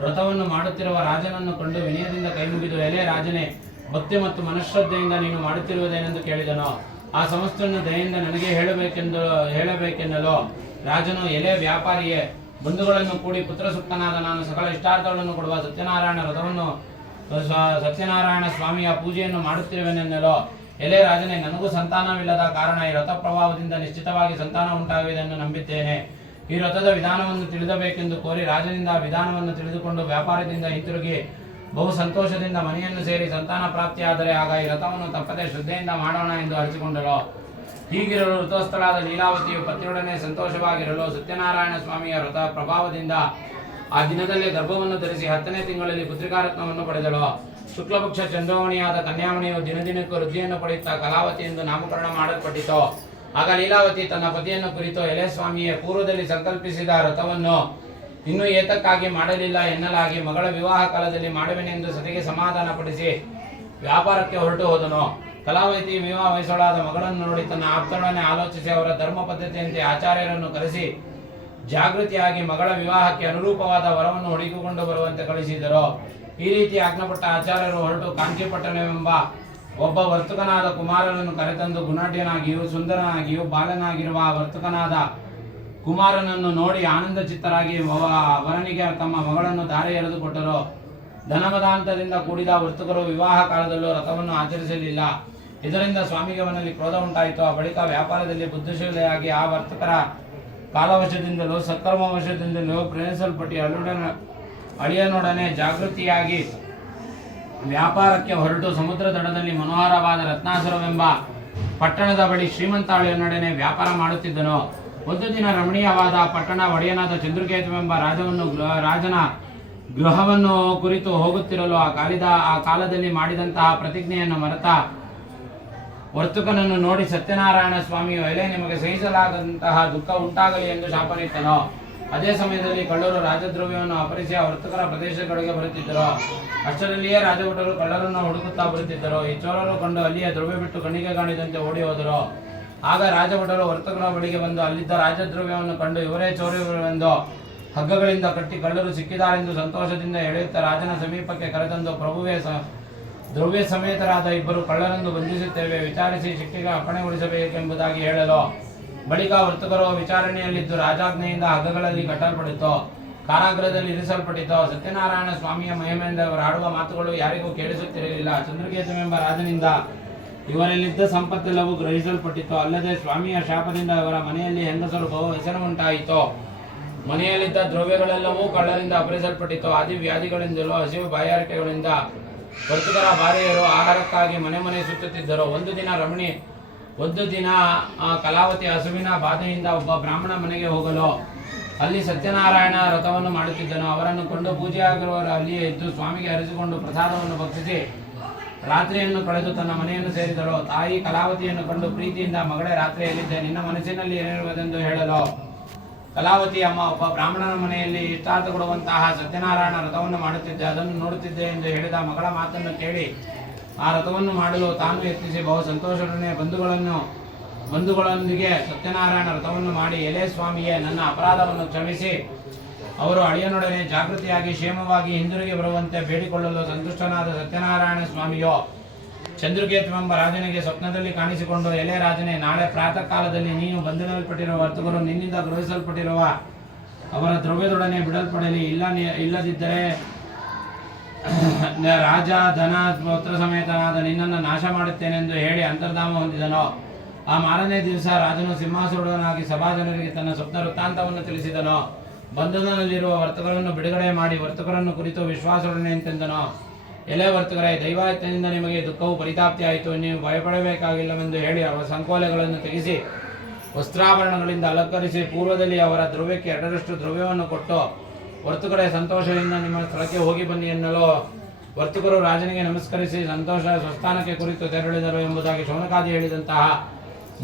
ವ್ರತವನ್ನು ಮಾಡುತ್ತಿರುವ ರಾಜನನ್ನು ಕಂಡು ವಿನಯದಿಂದ ಕೈಮುಗಿದು, ಎಲೆ ರಾಜನೇ, ಭಕ್ತಿ ಮತ್ತು ಮನಶ್ರದ್ಧೆಯಿಂದ ನೀನು ಮಾಡುತ್ತಿರುವುದೇನೆಂದು ಕೇಳಿದನು. ಆ ಸಮಸ್ತವನ್ನು ದಯೆಯಿಂದ ನನಗೆ ಹೇಳಬೇಕೆನ್ನಲು ರಾಜನು, ಎಲೆ ವ್ಯಾಪಾರಿಯೇ, ಬಂಧುಗಳನ್ನು ಕೂಡಿ ಪುತ್ರಸುಕ್ತನಾದ ನಾನು ಸಕಲ ಇಷ್ಟಾರ್ಥಗಳನ್ನು ಕೊಡುವ ಸತ್ಯನಾರಾಯಣ ಸ್ವಾಮಿಯ ಪೂಜೆಯನ್ನು ಮಾಡುತ್ತಿರುವೆನೆನ್ನಲು. ಎಲೆ ರಾಜನೇ, ನನಗೂ ಸಂತಾನವಿಲ್ಲದ ಕಾರಣ ಈ ವ್ರತ ಪ್ರಭಾವದಿಂದ ನಿಶ್ಚಿತವಾಗಿ ಸಂತಾನ ಉಂಟಾಗುವುದೆಂದು ನಂಬಿದ್ದೇನೆ. ಈ ವ್ರತದ ವಿಧಾನವನ್ನು ತಿಳಿದಬೇಕೆಂದು ಕೋರಿ ರಾಜನಿಂದ ಆ ವಿಧಾನವನ್ನು ತಿಳಿದುಕೊಂಡು ವ್ಯಾಪಾರದಿಂದ ಹಿಂತಿರುಗಿ ಬಹು ಸಂತೋಷದಿಂದ ಮನೆಯನ್ನು ಸೇರಿ ಸಂತಾನ ಪ್ರಾಪ್ತಿಯಾದರೆ ಆಗ ಈ ವ್ರತವನ್ನು ತಪ್ಪದೆ ಶ್ರದ್ಧೆಯಿಂದ ಮಾಡೋಣ ಎಂದು ಅರಿತುಕೊಂಡಳು. ಹೀಗಿರಲು ಋತಸ್ಥಳಾದ ಲೀಲಾವತಿಯು ಪತಿಯೊಡನೆ ಸಂತೋಷವಾಗಿರಲು ಸತ್ಯನಾರಾಯಣ ಸ್ವಾಮಿಯ ವ್ರತ ಪ್ರಭಾವದಿಂದ ಆ ದಿನದಲ್ಲೇ ಗರ್ಭವನ್ನು ಧರಿಸಿ 10ನೇ ತಿಂಗಳಲ್ಲಿ ಪುತ್ರಿಕಾರತ್ನವನ್ನು ಪಡೆದಳು. ಶುಕ್ಲಪಕ್ಷ ಚಂದ್ರಮಣಿಯಾದ ಕನ್ಯಾಮಣಿಯು ದಿನದಿನಕ್ಕೂ ವೃದ್ಧಿಯನ್ನು ಪಡೆಯುತ್ತಾ ಕಲಾವತಿ ಎಂದು ನಾಮಕರಣ ಮಾಡಲ್ಪಟ್ಟಿತು. ಆಗ ಲೀಲಾವತಿ ತನ್ನ ಪತಿಯನ್ನು ಕುರಿತು, ಎಲೆ ಸ್ವಾಮಿಯೇ, ಪೂರ್ವದಲ್ಲಿ ಸಂಕಲ್ಪಿಸಿದ ವ್ರತವನ್ನು ಇನ್ನೂ ಏತಕ್ಕಾಗಿ ಮಾಡಲಿಲ್ಲ ಎನ್ನಲಾಗಿ ಮಗಳ ವಿವಾಹ ಕಾಲದಲ್ಲಿ ಮಾಡುವೆನೆಂದು ಸತಿಗೆ ಸಮಾಧಾನಪಡಿಸಿ ವ್ಯಾಪಾರಕ್ಕೆ ಹೊರಟು ಹೋದನು. ಕಲಾವತಿ ವಿವಾಹ ವಯಸ್ಸೊಳಾದ ಮಗಳನ್ನು ನೋಡಿ ತನ್ನ ಆಪ್ತರೊಡನೆ ಆಲೋಚಿಸಿ ಅವರ ಧರ್ಮ ಪದ್ಧತಿಯಂತೆ ಆಚಾರ್ಯರನ್ನು ಕರೆಸಿ ಜಾಗೃತಿಯಾಗಿ ಮಗಳ ವಿವಾಹಕ್ಕೆ ಅನುರೂಪವಾದ ವರವನ್ನು ಹುಡುಕಿಕೊಂಡು ಬರುವಂತೆ ಕಳಿಸಿದರು. ಈ ರೀತಿ ಆಜ್ಞಾಪಟ್ಟ ಆಚಾರ್ಯರು ಹೊರಟು ಕಾಂಚೀಪಟ್ಟಣವೆಂಬ ಒಬ್ಬ ವರ್ತಕನಾದ ಕುಮಾರನನ್ನು ಕರೆತಂದು ಗುಣಾಢ್ಯನಾಗಿಯೂ ಸುಂದರನಾಗಿಯೂ ಬಾಲನಾಗಿರುವ ಆ ವರ್ತಕನಾದ ಕುಮಾರನನ್ನು ನೋಡಿ ಆನಂದ ಚಿತ್ತರಾಗಿ ವರನಿಗೆ ತಮ್ಮ ಮಗಳನ್ನು ದಾರೆ ಎರೆದುಕೊಟ್ಟರು. ಧನಮದಾಂತದಿಂದ ಕೂಡಿದ ವರ್ತಕರು ವಿವಾಹ ಕಾಲದಲ್ಲೂ ವ್ರತವನ್ನು ಆಚರಿಸಲಿಲ್ಲ. ಇದರಿಂದ ಸ್ವಾಮಿಗೆ ಅವನಲ್ಲಿ ಕ್ರೋಧ ಉಂಟಾಯಿತು. ಆ ಬಳಿಕ ವ್ಯಾಪಾರದಲ್ಲಿ ಬುದ್ಧಿಶೀಲೆಯಾಗಿ ಆ ವರ್ತಕರ ಕಾಲವಶದಿಂದಲೂ ಸತ್ಕರ್ಮವಶದಿಂದಲೂ ಪ್ರೇರಿಸಲ್ಪಟ್ಟು ಅಳಿಯನೊಡನೆ ಜಾಗೃತಿಯಾಗಿ ವ್ಯಾಪಾರಕ್ಕೆ ಹೊರಟು ಸಮುದ್ರ ದಡದಲ್ಲಿ ಮನೋಹರವಾದ ರತ್ನಾಸುರವೆಂಬ ಪಟ್ಟಣದ ಬಳಿ ಶ್ರೀಮಂತ ಅಳಿಯನೊಡನೆ ವ್ಯಾಪಾರ ಮಾಡುತ್ತಿದ್ದನು. ಒಂದು ದಿನ ರಮಣೀಯವಾದ ಪಟ್ಟಣ ಒಡೆಯನಾದ ಚಂದ್ರಕೇತುವೆಂಬ ರಾಜನ ಗೃಹವನ್ನು ಕುರಿತು ಹೋಗುತ್ತಿರಲು ಆ ಕಾಲದಲ್ಲಿ ಮಾಡಿದಂತಹ ಪ್ರತಿಜ್ಞೆಯನ್ನು ಮರೆತ ವರ್ತುಕನನ್ನು ನೋಡಿ ಸತ್ಯನಾರಾಯಣ ಸ್ವಾಮಿಯು ಎಲೆ ನಿಮಗೆ ಸಹಿಸಲಾಗದಂತಹ ದುಃಖ ಉಂಟಾಗಲಿ ಎಂದು ಶಾಪನಿತ್ತನು. ಅದೇ ಸಮಯದಲ್ಲಿ ಕಳ್ಳರು ರಾಜದ್ರವ್ಯವನ್ನು ಅಪಹರಿಸಿ ವರ್ತಕರ ಪ್ರದೇಶಗಳಿಗೆ ಬರುತ್ತಿದ್ದರು. ಅಷ್ಟರಲ್ಲಿಯೇ ರಾಜಭಟರು ಕಳ್ಳರನ್ನು ಹುಡುಕುತ್ತಾ ಬರುತ್ತಿದ್ದರು. ಈ ಚೋರರು ಕಂಡು ಅಲ್ಲಿಯೇ ದ್ರವ್ಯ ಬಿಟ್ಟು ಕಣ್ಣಿಗೆ ಕಾಣಿದಂತೆ ಓಡಿ ಹೋದರು. ಆಗ ರಾಜಭಟರು ವರ್ತಕರ ಬಳಿಗೆ ಬಂದು ಅಲ್ಲಿದ್ದ ರಾಜದ್ರವ್ಯವನ್ನು ಕಂಡು ಇವರೇ ಚೋರರೆಂದು ಹಗ್ಗಗಳಿಂದ ಕಟ್ಟಿ ಕಳ್ಳರು ಸಿಕ್ಕಿದಾರೆಂದು ಸಂತೋಷದಿಂದ ಎಳೆಯುತ್ತಾ ರಾಜನ ಸಮೀಪಕ್ಕೆ ಕರೆತಂದು ಪ್ರಭುವೇ ದ್ರವ್ಯ ಸಮೇತರಾದ ಇಬ್ಬರು ಕಳ್ಳರನ್ನು ಬಂಧಿಸುತ್ತೇವೆ, ವಿಚಾರಿಸಿ ಶಿಕ್ಷೆಗೆ ಅಪ್ಪಣೆಗೊಳಿಸಬೇಕೆಂಬುದಾಗಿ ಹೇಳಲು ಬಳಿಕ ವರ್ತಕರು ವಿಚಾರಣೆಯಲ್ಲಿದ್ದು ರಾಜಾಜ್ಞೆಯಿಂದ ಹಗ್ಗಗಳಲ್ಲಿ ಕಟ್ಟಲ್ಪಟ್ಟಿತು, ಕಾರಾಗೃಹದಲ್ಲಿ ಇರಿಸಲ್ಪಟ್ಟಿತು. ಸತ್ಯನಾರಾಯಣ ಸ್ವಾಮಿಯ ಮಹಿಮೆಯಿಂದ ಅವರು ಆಡುವ ಮಾತುಗಳು ಯಾರಿಗೂ ಕೇಳಿಸುತ್ತಿರಲಿಲ್ಲ. ಚಂದ್ರಕೇತುವೆಂಬ ರಾಜನಿಂದ ಇವರಲ್ಲಿದ್ದ ಸಂಪತ್ತೆಲ್ಲವೂ ಗ್ರಹಿಸಲ್ಪಟ್ಟಿತು. ಅಲ್ಲದೆ ಸ್ವಾಮಿಯ ಶಾಪದಿಂದ ಅವರ ಮನೆಯಲ್ಲಿ ಹೆಂಗಸರು ಬಹು ಹೆಸರುಂಟಾಯಿತು. ಮನೆಯಲ್ಲಿದ್ದ ದ್ರವ್ಯಗಳೆಲ್ಲವೂ ಕಳ್ಳರಿಂದ ಅಪಹರಿಸಲ್ಪಟ್ಟಿತು. ಆದಿ ವ್ಯಾಧಿಗಳಿಂದಲೂ ಹಸಿವು ಬಾಯಾರಿಕೆಗಳಿಂದ ವರ್ತಕರ ಭಾರ್ಯರು ಆಹಾರಕ್ಕಾಗಿ ಮನೆ ಸುತ್ತುತ್ತಿದ್ದರು. ಒಂದು ದಿನ ಕಲಾವತಿ ಹಸುವಿನ ಬಾಧೆಯಿಂದ ಒಬ್ಬ ಬ್ರಾಹ್ಮಣ ಮನೆಗೆ ಹೋಗಲು ಅಲ್ಲಿ ಸತ್ಯನಾರಾಯಣ ವ್ರತವನ್ನು ಮಾಡುತ್ತಿದ್ದನು. ಅವರನ್ನು ಕೊಂಡು ಪೂಜೆಯಾಗಿರುವವರು ಅಲ್ಲಿಯೇ ಇದ್ದು ಸ್ವಾಮಿಗೆ ಅರಿಸಿಕೊಂಡು ಪ್ರಸಾದವನ್ನು ಭಕ್ಷಿಸಿ ರಾತ್ರಿಯನ್ನು ಕಳೆದು ತನ್ನ ಮನೆಯನ್ನು ಸೇರಿದಳು. ತಾಯಿ ಕಲಾವತಿಯನ್ನು ಕಂಡು ಪ್ರೀತಿಯಿಂದ ಮಗಳೇ ರಾತ್ರಿಯಲ್ಲಿದ್ದೆ, ನಿನ್ನ ಮನಸ್ಸಿನಲ್ಲಿ ಏನಿರುವುದೆಂದು ಹೇಳಲು ಕಲಾವತಿ ಅಮ್ಮ ಒಬ್ಬ ಬ್ರಾಹ್ಮಣನ ಮನೆಯಲ್ಲಿ ಇಷ್ಟಾರ್ಥ ಕೊಡುವಂತಹ ಸತ್ಯನಾರಾಯಣ ವ್ರತವನ್ನು ಮಾಡುತ್ತಿದ್ದೆ, ಅದನ್ನು ನೋಡುತ್ತಿದ್ದೆ ಎಂದು ಹೇಳಿದ ಮಗಳ ಮಾತನ್ನು ಕೇಳಿ ಆ ವ್ರತವನ್ನು ಮಾಡಲು ತಾನು ಯತ್ನಿಸಿ ಬಹು ಸಂತೋಷದೊಡನೆ ಬಂಧುಗಳೊಂದಿಗೆ ಸತ್ಯನಾರಾಯಣ ವ್ರತವನ್ನು ಮಾಡಿ ಎಲೆ ಸ್ವಾಮಿಯೇ ನನ್ನ ಅಪರಾಧವನ್ನು ಕ್ಷಮಿಸಿ ಅವರು ಅಳಿಯನೊಡನೆ ಜಾಗೃತಿಯಾಗಿ ಕ್ಷೇಮವಾಗಿ ಹಿಂದಿರುಗಿ ಬರುವಂತೆ ಬೇಡಿಕೊಳ್ಳಲು ಸಂತುಷ್ಟನಾದ ಸತ್ಯನಾರಾಯಣ ಸ್ವಾಮಿಯೋ ಚಂದ್ರಕೇತುವೆಂಬ ರಾಜನಿಗೆ ಸ್ವಪ್ನದಲ್ಲಿ ಕಾಣಿಸಿಕೊಂಡು, ಎಲೆ ರಾಜನೇ, ನಾಳೆ ಪ್ರಾತಃ ಕಾಲದಲ್ಲಿ ನೀನು ಬಂಧಿಸಲ್ಪಟ್ಟಿರುವ ವರ್ತಕರು ನಿನ್ನಿಂದ ಗೃಹಿಸಲ್ಪಟ್ಟಿರುವ ಅವರ ದ್ರವ್ಯದೊಡನೆ ಬಿಡಲ್ಪಡಲಿ, ಇಲ್ಲದಿದ್ದರೆ ರಾಜ ಧನ ಪುತ್ರ ಸಮೇತನಾದ ನಿನ್ನನ್ನು ನಾಶ ಮಾಡುತ್ತೇನೆಂದು ಹೇಳಿ ಅಂತರ್ಧಾಮ ಹೊಂದಿದನು. ಆ ಮಾರನೇ ದಿವಸ ರಾಜನು ಸಿಂಹಾಸೂಢನಾಗಿ ಸಭಾಜನರಿಗೆ ತನ್ನ ಸ್ವಪ್ನ ವೃತ್ತಾಂತವನ್ನು ತಿಳಿಸಿದನು. ಬಂಧನದಲ್ಲಿರುವ ವರ್ತಕರನ್ನು ಬಿಡುಗಡೆ ಮಾಡಿ ವರ್ತಕರನ್ನು ಕುರಿತು ವಿಶ್ವಾಸದೊಡನೆ ಎಂತೆಂದನು, ಎಲೆ ವರ್ತಕರೇ, ದೈವಾಯತ್ನದಿಂದ ನಿಮಗೆ ದುಃಖವು ಪರಿತಾಪ್ತಿಯಾಯಿತು, ನೀವು ಭಯಪಡಬೇಕಾಗಿಲ್ಲವೆಂದು ಹೇಳಿ ಅವರ ಸಂಕೋಲೆಗಳನ್ನು ತೆಗೆಸಿ ವಸ್ತ್ರಾಭರಣಗಳಿಂದ ಅಲಂಕರಿಸಿ ಪೂರ್ವದಲ್ಲಿ ಅವರ ದ್ರವ್ಯಕ್ಕೆ 2ರಷ್ಟು ದ್ರವ್ಯವನ್ನು ಕೊಟ್ಟು ವರ್ತಕರೇ ಸಂತೋಷದಿಂದ ನಿಮ್ಮ ಸ್ಥಳಕ್ಕೆ ಹೋಗಿ ಬನ್ನಿ ಎನ್ನಲು ವರ್ತಕರು ರಾಜನಿಗೆ ನಮಸ್ಕರಿಸಿ ಸಂತೋಷ ಸ್ವಸ್ಥಾನಕ್ಕೆ ಕುರಿತು ತೆರಳಿದರು ಎಂಬುದಾಗಿ ಶೌನಕಾದಿ ಹೇಳಿದಂತಹ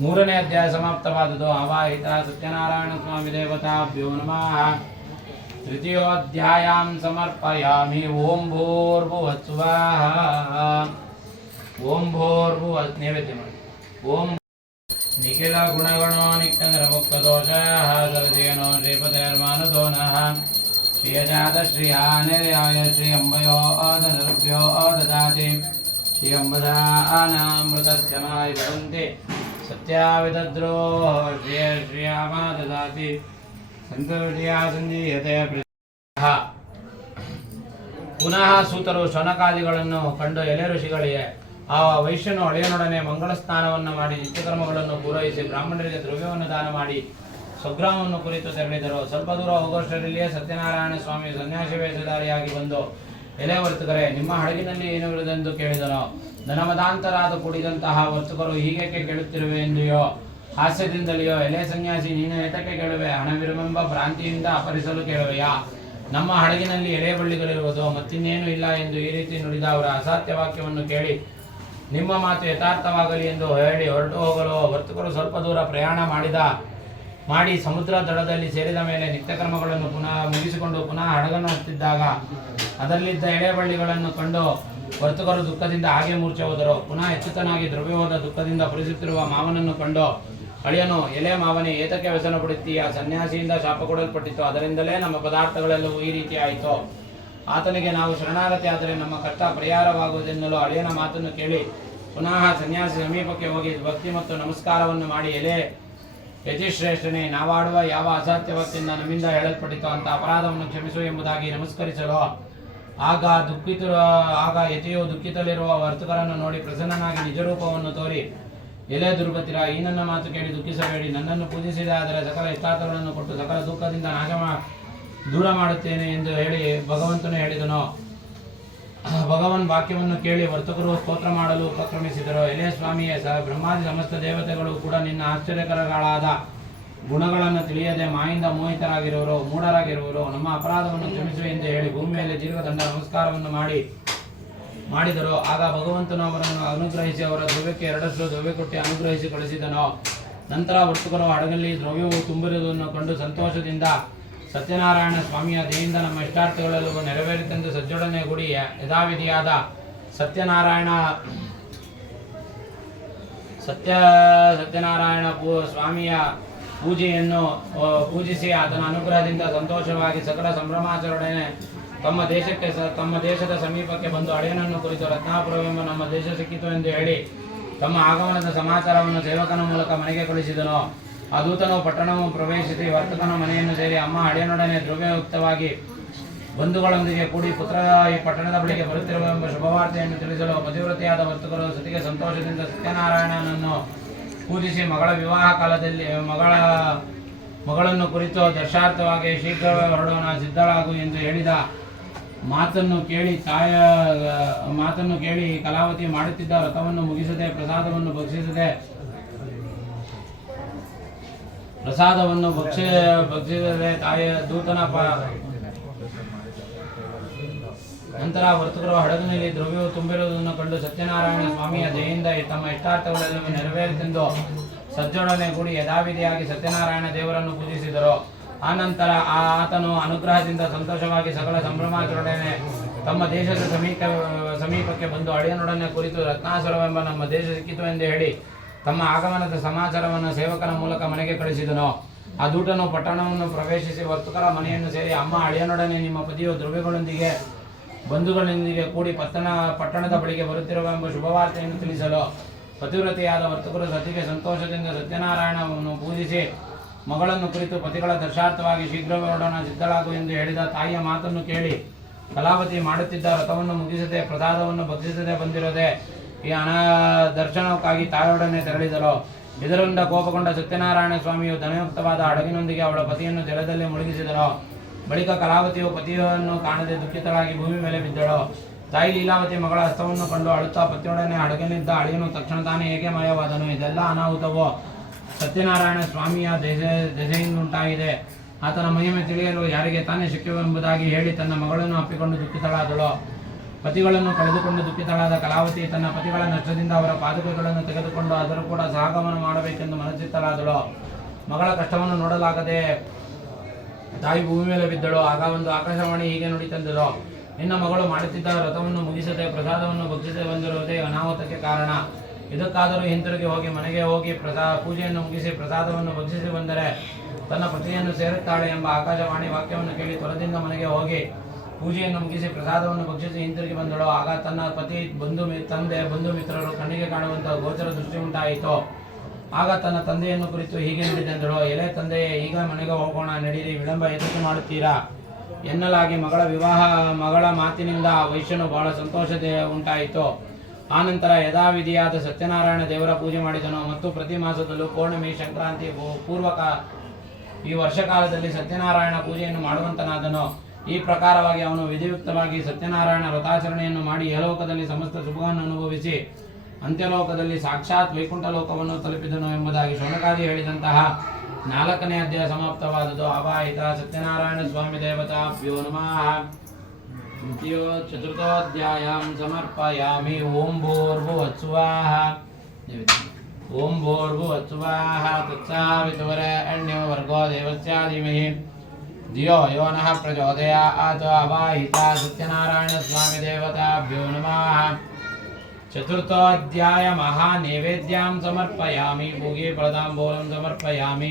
3ನೇ ಅಧ್ಯಾಯ ಸಮಾಪ್ತವಾದುದು. ಅವಾಹಿತ ಸತ್ಯನಾರಾಯಣ ಸ್ವಾಮಿ ದೇವತಾಭ್ಯೋ ನಮಃ. ತೃತೀಯೋಧ್ಯಾಯಾಂ ಸಮರ್ಪಯಾಮಿ. ಓಂ ಭೂರ್ಭುವಃ ಸ್ವಃ. ಓಂ ಭೂರ್ಭುವಃ ನೈವೇದ್ಯ ಮಾಡಿ. ಓಂ ನಿಖಿಲ ಗುಣಗಣೋ ನಿತ್ಯಂದ್ರ ಮುಕ್ತ ದೋಷಃ ಸರ್ಜೇನೋ ಶ್ರೀಪತಿರ್ಮಾನದೋ ನಃ ಶ್ರೀಯಜಾತ ಶ್ರೀಹಾನಿರ್ಯಾಯ ಶ್ರೀ ಅಂಬಯೋ ಆದನರುಭ್ಯೋ ದದಾತಿ ಶ್ರೀ ಅಂಬದಾನಾಮೃತಸ್ಯ ಮಾಯಿ ಭವಂತಿ ಸತ್ಯಾವಿದದ್ರೋ ಶ್ರಿಯಾಮ ದದಾತಿ ಸಂತರ್ಷಿಯಾ ಸಂಜೀಯತೆ. ಪುನಃ ಸೂತರು ಶೌನಕಾದಿಗಳನ್ನು ಕಂಡು ಎಲೆ ಋಷಿಗಳಿಗೆ ಆ ವೈಶ್ಯನು ಅಳಿಯನೊಡನೆ ಮಂಗಳ ಸ್ನಾನವನ್ನು ಮಾಡಿ ನಿತ್ಯಕರ್ಮಗಳನ್ನು ಪೂರೈಸಿ ಬ್ರಾಹ್ಮಣರಿಗೆ ದ್ರವ್ಯವನ್ನು ದಾನ ಮಾಡಿ ಸ್ವಗ್ರಾಮವನ್ನು ಕುರಿತು ತೆರಳಿದರು. ಸ್ವಲ್ಪ ದೂರ ಹೋಗುವಷ್ಟರಲ್ಲಿಯೇ ಸತ್ಯನಾರಾಯಣ ಸ್ವಾಮಿ ಸನ್ಯಾಸಿ ವೇಷಧಾರಿಯಾಗಿ ಬಂದು, ಎಲೆ ವರ್ತಕರೇ, ನಿಮ್ಮ ಹಡಗಿನಲ್ಲಿ ಏನಿರುವುದೆಂದು ಕೇಳಿದನು. ಧನಮದಾಂತರಾದ ಕೂಡಿದಂತಹ ವರ್ತಕರು ಹೀಗೇಕೆ ಕೇಳುತ್ತಿರುವೆ ಎಂದೆಯೋ ಹಾಸ್ಯದಿಂದಲೆಯೋ, ಎಲೆ ಸನ್ಯಾಸಿ, ನೀನು ಏತಕ್ಕೆ ಕೇಳುವೆ? ಹಣವಿರುವೆಂಬ ಭ್ರಾಂತಿಯಿಂದ ಅಪಹರಿಸಲು ಕೇಳುವೆಯಾ? ನಮ್ಮ ಹಡಗಿನಲ್ಲಿ ಎಲೆ ಬಳ್ಳಿಗಳಿರುವುದು, ಮತ್ತಿನ್ನೇನು ಇಲ್ಲ ಎಂದು ಈ ರೀತಿ ನುಡಿದ ಅವರ ಅಸಾಧ್ಯ ವಾಕ್ಯವನ್ನು ಕೇಳಿ ನಿಮ್ಮ ಮಾತು ಯಥಾರ್ಥವಾಗಲಿ ಎಂದು ಹೇಳಿ ಹೊರಟು ಹೋಗಲು ವರ್ತಕರು ಸ್ವಲ್ಪ ದೂರ ಪ್ರಯಾಣ ಮಾಡಿ ಸಮುದ್ರ ದಡದಲ್ಲಿ ಸೇರಿದ ಮೇಲೆ ನಿತ್ಯಕರ್ಮಗಳನ್ನು ಮುಗಿಸಿಕೊಂಡು ಪುನಃ ಹಡಗನ್ನು ಹತ್ತಿದ್ದಾಗ ಅದರಲ್ಲಿದ್ದ ಎಳೆಬಳ್ಳಿಗಳನ್ನು ಕಂಡು ವರ್ತಕರು ದುಃಖದಿಂದ ಹಾಗೆ ಮೂರ್ಛೆ ಹೋದರು. ಪುನಃ ಎಚ್ಚುತನಾಗಿ ದ್ರವ್ಯವಾದ ದುಃಖದಿಂದ ಪುರಿಸುತ್ತಿರುವ ಮಾವನನ್ನು ಕಂಡು ಅಳಿಯನು, ಎಲೆ ಮಾವನೇ, ಏತಕ್ಕೆ ವ್ಯಸನ ಪಡುತ್ತೀಯ? ಸನ್ಯಾಸಿಯಿಂದ ಶಾಪ ಕೊಡಲ್ಪಟ್ಟಿತು, ಅದರಿಂದಲೇ ನಮ್ಮ ಪದಾರ್ಥಗಳೆಲ್ಲವೂ ಈ ರೀತಿ ಆಯಿತು. ಆತನಿಗೆ ನಾವು ಶರಣಾಗತಿ ಆದರೆ ನಮ್ಮ ಕಷ್ಟ ಪರಿಹಾರವಾಗುವುದೆನ್ನಲು ಅಳಿಯನ ಮಾತನ್ನು ಕೇಳಿ ಪುನಃ ಸನ್ಯಾಸಿ ಸಮೀಪಕ್ಕೆ ಹೋಗಿ ಭಕ್ತಿ ಮತ್ತು ನಮಸ್ಕಾರವನ್ನು ಮಾಡಿ, ಎಲೆ ಯತಿಶ್ರೇಷ್ಠನೇ, ನಾವಾಡುವ ಯಾವ ಅಸಾಧ್ಯ ಭಕ್ತಿಯಿಂದ ನಮ್ಮಿಂದ ಹೇಳಲ್ಪಟ್ಟಿತು ಅಂತ ಅಪರಾಧವನ್ನು ಕ್ಷಮಿಸು ಎಂಬುದಾಗಿ ನಮಸ್ಕರಿಸಲು ಆಗ ಯತಿಯು ದುಃಖಿತಲಿರುವ ವರ್ತಕರನ್ನು ನೋಡಿ ಪ್ರಸನ್ನನಾಗಿ ನಿಜರೂಪವನ್ನು ತೋರಿ, ಎಲೆ ದುರ್ಗತಿರ, ಈ ನನ್ನ ಮಾತು ಕೇಳಿ ದುಃಖಿಸಬೇಡಿ. ನನ್ನನ್ನು ಪೂಜಿಸಿದ ಆದರೆ ಸಕಲ ಇಷ್ಟಾರ್ಥಗಳನ್ನು ಕೊಟ್ಟು ಸಕಲ ದುಃಖದಿಂದ ದೂರ ಮಾಡುತ್ತೇನೆ ಎಂದು ಹೇಳಿ ಭಗವಂತನು ಹೇಳಿದನು. ಭಗವನ್ ವಾಕ್ಯವನ್ನು ಕೇಳಿ ವರ್ತಕರು ಸ್ತೋತ್ರ ಮಾಡಲು ಉಪಕ್ರಮಿಸಿದರು. ಎಲೆ ಸ್ವಾಮಿಯೇ, ಬ್ರಹ್ಮಾದಿ ಸಮಸ್ತ ದೇವತೆಗಳು ಕೂಡ ನಿನ್ನ ಆಶ್ಚರ್ಯಕರಗಳಾದ ಗುಣಗಳನ್ನು ತಿಳಿಯದೆ ಮಾಯಿಂದ ಮೋಹಿತರಾಗಿರುವರು, ಮೂಢರಾಗಿರುವರು. ನಮ್ಮ ಅಪರಾಧವನ್ನು ಕ್ಷಮಿಸುವೆ ಎಂದು ಹೇಳಿ ಭೂಮಿ ಮೇಲೆ ದೀರ್ಘದಂಡ ನಮಸ್ಕಾರವನ್ನು ಮಾಡಿದರು. ಆಗ ಭಗವಂತನು ಅವರನ್ನು ಅನುಗ್ರಹಿಸಿ ಅವರ ದ್ರವ್ಯಕ್ಕೆ 2 ದ್ರವ್ಯ ಕೊಟ್ಟು ಅನುಗ್ರಹಿಸಿ ಕಳಿಸಿದನು. ನಂತರ ವರ್ತಕರು ಹಡಗಲ್ಲಿ ದ್ರವ್ಯವು ತುಂಬಿರುವುದನ್ನು ಕಂಡು ಸಂತೋಷದಿಂದ ಸತ್ಯನಾರಾಯಣ ಸ್ವಾಮಿಯ ದಯೆಯಿಂದ ನಮ್ಮ ಇಷ್ಟಾರ್ಥಗಳೆಲ್ಲವೂ ನೆರವೇರಿತೆಂದು ಸಜ್ಜೊಡನೆ ಗುಡಿ ಯಥಾವಿಧಿಯಾದ ಸತ್ಯನಾರಾಯಣ ಸ್ವಾಮಿಯ ಪೂಜೆಯನ್ನು ಪೂಜಿಸಿ ಆತನ ಅನುಗ್ರಹದಿಂದ ಸಂತೋಷವಾಗಿ ಸಕಲ ಸಂಭ್ರಮಾಚರಣೆ ತಮ್ಮ ದೇಶದ ಸಮೀಪಕ್ಕೆ ಬಂದು ಅಳಿಯನನ್ನು ಕುರಿತು ರತ್ನಾಪುರವೆಂಬ ನಮ್ಮ ದೇಶ ಸಿಕ್ಕಿತು ಎಂದು ಹೇಳಿ ತಮ್ಮ ಆಗಮನದ ಸಮಾಚಾರವನ್ನು ಸೇವಕನ ಮೂಲಕ ಮನೆಗೆ ಕಳಿಸಿದನು. ಆ ದೂತನು ಪಟ್ಟಣವು ಪ್ರವೇಶಿಸಿ ವರ್ತಕನ ಮನೆಯನ್ನು ಸೇರಿ ಅಮ್ಮ ಅಳಿಯನೊಡನೆ ದ್ರವ್ಯಯುಕ್ತವಾಗಿ ಬಂಧುಗಳೊಂದಿಗೆ ಕೂಡಿ ಪುತ್ರ ಈ ಪಟ್ಟಣದ ಬಳಿಗೆ ಬರುತ್ತಿರುವ ಎಂಬ ಶುಭವಾರ್ತೆಯನ್ನು ತಿಳಿಸಲು ಪತಿವ್ರತೆಯಾದ ವರ್ತಕರು ಸತಿಗೆ ಸಂತೋಷದಿಂದ ಸತ್ಯನಾರಾಯಣನನ್ನು ಪೂಜಿಸಿ ಮಗಳ ವಿವಾಹ ಕಾಲದಲ್ಲಿ ಮಗಳನ್ನು ಕುರಿತು ದರ್ಶಾರ್ಥವಾಗಿ ಶೀಘ್ರವೇ ಹೊರಡೋಣ, ಸಿದ್ಧಳಾಗು ಎಂದು ಹೇಳಿದ ಮಾತನ್ನು ಕೇಳಿ ಕಲಾವತಿ ಮಾಡುತ್ತಿದ್ದ ವ್ರತವನ್ನು ಮುಗಿಸದೆ ಪ್ರಸಾದವನ್ನು ಭಕ್ಷಿಸದೆ ತಾಯಿಯ ದೂತನ ನಂತರ ವರ್ತಕರು ಹಡಗಿನಲ್ಲಿ ದ್ರವ್ಯವು ತುಂಬಿರುವುದನ್ನು ಕಂಡು ಸತ್ಯನಾರಾಯಣ ಸ್ವಾಮಿಯ ದಯೆಯಿಂದ ತಮ್ಮ ಇಷ್ಟಾರ್ಥಗಳೆಲ್ಲವೂ ನೆರವೇರಿತೆಂದು ಸಜ್ಜೊಡನೆ ಕೂಡಿ ಯಥಾವಿಧಿಯಾಗಿ ಸತ್ಯನಾರಾಯಣ ದೇವರನ್ನು ಪೂಜಿಸಿದರು. ಆನಂತರ ಆತನು ಅನುಗ್ರಹದಿಂದ ಸಂತೋಷವಾಗಿ ಸಕಲ ಸಂಭ್ರಮಾಚರಣೆ ತಮ್ಮ ದೇಶದ ಸಮೀಪಕ್ಕೆ ಬಂದು ಅಳಿಯನೊಡನೆ ಕುರಿತು ರತ್ನಾಸುರವೆಂಬ ನಮ್ಮ ದೇಶ ಸಿಕ್ಕಿತು ಎಂದು ಹೇಳಿ ತಮ್ಮ ಆಗಮನದ ಸಮಾಚಾರವನ್ನು ಸೇವಕನ ಮೂಲಕ ಮನೆಗೆ ಕಳಿಸಿದನು. ಆ ದೂತನು ಪಟ್ಟಣವನ್ನು ಪ್ರವೇಶಿಸಿ ವರ್ತಕರ ಮನೆಯನ್ನು ಸೇರಿ ಅಮ್ಮ ಅಳಿಯನೊಡನೆ ನಿಮ್ಮ ಪತಿಯು ದ್ರವ್ಯಗಳೊಂದಿಗೆ ಬಂಧುಗಳೊಂದಿಗೆ ಕೂಡಿ ಪಟ್ಟಣದ ಬಳಿಗೆ ಬರುತ್ತಿರುವ ಎಂಬ ಶುಭವಾರ್ತೆಯನ್ನು ತಿಳಿಸಲು ಪತಿವ್ರತೆಯಾದ ವರ್ತಕರು ಸತಿಗೆ ಸಂತೋಷದಿಂದ ಸತ್ಯನಾರಾಯಣವನ್ನು ಪೂಜಿಸಿ ಮಗಳನ್ನು ಕುರಿತು ಪತಿಗಳ ದರ್ಶಾರ್ಥವಾಗಿ ಶೀಘ್ರವೇ ಹೊರಡೋಣ, ಸಿದ್ಧಳಾಗು ಎಂದು ಹೇಳಿದ ತಾಯಿಯ ಮಾತನ್ನು ಕೇಳಿ ಕಲಾವತಿ ಮಾಡುತ್ತಿದ್ದ ವ್ರತವನ್ನು ಮುಗಿಸದೆ ಪ್ರಸಾದವನ್ನು ಭಕ್ಷಿಸದೆ ಬಂದಿರದೆ ಈ ದರ್ಶನಕ್ಕಾಗಿ ತಾಯಿಯೊಡನೆ ತೆರಳಿದಳು. ಇದರಿಂದ ಕೋಪಗೊಂಡ ಸತ್ಯನಾರಾಯಣ ಸ್ವಾಮಿಯು ಧನಯುಕ್ತವಾದ ಹಡಗಿನೊಂದಿಗೆ ಅವಳ ಪತಿಯನ್ನು ಜಲದಲ್ಲಿ ಮುಳುಗಿಸಿದನು. ಬಳಿಕ ಕಲಾವತಿಯು ಪತಿಯನ್ನು ಕಾಣದೆ ದುಃಖಿತಳಾಗಿ ಭೂಮಿ ಮೇಲೆ ಬಿದ್ದಳು. ತಾಯಿ ಲೀಲಾವತಿ ಮಗಳ ಹಸ್ತವನ್ನು ಕಂಡು ಅಳುತ್ತಾ ಪತಿಯೊಡನೆ ಹಡಗಲಿದ್ದ ಅಳಿಯನು ತಕ್ಷಣ ತಾನೇ ಹೇಗೆ ಮಾಯವಾದನು. ಇದೆಲ್ಲ ಅನಾಹುತವು ಸತ್ಯನಾರಾಯಣ ಸ್ವಾಮಿಯ ದೆಸೆಯಿಂದುಂಟಾಗಿದೆ. ಆತನ ಮಹಿಮೆ ತಿಳಿಯಲು ಯಾರಿಗೆ ತಾನೇ ಶಕ್ಯವೆಂಬುದಾಗಿ ಹೇಳಿ ತನ್ನ ಮಗಳನ್ನು ಅಪ್ಪಿಕೊಂಡು ದುಃಖಿತಳಾದಳು. ಪತಿಗಳನ್ನು ಕಳೆದುಕೊಂಡು ದುಃಖಿತಳಾದ ಕಲಾವತಿ ತನ್ನ ಪತಿಗಳ ನಷ್ಟದಿಂದ ಅವರ ಪಾದುಕೆಗಳನ್ನು ತೆಗೆದುಕೊಂಡು ಅದರ ಕೂಡ ಸಹಗಮನ ಮಾಡಬೇಕೆಂದು ಮನಸ್ಸಿತ್ತಳಾದಳು. ಮಗಳ ಕಷ್ಟವನ್ನು ನೋಡಲಾಗದೆ ತಾಯಿ ಭೂಮಿ ಮೇಲೆ ಬಿದ್ದಳು. ಆಗ ಒಂದು ಆಕಾಶವಾಣಿ ಹೀಗೆ ನುಡಿತೆಂದಳು: ನಿನ್ನ ಮಗಳು ಮಾಡುತ್ತಿದ್ದ ವ್ರತವನ್ನು ಮುಗಿಸದೆ ಪ್ರಸಾದವನ್ನು ಭಕ್ಷಿಸದೆ ಬಂದಿರುವುದೇ ಅನಾಹುತಕ್ಕೆ ಕಾರಣ. ಇದಕ್ಕಾದರೂ ಹಿಂತಿರುಗಿ ಹೋಗಿ ಮನೆಗೆ ಹೋಗಿ ಪೂಜೆಯನ್ನು ಮುಗಿಸಿ ಪ್ರಸಾದವನ್ನು ಭಕ್ಷಿಸಿ ಬಂದರೆ ತನ್ನ ಪತಿಯನ್ನು ಸೇರುತ್ತಾಳೆ ಎಂಬ ಆಕಾಶವಾಣಿ ವಾಕ್ಯವನ್ನು ಕೇಳಿ ತ್ವರದಿಂದ ಮನೆಗೆ ಹೋಗಿ ಪೂಜೆಯನ್ನು ಮುಗಿಸಿ ಪ್ರಸಾದವನ್ನು ಭಕ್ಷಿಸಿ ಹಿಂತಿರುಗಿ ಬಂದಳು. ಆಗ ತನ್ನ ಪತಿ ಬಂಧು ಮಿತ್ರರು ಕಣ್ಣಿಗೆ ಕಾಣುವಂತಹ ಗೋಚರ ದೃಷ್ಟಿ ಉಂಟಾಯಿತು. ಆಗ ತನ್ನ ತಂದೆಯನ್ನು ಕುರಿತು ಹೀಗೆ ನುಡಿದೆಂದಳು: ಎಲೆ ತಂದೆಯೇ, ಈಗ ಮನೆಗೆ ಹೋಗೋಣ, ನಡೀರಿ, ವಿಳಂಬ ಎದಕ್ಕೆ ಮಾಡುತ್ತೀರಾ ಎನ್ನಲಾಗಿ ಮಗಳ ಮಾತಿನಿಂದ ವೈಶ್ಯನು ಬಹಳ ಸಂತೋಷ ಉಂಟಾಯಿತು. ಆನಂತರ ಯಥಾವಿಧಿಯಾದ ಸತ್ಯನಾರಾಯಣ ದೇವರ ಪೂಜೆ ಮಾಡಿದನು ಮತ್ತು ಪ್ರತಿ ಮಾಸದಲ್ಲೂ ಪೌರ್ಣಮಿ, ಸಂಕ್ರಾಂತಿ ಪೂರ್ವಕ ಈ ವರ್ಷಕಾಲದಲ್ಲಿ ಸತ್ಯನಾರಾಯಣ ಪೂಜೆಯನ್ನು ಮಾಡುವಂತನಾದನು. ಈ ಪ್ರಕಾರವಾಗಿ ಅವನು ವಿಧಿಯುಕ್ತವಾಗಿ ಸತ್ಯನಾರಾಯಣ ವ್ರತಾಚರಣೆಯನ್ನು ಮಾಡಿ ಯಲೋಕದಲ್ಲಿ ಸಮಸ್ತ ಸುಖವನ್ನು ಅನುಭವಿಸಿ ಅಂತ್ಯಲೋಕದಲ್ಲಿ ಸಾಕ್ಷಾತ್ ವೈಕುಂಠ ಲೋಕವನ್ನು ತಲುಪಿದನು ಎಂಬುದಾಗಿ ಶೌನಕಾದಿ ಹೇಳಿದಂತಹ 4ನೇ ಅಧ್ಯಾಯ ಸಮಾಪ್ತವಾದದ್ದು. ಅವಾಹಿತ ಸತ್ಯನಾರಾಯಣ ಸ್ವಾಮಿ ದೇವತಾಭ್ಯೋ ನಮಃ. ಚತುರ್ಥೋಧ್ಯಾಯಂ ಸಮರ್ಪಯಾಮಿ. ಓಂ ಭೂರ್ಭುವಸ್ಸುವಃ ಓಂ ಭೂರ್ಭುವಸ್ಸುವಃ ತತ್ಸವಿತುರ್ವರೆಣ್ಯೋ ಭರ್ಗೋ ದೇವಸ್ಯ ಧೀಮಹಿ ಧಿಯೋ ಯೋ ನಃ ಪ್ರಚೋದಯಾತ್. ಅವಾಹಿತ ಸತ್ಯನಾರಾಯಣ ಸ್ವಾಮಿ ದೇವತಾಭ್ಯೋ ನಮಃ. ಚತುರ್ಥೋಧ್ಯಾಯ ಮಹಾನೈವೇದ್ಯಂ ಸಮರ್ಪಯಾಮಿ. ಭೋಗಿ ಫಲತಾಂಬೂಲಂ ಸಮರ್ಪಯಾಮಿ.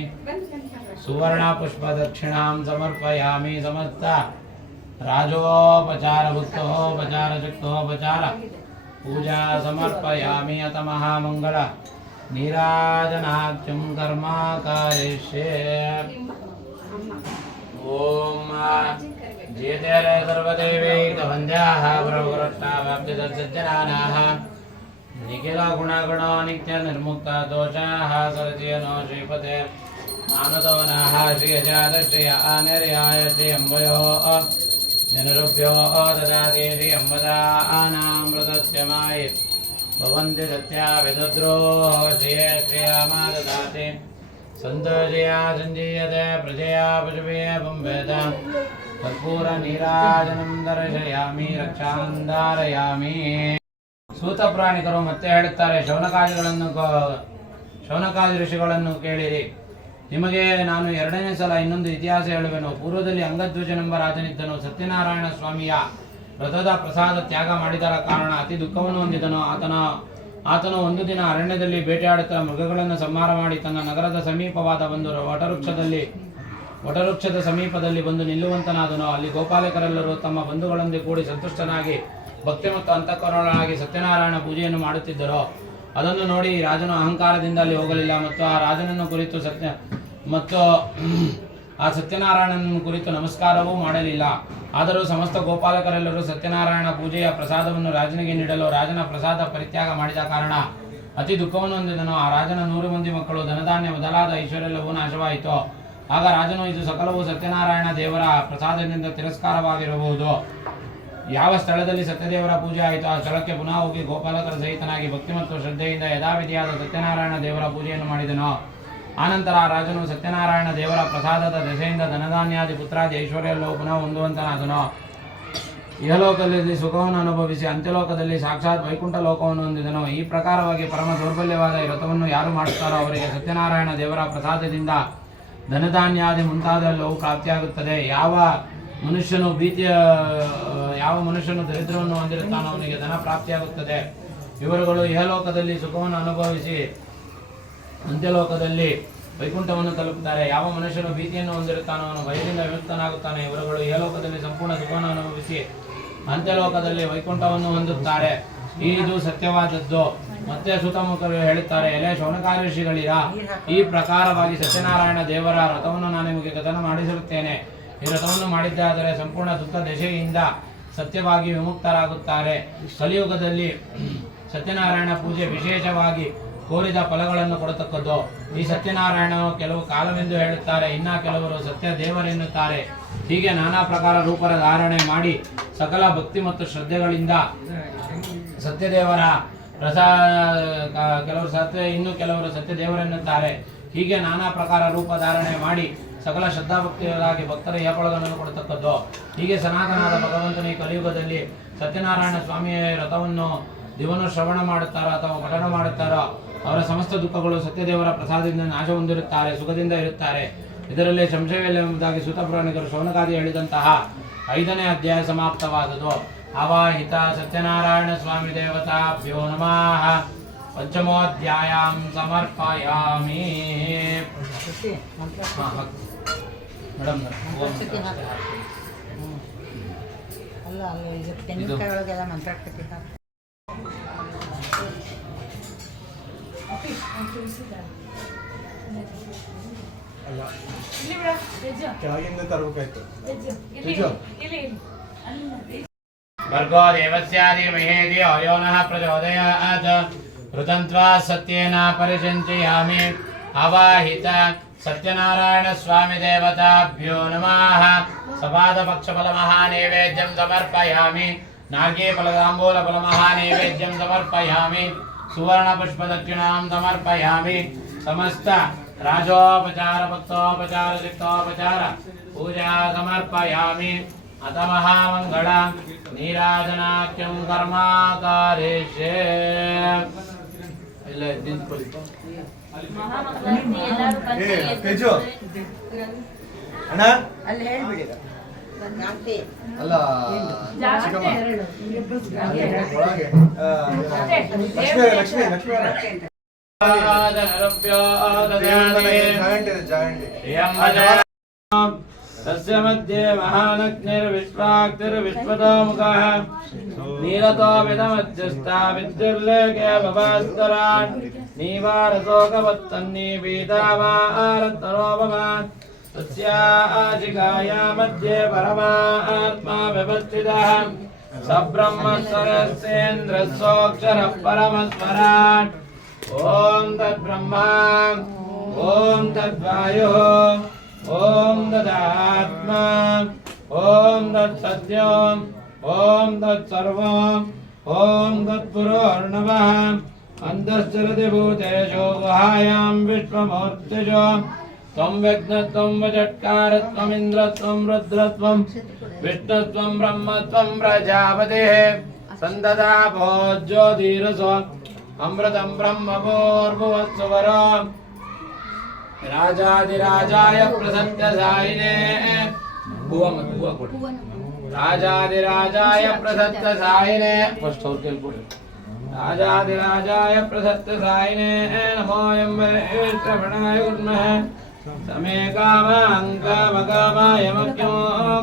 ಸುವರ್ಣ ಪುಷ್ಪ ದಕ್ಷಿಣಾಂ ಸಮರ್ಪಯಾಮಿ. ಸಮಸ್ತ ರಾಜೋಪಚಾರ ಭುಕ್ತೋಪಚಾರ ಶಕ್ತೋಪಚಾರ ಪೂಜಾ ಸಮರ್ಪಯಾಮಿ. ಅತ ಮಹಾಮಂಗಳ ನೀರಾಜನಾಖ್ಯಂ ಕರ್ಮ ಕಾರಿಷ್ಯೆ. ಓಂ ಜೇತೇರೆ ಸರ್ವದೇವೈಕವಂದ್ಯಾಃ ಪ್ರಭುರಷ್ಟಾವಾಪ್ತಿದರ್ಶಜ್ಜನಾನಾಃ ನಿಖಿಲ ಗುಣಗಣೋ ನಿತ್ಯ ನಿರ್ಮುಕ್ತ ದೋಷಾಃ ಸರಜಯನೋ ಶ್ರೀಪತೆ ಮಾನದವನಃ ಶ್ರೀಯಜಾತ ಶ್ರಿಯ ಆನಿರ್ಯಾಯ ಶ್ರೀ ಅಂಬಯೋ ಜನರುಭ್ಯೋ ದದಾತಿ ಶ್ರೀ ಅಂಬದಾನಾಮೃತಸ್ಯ ಮಾಯಿ ಭವಂತಿ ಸತ್ಯ ವಿದುದ್ರೋ ಶ್ರಿಯೇ ಶ್ರಿಯಾಮ ದದಾತಿ ಸಂತೋಷಯಾ ಸಂಜೀಯತೆ ಪ್ರಜೆಯಾ ಪಶುಭೇ ಬಂಬೇತ ಕರ್ಪೂರ ನೀರಾಜನಂ ದರ್ಶಯಾಮಿ ರಕ್ಷಾಂಧಾರಯಾಮಿ. ಸೂತ ಪ್ರಾಣಿಕರು ಮತ್ತೆ ಹೇಳುತ್ತಾರೆ, ಶೌನಕಾದಿ ಋಷಿಗಳನ್ನು ಕೇಳಿರಿ, ನಿಮಗೆ ನಾನು ಎರಡನೇ ಸಲ ಇನ್ನೊಂದು ಇತಿಹಾಸ ಹೇಳುವೆನು. ಪೂರ್ವದಲ್ಲಿ ಅಂಗಧ್ವಜನೆಂಬ ರಾಜನಿದ್ದನು. ಸತ್ಯನಾರಾಯಣ ಸ್ವಾಮಿಯ ವ್ರತದ ಪ್ರಸಾದ ತ್ಯಾಗ ಮಾಡಿದರ ಕಾರಣ ಅತಿ ದುಃಖವನ್ನು ಹೊಂದಿದನು. ಆತನು ಒಂದು ದಿನ ಅರಣ್ಯದಲ್ಲಿ ಬೇಟೆಯಾಡುತ್ತಾ ಮೃಗಗಳನ್ನು ಸಂಹಾರ ಮಾಡಿ ತನ್ನ ನಗರದ ಸಮೀಪವಾದ ಒಂದು ವಟವೃಕ್ಷದ ಸಮೀಪದಲ್ಲಿ ಬಂದು ನಿಲ್ಲುವಂತನಾದನು. ಅಲ್ಲಿ ಗೋಪಾಲಕರೆಲ್ಲರೂ ತಮ್ಮ ಬಂಧುಗಳೊಂದಿಗೆ ಕೂಡಿ ಸಂತುಷ್ಟನಾಗಿ ಭಕ್ತಿ ಮತ್ತು ಅಂತಃಕರಣರಾಗಿ ಸತ್ಯನಾರಾಯಣ ಪೂಜೆಯನ್ನು ಮಾಡುತ್ತಿದ್ದರು. ಅದನ್ನು ನೋಡಿ ರಾಜನು ಅಹಂಕಾರದಿಂದ ಅಲ್ಲಿ ಹೋಗಲಿಲ್ಲ ಮತ್ತು ಆ ರಾಜನನ್ನು ಕುರಿತು ಆ ಸತ್ಯನಾರಾಯಣನನ್ನು ಕುರಿತು ನಮಸ್ಕಾರವೂ ಮಾಡಲಿಲ್ಲ. ಆದರೂ ಸಮಸ್ತ ಗೋಪಾಲಕರೆಲ್ಲರೂ ಸತ್ಯನಾರಾಯಣ ಪೂಜೆಯ ಪ್ರಸಾದವನ್ನು ರಾಜನಿಗೆ ನೀಡಲು ರಾಜನ ಪ್ರಸಾದ ಪರಿತ್ಯಾಗ ಮಾಡಿದ ಕಾರಣ ಅತಿ ದುಃಖವನ್ನು ಹೊಂದಿದನು. ಆ ರಾಜನ 100 ಮಂದಿ ಮಕ್ಕಳು, ಧನಧಾನ್ಯ ಮೊದಲಾದ ಐಶ್ವರ್ಯವೆಲ್ಲವೂ ನಾಶವಾಯಿತು. ಆಗ ರಾಜನು, ಇದು ಸಕಲವು ಸತ್ಯನಾರಾಯಣ ದೇವರ ಪ್ರಸಾದದಿಂದ ತಿರಸ್ಕಾರವಾಗಿರಬಹುದು. ಯಾವ ಸ್ಥಳದಲ್ಲಿ ಸತ್ಯದೇವರ ಪೂಜೆ ಆಯಿತು ಆ ಸ್ಥಳಕ್ಕೆ ಪುನಃ ಹೋಗಿ ಗೋಪಾಲಕರ ಸಹಿತನಾಗಿ ಭಕ್ತಿ ಮತ್ತು ಶ್ರದ್ಧೆಯಿಂದ ಯಥಾವಿಧಿಯಾದ ಸತ್ಯನಾರಾಯಣ ದೇವರ ಪೂಜೆಯನ್ನು ಮಾಡಿದನು. ಆನಂತರ ಆ ರಾಜನು ಸತ್ಯನಾರಾಯಣ ದೇವರ ಪ್ರಸಾದದ ದೆಸೆಯಿಂದ ಧನಧಾನ್ಯಾದಿ ಪುತ್ರಾದಿ ಐಶ್ವರ್ಯಲ್ಲೂ ಪುನಃ ಹೊಂದುವಂತನಾದನು. ಇಹಲೋಕದಲ್ಲಿ ಸುಖವನ್ನು ಅನುಭವಿಸಿ ಅಂತ್ಯಲೋಕದಲ್ಲಿ ಸಾಕ್ಷಾತ್ ವೈಕುಂಠ ಲೋಕವನ್ನು ಹೊಂದಿದನು. ಈ ಪ್ರಕಾರವಾಗಿ ಪರಮ ದೌರ್ಬಲ್ಯವಾದ ಈ ವ್ರತವನ್ನು ಯಾರು ಮಾಡುತ್ತಾರೋ ಅವರಿಗೆ ಸತ್ಯನಾರಾಯಣ ದೇವರ ಪ್ರಸಾದದಿಂದ ಧನಧಾನ್ಯಾದಿ ಮುಂತಾದೆಲ್ಲವೂ ಪ್ರಾಪ್ತಿಯಾಗುತ್ತದೆ. ಯಾವ ಮನುಷ್ಯನು ದರಿದ್ರವನ್ನು ಹೊಂದಿರುತ್ತಾನೋ ಅವನಿಗೆ ಧನ ಪ್ರಾಪ್ತಿಯಾಗುತ್ತದೆ. ಇವರುಗಳು ಇಹಲೋಕದಲ್ಲಿ ಸುಖವನ್ನು ಅನುಭವಿಸಿ ಅಂತ್ಯಲೋಕದಲ್ಲಿ ವೈಕುಂಠವನ್ನು ತಲುಪುತ್ತಾರೆ. ಯಾವ ಮನುಷ್ಯನು ಭೀತಿಯನ್ನು ಹೊಂದಿರುತ್ತಾನೋ ಅವನು ಭಯದಿಂದ ವಿಮುಕ್ತನಾಗುತ್ತಾನೆ. ಇವರುಗಳು ಇಹಲೋಕದಲ್ಲಿ ಸಂಪೂರ್ಣ ಸುಖವನ್ನು ಅನುಭವಿಸಿ ಅಂತ್ಯಲೋಕದಲ್ಲಿ ವೈಕುಂಠವನ್ನು ಹೊಂದುತ್ತಾರೆ. ಇದು ಸತ್ಯವಾದದ್ದು. ಮತ್ತೆ ಸುತ್ತಮುತ್ತಲು ಹೇಳುತ್ತಾರೆ, ಎಲೆ ಶೌನಕಾದಿ ಋಷಿಗಳಿರ, ಈ ಪ್ರಕಾರವಾಗಿ ಸತ್ಯನಾರಾಯಣ ದೇವರ ವ್ರತವನ್ನು ನಾನು ನಿಮಗೆ ಕಥನ ಮಾಡಿಸಿರುತ್ತೇನೆ. ಈ ವ್ರತವನ್ನು ಮಾಡಿದ್ದಾದರೆ ಸಂಪೂರ್ಣ ದುಃಖ ದಶೆಯಿಂದ ಸತ್ಯವಾಗಿ ವಿಮುಕ್ತರಾಗುತ್ತಾರೆ. ಕಲಿಯುಗದಲ್ಲಿ ಸತ್ಯನಾರಾಯಣ ಪೂಜೆ ವಿಶೇಷವಾಗಿ ಕೋರಿದ ಫಲಗಳನ್ನು ಕೊಡತಕ್ಕದ್ದು. ಈ ಸತ್ಯನಾರಾಯಣನು ಕೆಲವು ಕಾಲವೆಂದು ಹೇಳುತ್ತಾರೆ, ಇನ್ನ ಕೆಲವರು ಸತ್ಯ ದೇವರೆನ್ನುತ್ತಾರೆ. ಹೀಗೆ ನಾನಾ ಪ್ರಕಾರ ರೂಪದ ಧಾರಣೆ ಮಾಡಿ ಸಕಲ ಭಕ್ತಿ ಮತ್ತು ಶ್ರದ್ಧೆಗಳಿಂದ ಸತ್ಯದೇವರ ಕೆಲವರು ಸತ್ಯದೇವರೆನ್ನುತ್ತಾರೆ. ಹೀಗೆ ನಾನಾ ಪ್ರಕಾರ ರೂಪ ಧಾರಣೆ ಮಾಡಿ ಸಕಲ ಶ್ರದ್ಧಾಭಕ್ತಿಗಳಾಗಿ ಭಕ್ತರ ಫಲಗಳನ್ನು ಕೊಡತಕ್ಕದ್ದು. ಹೀಗೆ ಸನಾತನಾದ ಭಗವಂತನ ಈ ಕಲಿಯುಗದಲ್ಲಿ ಸತ್ಯನಾರಾಯಣ ಸ್ವಾಮಿಯ ವ್ರತವನ್ನು ದಿವನು ಶ್ರವಣ ಮಾಡುತ್ತಾರೋ ಅಥವಾ ಪಠಣ ಮಾಡುತ್ತಾರೋ ಅವರ ಸಮಸ್ತ ದುಃಖಗಳು ಸತ್ಯದೇವರ ಪ್ರಸಾದದಿಂದ ನಾಶ ಹೊಂದಿರುತ್ತಾರೆ, ಸುಖದಿಂದ ಇರುತ್ತಾರೆ. ಇದರಲ್ಲಿ ಸಂಶಯವಿಲ್ಲ ಎಂಬುದಾಗಿ ಸೂತಪುರಾಣಿಕರು ಶೌನಕಾದಿ ಹೇಳಿದಂತಹ 5ನೇ ಅಧ್ಯಾಯ ಸಮಾಪ್ತವಾದುದು. ಆವಾಹಿತ ಸತ್ಯನಾರಾಯಣ ಸ್ವಾಮಿ ದೇವತಾಭ್ಯೋ ನಮಃ. ಪಂಚಮೋಧ್ಯಾಯಂ ಸಮರ್ಪಯಾಮಿ. ಮೇಡಮ್ ಕೆಳಗಿಂದ ತರಬೇಕಾಯ್ತು. ಭರ್ಗೋ ದೇವಸ್ಯಾದಿ ಮಹೇದಿ ಅಯೋನಃ ಪ್ರಚೋದಯಾತ್ ಋತಂತ್ವಾ ಸತ್ಯೇನ ಪರಿಸಂಚಯಾಮಿ. ಆವಾಹಿತ ಸತ್ಯನಾರಾಯಣ ಸ್ವಾಮಿ ದೇವತಾಭ್ಯೋ ನಮಃ. ಸಪಾದ ಪಕ್ಷಫಲ ಮಹಾನೈವೇದ್ಯಂ ಸಮರ್ಪಯಾಮಿ. ನಾರ್ಗೆ ಫಲದಾಂಬೂಲ ಫಲ ಮಹಾನೈವೇದ್ಯಂ ಸಮರ್ಪಯಾಮಿ. ಸುವರ್ಣ ಪುಷ್ಪ ದಕ್ಷಿಣಾಂ ಸಮರ್ಪಯಾಮಿ. ಸಮಸ್ತ ರಾಜೋಪಚಾರ ಭಕ್ತೋಪಚಾರ ಸಿಕ್ತೋಪಚಾರ ಪೂಜಾ ಸಮರ್ಪಯಾಮಿ. ಅತ ಮಹಾಮಂಗಳ ನೀರಾಜನಾಖ್ಯಂ ಕರ್ಮಾಕಾರೇಶೇ. ಎಲ್ಲ ನಿಂತ್ಕೊಳ್ಳಿ. ಅಣ್ಣ ಅಲ್ಲಿ ಹೇಳ್ಬಿಡಿ ಅಲ್ಲ ಲಕ್ಷ್ಮಿ तस्य मध्ये महानग्निर्विश्वाक्तिर्विश्वतोमुखः नीरतो विदमध्यस्था विद्युर्लेखे भवास्तरान् नीवारशोकवत्तन्नीपीतावारत्तरोपमान् तस्याशिखाया मध्ये परमात्मा व्यवस्थितः सब्रह्मस्वरस्येन्द्रस्योऽक्षरः परमस्वराट् ॐ तद्ब्रह्मा ಓಂ ತದ್ವಾಯೋ ಓಂ ತದಾತ್ಮಾ ಓಂ ತತ್ಸತ್ಯಂ ಓಂ ತತ್ಸರ್ವಂ ಓಂ ತತ್ಪುರೋರ್ಣವಃ ಅಂತಶ್ಚರತಿ ಭೂತೇಷು ಗುಹಾಯಾಂ ವಿಶ್ವಮೂರ್ತಿಷು ತ್ವಂ ವಿಘ್ನತ್ವಂ ವಚಟ್ಕಾರತ್ವಂ ಇಂದ್ರತ್ವಂ ರುದ್ರತ್ವಂ ವಿಷ್ಣುತ್ವಂ ಬ್ರಹ್ಮತ್ವಂ ಪ್ರಜಾಪತಿಃ ಸಂದದಾ ಭೋಜ್ಯೋತಿರಸೋ ಅಮೃತಂ ಬ್ರಹ್ಮಭೂರ್ಭುವಸ್ಸುವರೋ ರಾಜಾದಿರಾಜಾಯ ಪ್ರಸತ್ಯಸಾಯಿನೇ ರಾಜಾದಿರಾಜಾಯ ಪ್ರಸತ್ತಸಾಯಿನೇ ಫಸ್ಟ್ ಅವ್ರ ಕೈಲಿ ಕೊಡಿ ರಾಜಾದಿರಾಜಾಯ ಪ್ರಸತ್ತಸಾಯಿನೇ ನಮೋ ಶ್ರವಣಾಯ ಗುರ್ಮಃ ಸಮೇ ಕಾಮಾಯ ಮಖ್ಯೋ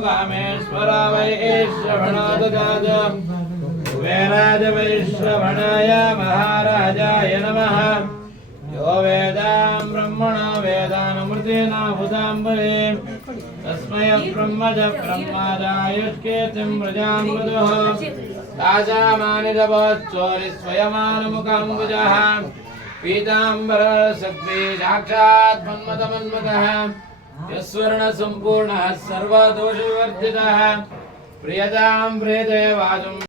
ಕಾಮೇಶ್ವರ ವೈ ಶ್ರವಣೋ ದದಾತ ಕುಬೇರಾಜ ವೈ ಶ್ರವಣಾಯ ಮಹಾರಾಜಾಯ ನಮಃ यो वेदां ब्रह्मणो वेदानमृतेनाहुताम्बरे तस्मै ब्रह्मज ब्रह्मादायुष्केतिं प्रजां मधुः ताजामानिरवच्चोरि स्वयमानमुखाम्बुजः पीताम्बरसग्वे साक्षात् मन्मथमन्मथः यस्वर्णसम्पूर्णः सर्वदोषविवर्जितः प्रियतां प्रियते वाचुम्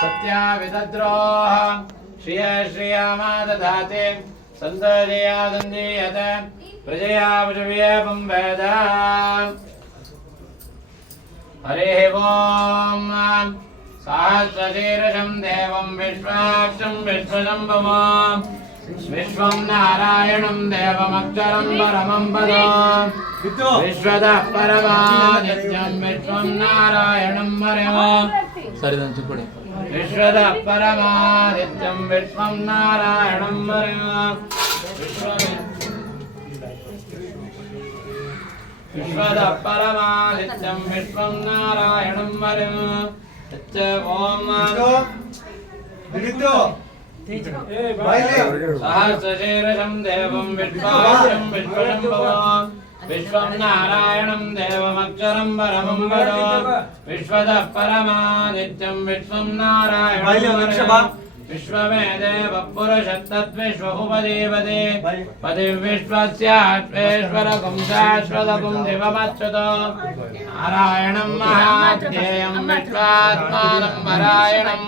सत्याविद्रोह श्रिय श्रियामा दधाते संतजया दन्दीयत प्रजया पशुव्यपं वेद हरिः ॐ सहस्रशीर्षं देवं विश्वाक्षं विश्वशम्भुं विश्वं नारायणं देवमक्षरं परमं पदं विश्वतः परमादित्यं विश्वं नारायणं परमं सरिदं विश्वतः परमादित्यं विश्वं नारायणं परमं विश्वतः परमादित्यं विश्वं नारायणं परमं सहस्रशीर्षं देवं विश्वाक्षं विश्वशम्भुं विश्वं नारायणं देवमक्षरं परमं वदो विश्वतः परमादित्यं विश्वं नारायणं विश्वमेदेव पुरुषत्तद्विश्वमुपदेवते पतिर्विश्वस्याश्वेश्वरकुं शाश्वतकुं दिवमच्युतो नारायणं महाध्येयं विश्वात्मानं परायणं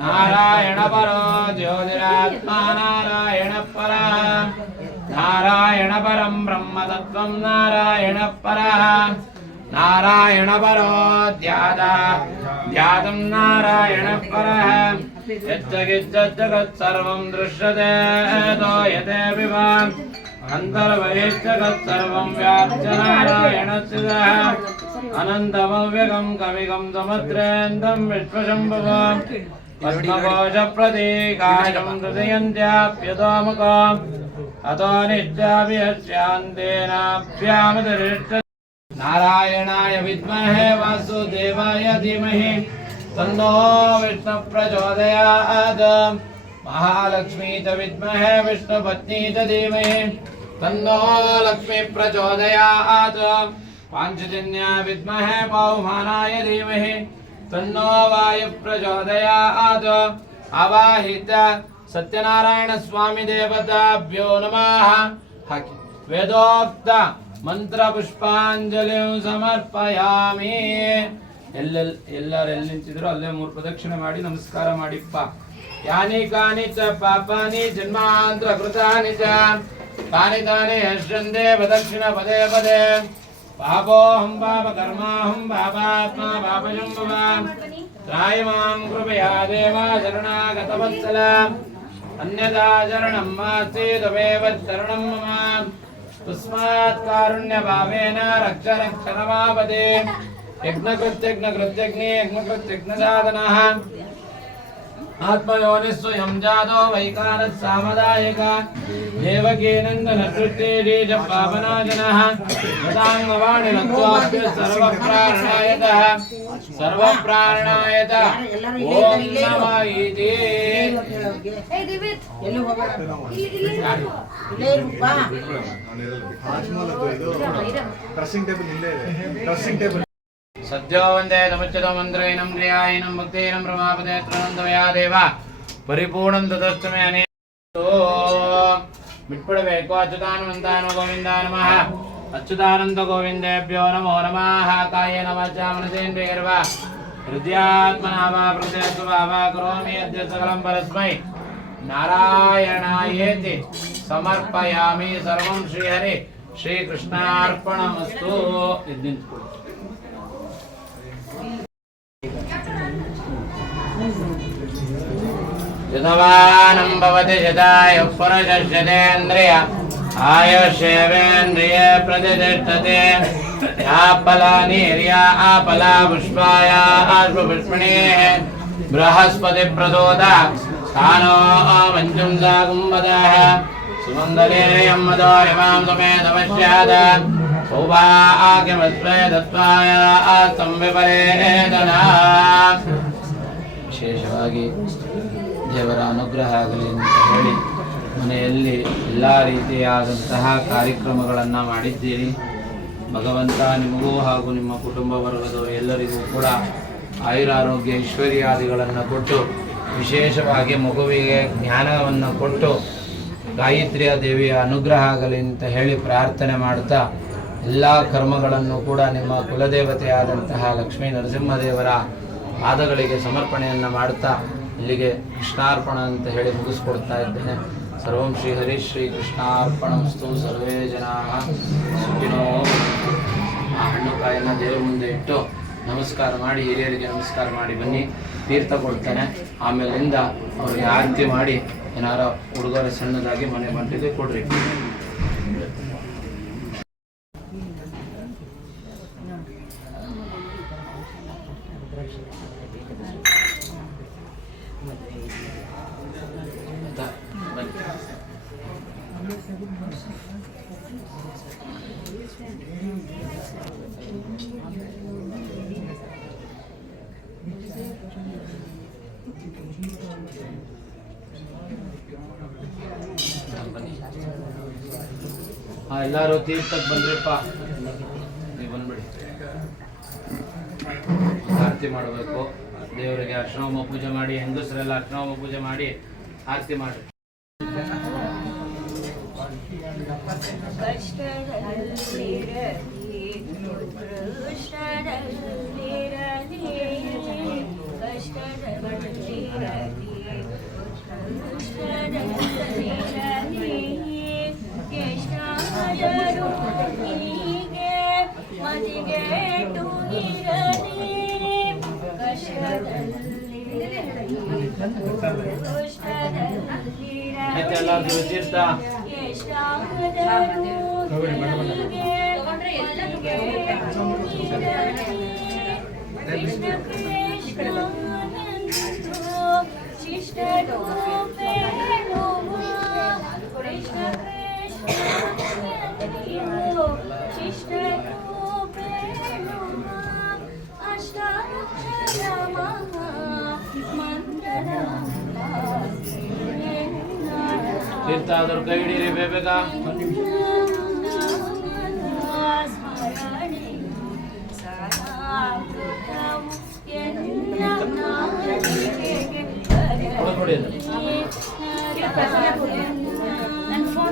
नारायण परो ज्योतिरात्मा नारायण परः नारायण परं ब्रह्मतत्त्वं नारायण परः नारायण परो ध्यातं नारायण परः यच्चकिच्चजगत् सर्वं दृश्यते तो यते विभां अन्तर्बहिश्चगत् सर्वं व्याप्य नारायणस्य अनन्तमव्यगं कविगं समुद्रेन्दं विश्वशम्भुवं पद्मकोशप्रतीकाशं हृदयन्त्याप्यतोमुखम् अतो नित्याभिहस्यान्तेनाभ्यामतिरिष्ट नारायणाय विद्महे वासुदेवाय धीमहि तन्नो विष्णु प्रचोदयात् महालक्ष्मी च विद्महे विष्णुपत्नी च धीमहि तन्नो लक्ष्मी प्रचोदयात् पाञ्चजन्या विद्महे पौमानाय धीमहि तन्नो वायु प्रचोदयात् आवाहित सत्यनारायण स्वामी देवताभ्यो नमः वेदोक्त मंत्र पुष्पांजलिं समर्पयामि ಎಲ್ಲರೂ ಎಲ್ಲಿ ನಿಂತಿದ್ರು ಅಲ್ಲೇ 3 ಪ್ರದಕ್ಷಿಣೆ ಮಾಡಿ ನಮಸ್ಕಾರ ಮಾಡಿಪ್ಪ ಯಾನಿ ಕಾನಿ ಚ ಪಾಪಾನಿ ಜನ್ಮಾಂತರ ಕೃತಾನಿ ಚ ತಾನಿ ತಾನಿ ಹರ್ಷಂದೇ ಪ್ರದಕ್ಷಿಣ ಪದೇ ಪದೇ ಪಾಪೋಹಂ ಪಾಪ ಕರ್ಮಾಹಂ ಪಾಪಾತ್ಮ ಪಾಪಜಂಬವ ತ್ರಾಯಮಾಂ ಕೃಪಯಾ ದೇವ ಶರಣಾಗತವತ್ಸಲ ಅನ್ಯಥಾ ಶರಣಂ ಮಾಸ್ತಿ ತಮೇವ ಶರಣಂ ಮಮ ತಸ್ಮಾತ್ ಕಾರುಣ್ಯ ಭಾವೇನ ರಕ್ಷ ರಕ್ಷ ನಮಾಪದೇ ಯಜ್ಞಕೃತ್ಯಜ್ಞ ಕೃತ್ಯಜ್ಞೇ ಯಜ್ಞಕೃತ್ಯಜ್ಞ ಸಾಧನಃ आत्मयोनिस्वयं जातो वैकारः सामदायक देवकीनन्दनसृष्टिरीश पावनाशनः तदाङ्गवाणिरत्वाभ्य सर्वप्राणायत ॐ नमः इति ಎಲ್ಲೂ ಹೋಗಬೇಡ ಇಲ್ಲೇ ಇರುಪ್ಪ ಡ್ರೆಸ್ಸಿಂಗ್ ಟೇಬಲ್ ಇಲ್ಲೇ ಇದೆ ಡ್ರೆಸ್ಸಿಂಗ್ ಟೇಬಲ್ सद्यो वन्दे तमुच्यतो मन्त्रैनं क्रियायनं भक्तेनं रमापदे त्रणन्दमया देव परिपूर्णं तदस्तु मे अनेतो बिट्पडबेको अच्युतानन्तानो गोविन्दाय नमः अच्युतानन्द गोविन्देभ्यो नमो नमः कायेन वाचा मनसेन्द्रियैर्वा हृदयात्मना वा प्रत्यत्वा वा करोमि अद्य सकलं परस्मै नारायणायेति समर्पयामि सर्वं श्रीहरि श्रीकृष्णार्पणमस्तु यदवानं भवति यदायुः पुरुषस्यतेन्द्रिय आयुष्येवेन्द्रिये प्रतिष्ठते आपलानीर्या आपला पुष्पाया अश्वपुष्पिणेः बृहस्पति प्रदोदा स्थानो मञ्जुं साकुम्भदः सुमङ्गलेयं मदोरिमां समेतपश्चाद सौभाग्यमस्मे दत्वाय संविपरेतनः ವಿಶೇಷವಾಗಿ ದೇವರ ಅನುಗ್ರಹ ಆಗಲಿ ಅಂತ ಹೇಳಿ ಮನೆಯಲ್ಲಿ ಎಲ್ಲ ರೀತಿಯಾದಂತಹ ಕಾರ್ಯಕ್ರಮಗಳನ್ನು ಮಾಡಿದ್ದೀರಿ. ಭಗವಂತ ನಿಮಗೂ ಹಾಗೂ ನಿಮ್ಮ ಕುಟುಂಬ ವರ್ಗದವರು ಎಲ್ಲರಿಗೂ ಕೂಡ ಆಯುರಾರೋಗ್ಯ ಐಶ್ವರ್ಯಾದಿಗಳನ್ನು ಕೊಟ್ಟು ವಿಶೇಷವಾಗಿ ಮಗುವಿಗೆ ಜ್ಞಾನವನ್ನು ಕೊಟ್ಟು ಗಾಯತ್ರಿಯ ದೇವಿಯ ಅನುಗ್ರಹ ಆಗಲಿ ಅಂತ ಹೇಳಿ ಪ್ರಾರ್ಥನೆ ಮಾಡ್ತಾ ಎಲ್ಲ ಕರ್ಮಗಳನ್ನು ಕೂಡ ನಿಮ್ಮ ಕುಲದೇವತೆಯಾದಂತಹ ಲಕ್ಷ್ಮೀ ನರಸಿಂಹದೇವರ ಪಾದಗಳಿಗೆ ಸಮರ್ಪಣೆಯನ್ನು ಮಾಡ್ತಾ ಇಲ್ಲಿಗೆ ಕೃಷ್ಣಾರ್ಪಣ ಅಂತ ಹೇಳಿ ಮುಗಿಸ್ಕೊಡ್ತಾ ಇದ್ದೇನೆ. ಸರ್ವಂ ಶ್ರೀ ಹರಿ ಶ್ರೀ ಕೃಷ್ಣಾರ್ಪಣಮಸ್ತು. ಸರ್ವೇ ಜನಾ ಸುಖಿನೋ. ಆ ಹಣ್ಣುಕಾಯನ್ನು ದೇವರ ಮುಂದೆ ಇಟ್ಟು ನಮಸ್ಕಾರ ಮಾಡಿ, ಹಿರಿಯರಿಗೆ ನಮಸ್ಕಾರ ಮಾಡಿ ಬನ್ನಿ. ತೀರ್ಥ ಕೊಡ್ತೇನೆ. ಆಮೇಲಿಂದ ಅವ್ರಿಗೆ ಆರತಿ ಮಾಡಿ ಏನಾರ ಉಡುಗೊರೆ ಸಣ್ಣದಾಗಿ ಮನೆ ಮಂಟಿಗೆ ಕೊಡ್ರಿ. ಎಲ್ಲರೂ ತೀರ್ಥಕ್ಕೆ ಬಂದ್ರಿಪ್ಪ, ನೀವು ಬಂದ್ಬಿಡಿ. ಆರತಿ ಮಾಡಬೇಕು. ದೇವರಿಗೆ ಅರ್ಶನೋಮ ಪೂಜೆ ಮಾಡಿ, ಹೆಂಗಸರೆಲ್ಲ ಅರ್ಶನೋಮ ಪೂಜೆ ಮಾಡಿ ಆರತಿ ಮಾಡಿ. ಎಲ್ಲರೂ ತೀರ್ಥ ತೀರ್ಥಾದರೂ ಕೈ ಹಿಡೀರಿ ಬೇಗ.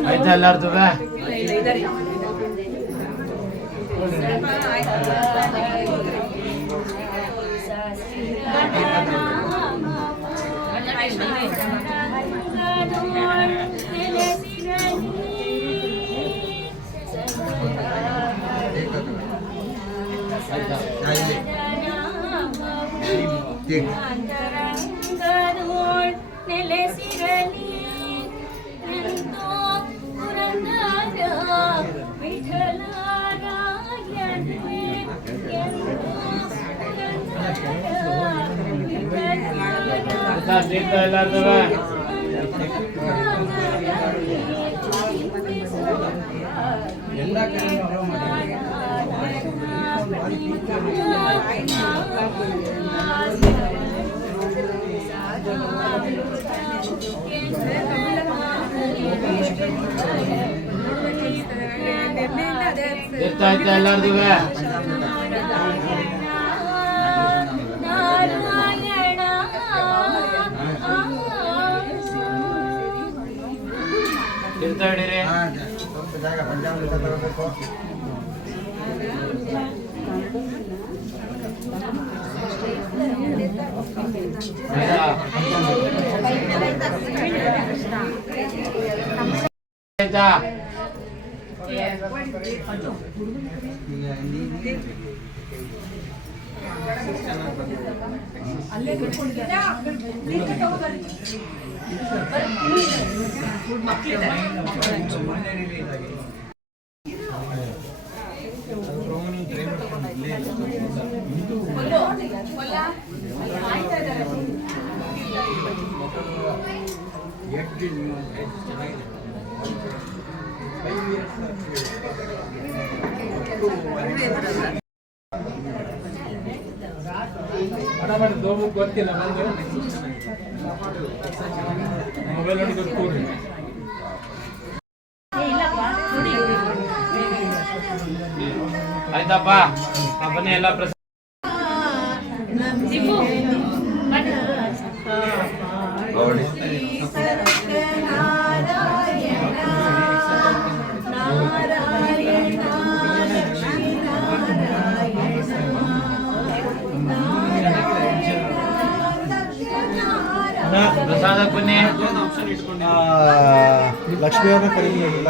ಆಯ್ತಾ ಎಲ್ಲಾರ್ದು? ಆಯ್ತಾ ತೀರ್ಥ ಎಲ್ಲಾರ್ದು ಎಲ್ಲ ಕಡೆ ತೀರ್ಥ ಆಯ್ತಾ ಎಲ್ಲಾರ್ದು ತೀರ್ಥ ಹಿಡೀರಿ. ಜಾಗ ಪಂಚಾಮೃತ ತಗೋಬೇಕು. ಆಯ್ತಾ ಗೊತ್ತಿಲ್ಲ ಮೊಬೈಲ್ ನೋಡಿ ಗೊತ್ತು. ಆಯ್ತಪ್ಪ ಬನ್ನಿ ಎಲ್ಲ ಪ್ರಸಾದ ಪ್ರಸಾದಕ್ಕೆ ಬನ್ನಿ. ಲಕ್ಷ್ಮಿ ಅವ್ರನ್ನ ಕರೀಲಿಲ್ಲ.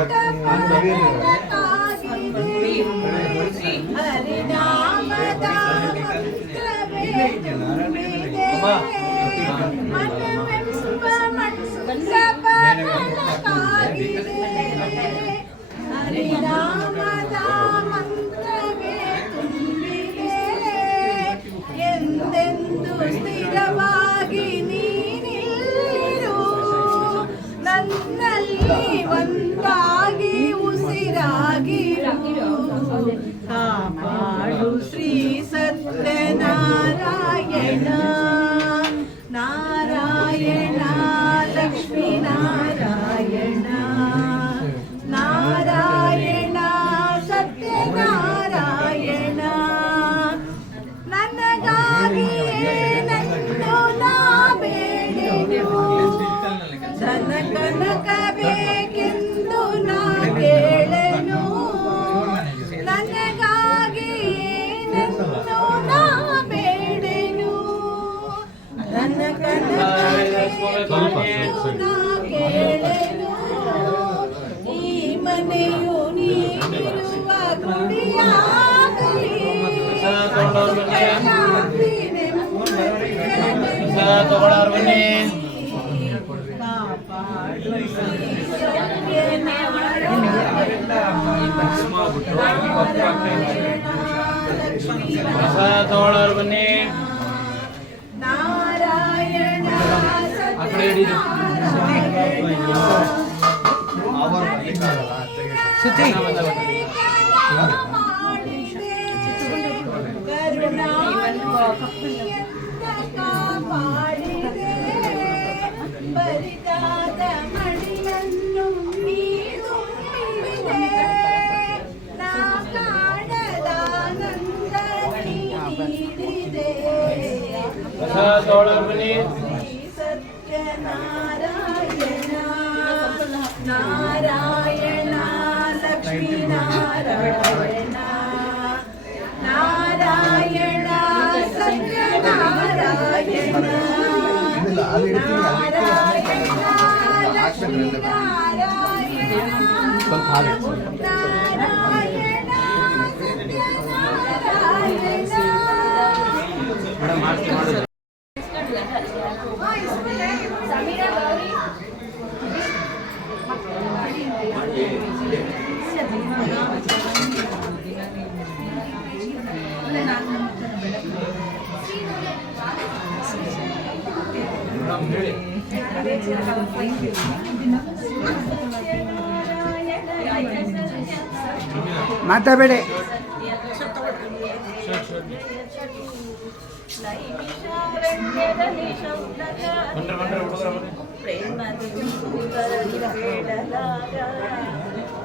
ಎಂದೆಂದು ಸ್ಥಿರವಾಗಿ ನೀನಿರು, ನನ್ನಲ್ಲಿ ಒಂದಾಗಿ ಉಸಿರಾಗಿರು, ಕಾಪಾಡು ಶ್ರೀ ಸತ್ಯನಾರಾಯಣ. ನಾರಾಯಣ ಲಕ್ಷ್ಮೀ ನಾರಾಯಣ, ನಾರಾಯಣ ಸತ್ಯನಾರಾಯಣ. ನನಗಾಗಿಯೇ ನನ್ನು ನಾ ಬೇಡೆನು, ಧನ ಕನಕ ಬೇಕೆಂದು ನಾ ಕೇಳೆನು. ನನಗಾಗಿಯೇ ನನ್ನು ನಾ ಬೇಡೆನು, ಧನ ಕನಕ ಬೇಕೆಂದು ನಾ ಕೇಳೆನು. ಈ ಮನೆಯು ನೀನಿರುವ ಗುಡಿಯಾಗಲಿ, ತಗೊಳ್ಳೋರು ಬನ್ನಿ. ಪ್ರಸಾದ ತಗೊಳ್ಳೋರು ಬನ್ನಿ. ನಾರಾಯಣ ಆ ಕಡೆ ಹಿಡೀರಿ. ಬರಿದಾದ ಮಡಿಲನ್ನು ನೀರು ನಾ ಕಾಣದಾನಂದ ನೀಡಿದೆ. ಪ್ರಸಾದ ತಗೊಳ್ಳೋರು ಬನ್ನಿ. ಸತ್ಯನಾರಾಯಣ, ನಾರಾಯಣ ಲಕ್ಷ್ಮೀ ನಾರಾಯಣ, ನಾರಾಯಣ ಸತ್ಯನಾರಾಯಣ, ನಾರಾಯಣ ಲಕ್ಷ್ಮೀ ನಾರಾಯಣ, ನಾರಾಯಣ ಸತ್ಯನಾರಾಯಣ. ಸಮೀರಾ ಗೌರಿ ನಮ್ಮ ಮಾತಾಡಬೇಡಿ.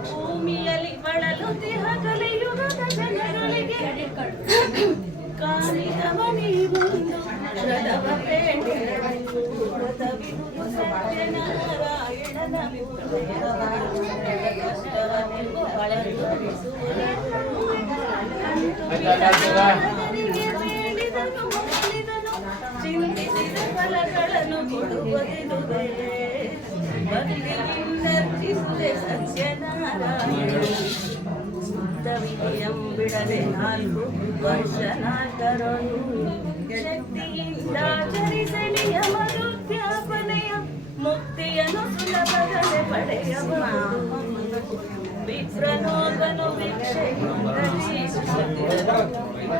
ಭೂಮಿಯಲ್ಲಿ ಬಳಲುತ್ತಿಹ ಕಲಿಯುಗದ ಜನಗಳಿಗೆ ಕಾಣಿದವನಿ ಬಂದು ಶ್ರದವ ಬೇಡಿರಲು ವ್ರತವಿರುವುದು ಸತ್ಯನಾರಾಯಣನ ಕಷ್ಟವನ್ನೆಂಬ ಬೇಡಿದನು ಮುಗಿದನು ಚಿಂತಿಸಿದ ಫಲಗಳನ್ನು ಕೊಡುವುದಿರುವೆ ಭಕ್ತಿಯಿಂದರ್ಚಿಸುವೆ ಸತ್ಯನಾರಾಯಣ ವಿಧಿಯಂ ಬಿಡದೆ 4 ವರ್ಷ 4 ಶಕ್ತಿಯಿಂದಾಚರಿಸಲಿ ಯಮರುದ್ಯಾಪನೆಯ ಮುಕ್ತಿಯನ್ನು ಸುಲಭದಲ್ಲಿ ಪಡೆಯಬಹುದು ವಿಪ್ರನೋಗನು ಭಿಕ್ಷೆಯಿಂದಲೇ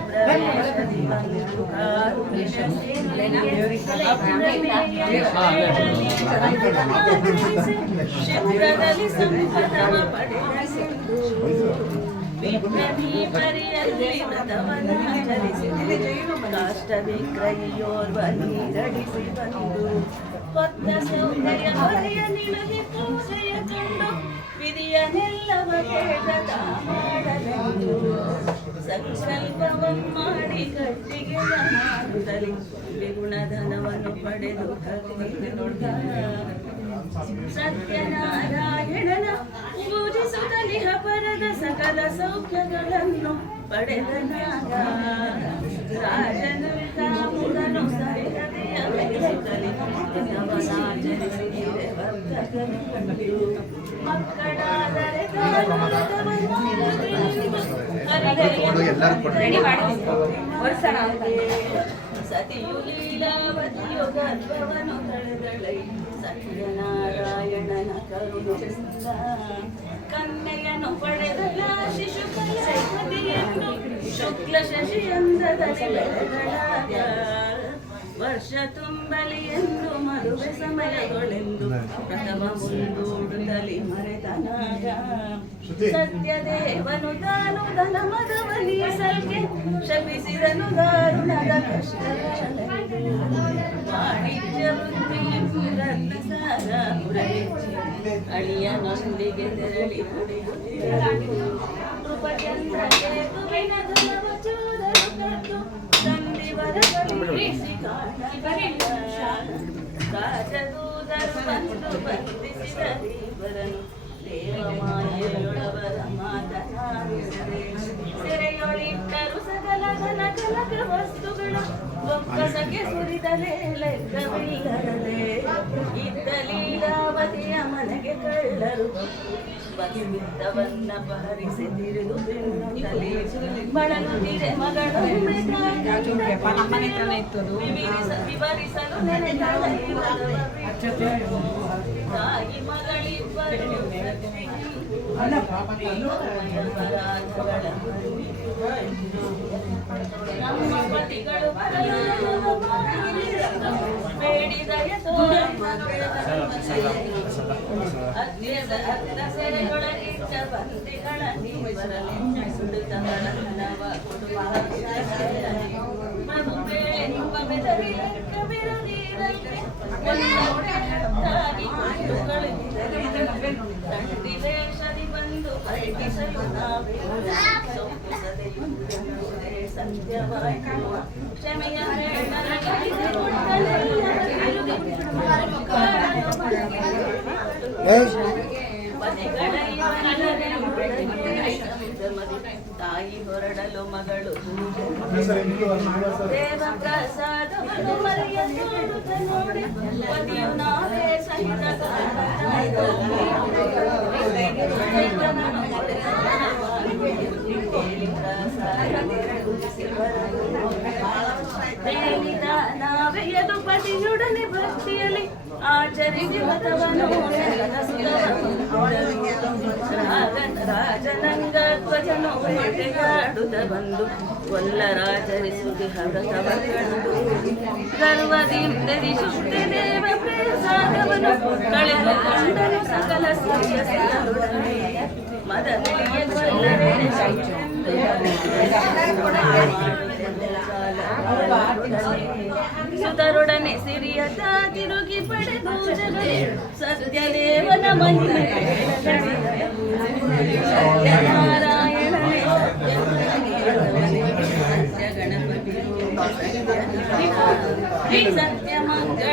ಪ್ರವೇಶದಿ ಬಂದು ಶೀಘ್ರದಲ್ಲಿ ಸಂಪದವ ಪಡೆಯಲೆಂದು ವಿಪ್ರಮೀ ಪರಿಯಲ್ಲಿ ವ್ರತವನ್ನಾಚರಿಸಿದೆ ಕಾಷ್ಟ ವಿಕ್ರಯಿಯೋರ್ವ ನೀರಡಿಸಿ ಬಂದು ಹೊತ್ತ ಸೌಂದರ್ಯ ಹೊರೆಯ ನಿಳಗೆ ಪೂಜೆಯ ಕಂಡು ವಿಧಿಯನ್ನೆಲ್ಲವ ಕೇಳದ ಮಾಡಲೆಂದು ಸಂಕಲ್ಪವನ್ನು ಮಾಡಿ ಕಟ್ಟಿಗೆ ಮಾಡುತ್ತಲೇ ದ್ವಿಗುಣಧನವನ್ನು ಪಡೆದು ಭಕ್ತಿ ನೋಡ ಸತ್ಯನಾರಾಯಣನ ಪೂಜಿಸುತ್ತಲಿಹ ಪರದ ಸಕಲ ಸೌಖ್ಯಗಳನ್ನು ಪಡೆದನಾಗ ರಾಜನು ಕಾಮುಗನು ಸರಿಗದೆಯ ಮೆಚ್ಚುತ್ತಲಿ ನವನಾಚರಿಸಿದೆ ವರ್ತಕನು ಕಂಡು ಮಕ್ಕಳಾದರೆ ಸತಿಯು ಲೀಲಾವತಿಯು ಗರ್ಭವನು ತಳೆದಳೈ ಸತ್ಯನಾರಾಯಣನ ಕರುಣಿಸಿದ ಕನ್ಯೆಯನ್ನು ಪಡೆದಳ ಶಿಶುಕಲಾಪತಿಯನ್ನು ಶುಕ್ಲ ಶಶಿಯಂದ್ರದಲ್ಲಿ ಬೆಳೆದಳಾಗ ವರ್ಷ ತುಂಬಲಿ ಎಂದು ಮದುವೆ ಸಮಯಗಳೆಂದು ಪ್ರಥಮ ಮುಂದೂಡುತ್ತಲಿ ಮರೆತನಾಗ ಸತ್ಯದೇವನು ತಾನು ಧನ ಮದವಲಿ ಸಲ್ಕೆ ಶಪಿಸಿದನು ದಾರುಣದ ಕಷ್ಟಗಳೆಂದು ವಾಣಿಜ್ಯ ವೃತ್ತಿ ರತ್ನಸಾರ ಪುರವೆಚ್ಚಿ ಅಳಿಯನೊಂದಿಗೆ ತೆರಳಿ ಕುಡಿಯುತ್ತಿರಲು ಕೃಪಚಂದ್ರಕ್ಕೆ ಕುವಿನ ಧನವ ಚೂದಲು ಕದ್ದು ತಂದಿವರಗಳಿಸಿ ರಾಜದೂತರು ಬಂದು ಬಂಧಿಸಿದರೀವರನು ದೇವಮಾಯೆಯೊಳವರ ಮಾತನಾಡಿದರೆ ಸೆರೆಯೊಳಿಟ್ಟರು ಸಕಲ ಧನ ಕನಕ ವಸ್ತುಗಳು ಬೊಕ್ಕಸಕ್ಕೆ ಸುರಿದಲೇ ಲೆಕ್ಕವಿಲ್ಲದಲೇ ಇದ್ದ ಲೀಲಾವತಿಯ ಮನೆಗೆ ಕಳ್ಳರು ಬದುಮಿದ್ದವನ್ನ ಪಹರಿಸಿ ತಿರುದು ಬೆನ್ನುತ್ತಲೇ ಬಳಲುತ್ತಿದೆ ಮಗಳು ವಿವರಿಸಲು ತಾಯಿ ಮಗಳಿಬ್ಬರು ನಮ್ಮ ಪತಿಗಳು ಬರಲು ಬೇಡಿದಯ ಸೆರೆಯೊಳಗಿಟ್ಟ ಬಂದಿಗಳ ನೀವರಲೆನ್ನಿಸುತ್ತನವ ಕೊಡುವ ಮಗುಬೇಳೆ ಲೆಕ್ಕವಿರದಿರಲಿ ತಂಡಿ ವೇಷದಿ ಬಂದು ಪರೀಕ್ಷಿಸಲು ನಾವೇ ಸೊಪ್ಪಿಸದೆ ಸತ್ಯವಾಯಿತು ಕ್ಷಮೆಯ ತಾಯಿ ಹೊರಡಲು ಮಗಳು ದೇವ ಪ್ರಸಾದವನ್ನು ಮರೆಯ ತೋರುತ್ತ ನೋಡಿ ಪತಿಯು ನಾವೇ ಸಹಿತ ನಾವೆಯದು ಪತಿಯೊಡನೆ ಭಕ್ತಿಯಲ್ಲಿ ಆಚರಿಸಿ ಮತವನ್ನು ರಾಜನಂಗ ಧ್ವಜ ಅವನು ಮಟೆಯಾಡುತ್ತ ಬಂದು ಕೊಲ್ಲರಾಚರಿಸುವುದು ಹರತವ ಕಂಡು ಗರ್ವದಿ ಧರಿಸುತ್ತೆ ದೇವ ಪ್ರಸಾದವನು ಕಳೆದುಕೊಂಡನು ಸಕಲ ಸತ್ಯಸಿದ್ಧರೊಡನೆ ಮದಗಳಿಗೆ ಕೊಲ್ಲರೆಡೆ ಸುತರೊಡನೆ ಸಿರಿಯತ ತಿರುಗಿ ಪಡೆದು ಜಗದೆ ಸತ್ಯದೇವನ ಮಹಿಮೆ ಸತ್ಯನಾರಾಯಣನೇ ಸತ್ಯಗಣಪತಿ ಸತ್ಯಮಂಗಳ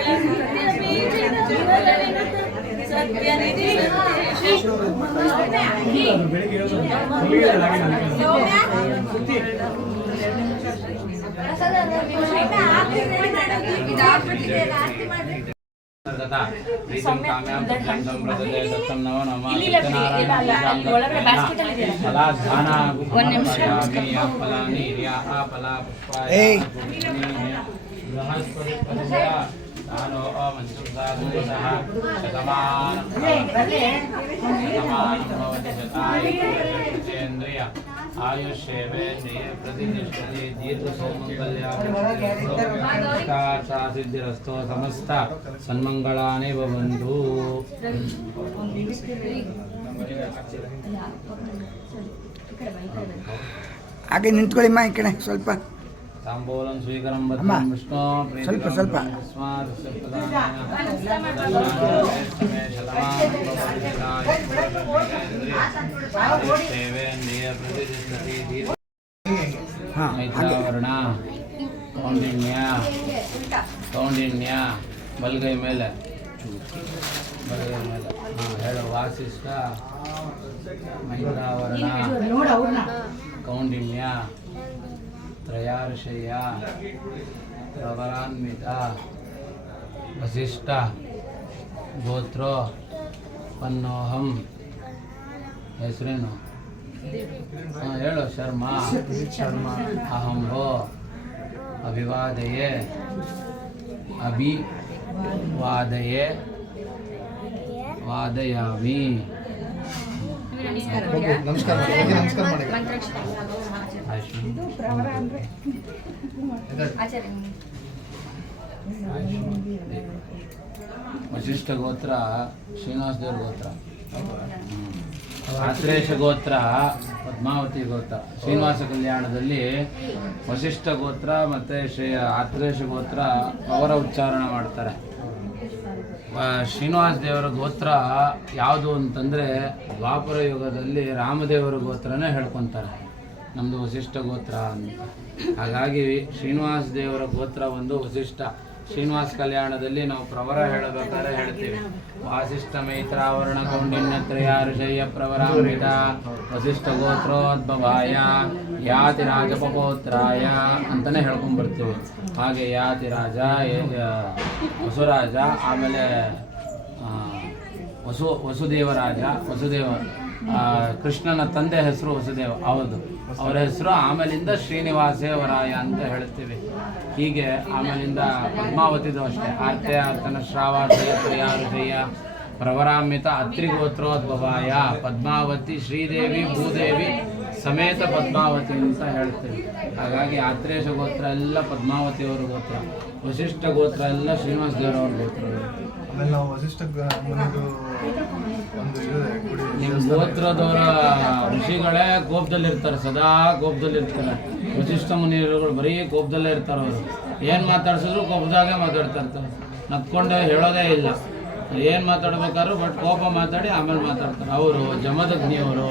ಸತ್ಯನಿಧಿ ಆಯುಷ್ಯೇವೇಂದ್ರಿಯ ಪ್ರತಿಷ್ಠತೆ ದೀರ್ಘ ಸಿದ್ಧಿರಸ್ತೋ ಸಮಸ್ತ ಸನ್ಮಂಗಳಾನೇ ಭವಂತು. ಹಾಗೆ ನಿಂತ್ಕೊಳ್ಳಿಮ್ಮ ಈ ಕಡೆ ಸ್ವಲ್ಪ. ತಾಂಬೂಲಂ ಸ್ವೀಕರಂ ಅಮ್ಮ, ವಿಷ್ಣು ಸ್ವಲ್ಪ ಸ್ವಲ್ಪ. ಹಾಂ ಹಾಗೆ ಮೈತ್ರಾವರಣ ಕೌಂಡಿನ್ಯ ಬಲಗೈ ಮೇಲೆ ಹಾಂ ಹೇಳು. ವಾಸಿಷ್ಠ ಮೈತ್ರಾವರಣ ಕೌಂಡಿನ್ಯ ತ್ರಯಾರ್ಷಯ ಪ್ರವರಾನ್ವಿತ ವಸಿಷ್ಠ ಗೋತ್ರೋ ಪನ್ನೋಹಂ. ಹೆಸರೇನು? ಹಾಂ ಹೇಳು. ಶರ್ಮಾ ಅಹಂಭೋ ಅಭಿವಾದಯೇ ವಾದಯಾಮಿ. ನಮಸ್ಕಾರ ಮಾಡಿ. ವಶಿಷ್ಠ ಗೋತ್ರ ಶ್ರೀನಿವಾಸ ದೇವ್ರ ಗೋತ್ರ, ಆತ್ರೇಶ ಗೋತ್ರ ಪದ್ಮಾವತಿ ಗೋತ್ರ. ಶ್ರೀನಿವಾಸ ಕಲ್ಯಾಣದಲ್ಲಿ ವಶಿಷ್ಠ ಗೋತ್ರ ಮತ್ತು ಆತ್ರೇಶ ಗೋತ್ರ ಅವರ ಉಚ್ಚಾರಣ ಮಾಡ್ತಾರೆ. ಶ್ರೀನಿವಾಸ ದೇವರ ಗೋತ್ರ ಯಾವುದು ಅಂತಂದರೆ ದ್ವಾಪರ ಯುಗದಲ್ಲಿ ರಾಮದೇವರ ಗೋತ್ರನೇ ಹೇಳ್ಕೊತಾರೆ, ನಮ್ಮದು ವಶಿಷ್ಠ ಗೋತ್ರ ಅಂತ. ಹಾಗಾಗಿ ಶ್ರೀನಿವಾಸ ದೇವರ ಗೋತ್ರ ಒಂದು ವಶಿಷ್ಠ. ಶ್ರೀನಿವಾಸ ಕಲ್ಯಾಣದಲ್ಲಿ ನಾವು ಪ್ರವರ ಹೇಳಬೇಕಾದ್ರೆ ಹೇಳ್ತೀವಿ, ವಾಸಿಷ್ಠ ಮೈತ್ರಾವರಣ ಕೌಂಡಿನ್ಯತ್ರಯಾರ್ಷಯ್ಯ ಪ್ರವರಾಮೃತ ವಶಿಷ್ಠ ಗೋತ್ರೋದ್ಭವಾಯ ಯಾತಿ ರಾಜಪಪೋತ್ರಾಯ ಅಂತಲೇ ಹೇಳ್ಕೊಂಡ್ಬರ್ತೀವಿ. ಹಾಗೆ ಯಾತಿ ರಾಜ, ವಸುರಾಜ, ಆಮೇಲೆ ವಸುದೇವರಾಜ, ವಸುದೇವ ಕೃಷ್ಣನ ತಂದೆ ಹೆಸರು ವಸುದೇವ, ಹೌದು ಅವರ ಹೆಸರು. ಆಮೇಲಿಂದ ಶ್ರೀನಿವಾಸೇವರಾಯ ಅಂತ ಹೇಳ್ತೀವಿ. ಹೀಗೆ ಆಮೇಲಿಂದ ಪದ್ಮಾವತಿದು ಅಷ್ಟೇ, ಆರ್ತೆ ಆರ್ತನ ಶ್ರಾವಾರ್ತೆಯ ತ್ರಯಾರ್ಷಯ್ಯ ಪ್ರವರಾಮಿತ ಅತ್ರಿಗೋತ್ರೋದ್ಭವಾಯ ಪದ್ಮಾವತಿ ಶ್ರೀದೇವಿ ಭೂದೇವಿ ಸಮೇತ ಪದ್ಮಾವತಿ ಅಂತ ಹೇಳ್ತೀವಿ. ಹಾಗಾಗಿ ಆತ್ರೇಶ ಗೋತ್ರ ಎಲ್ಲ ಪದ್ಮಾವತಿಯವರ ಗೋತ್ರ, ವಶಿಷ್ಠ ಗೋತ್ರ ಎಲ್ಲ ಶ್ರೀನಿವಾಸ ದೇವರವ್ರ ಗೋತ್ರ. ಆಮೇಲೆ ನಾವು ವಶಿಷ್ಠ ಮುನಿದು ಒಂದು ಗುಡಿ. ನಿಮ್ಮ ಗೋತ್ರದವರ ಋಷಿಗಳೇ ಕೋಪದಲ್ಲಿರ್ತಾರೆ, ಸದಾ ಕೋಪದಲ್ಲಿರ್ತಾರೆ. ವಶಿಷ್ಠ ಮುನಿಗಳು ಬರೀ ಕೋಪದಲ್ಲೇ ಇರ್ತಾರೆ. ಅವರು ಏನು ಮಾತಾಡ್ಸಿದ್ರು ಕೋಪದಾಗೆ ಮಾತಾಡ್ತಾ ಇರ್ತಾರೆ, ನಕ್ಕೊಂಡೆ ಹೇಳೋದೇ ಇಲ್ಲ. ಏನು ಮಾತಾಡ್ಬೇಕಾದ್ರು ಬಟ್ ಕೋಪ ಮಾತಾಡಿ ಆಮೇಲೆ ಮಾತಾಡ್ತಾರೆ. ಅವರು ಜಮದಗ್ನಿಯವರು,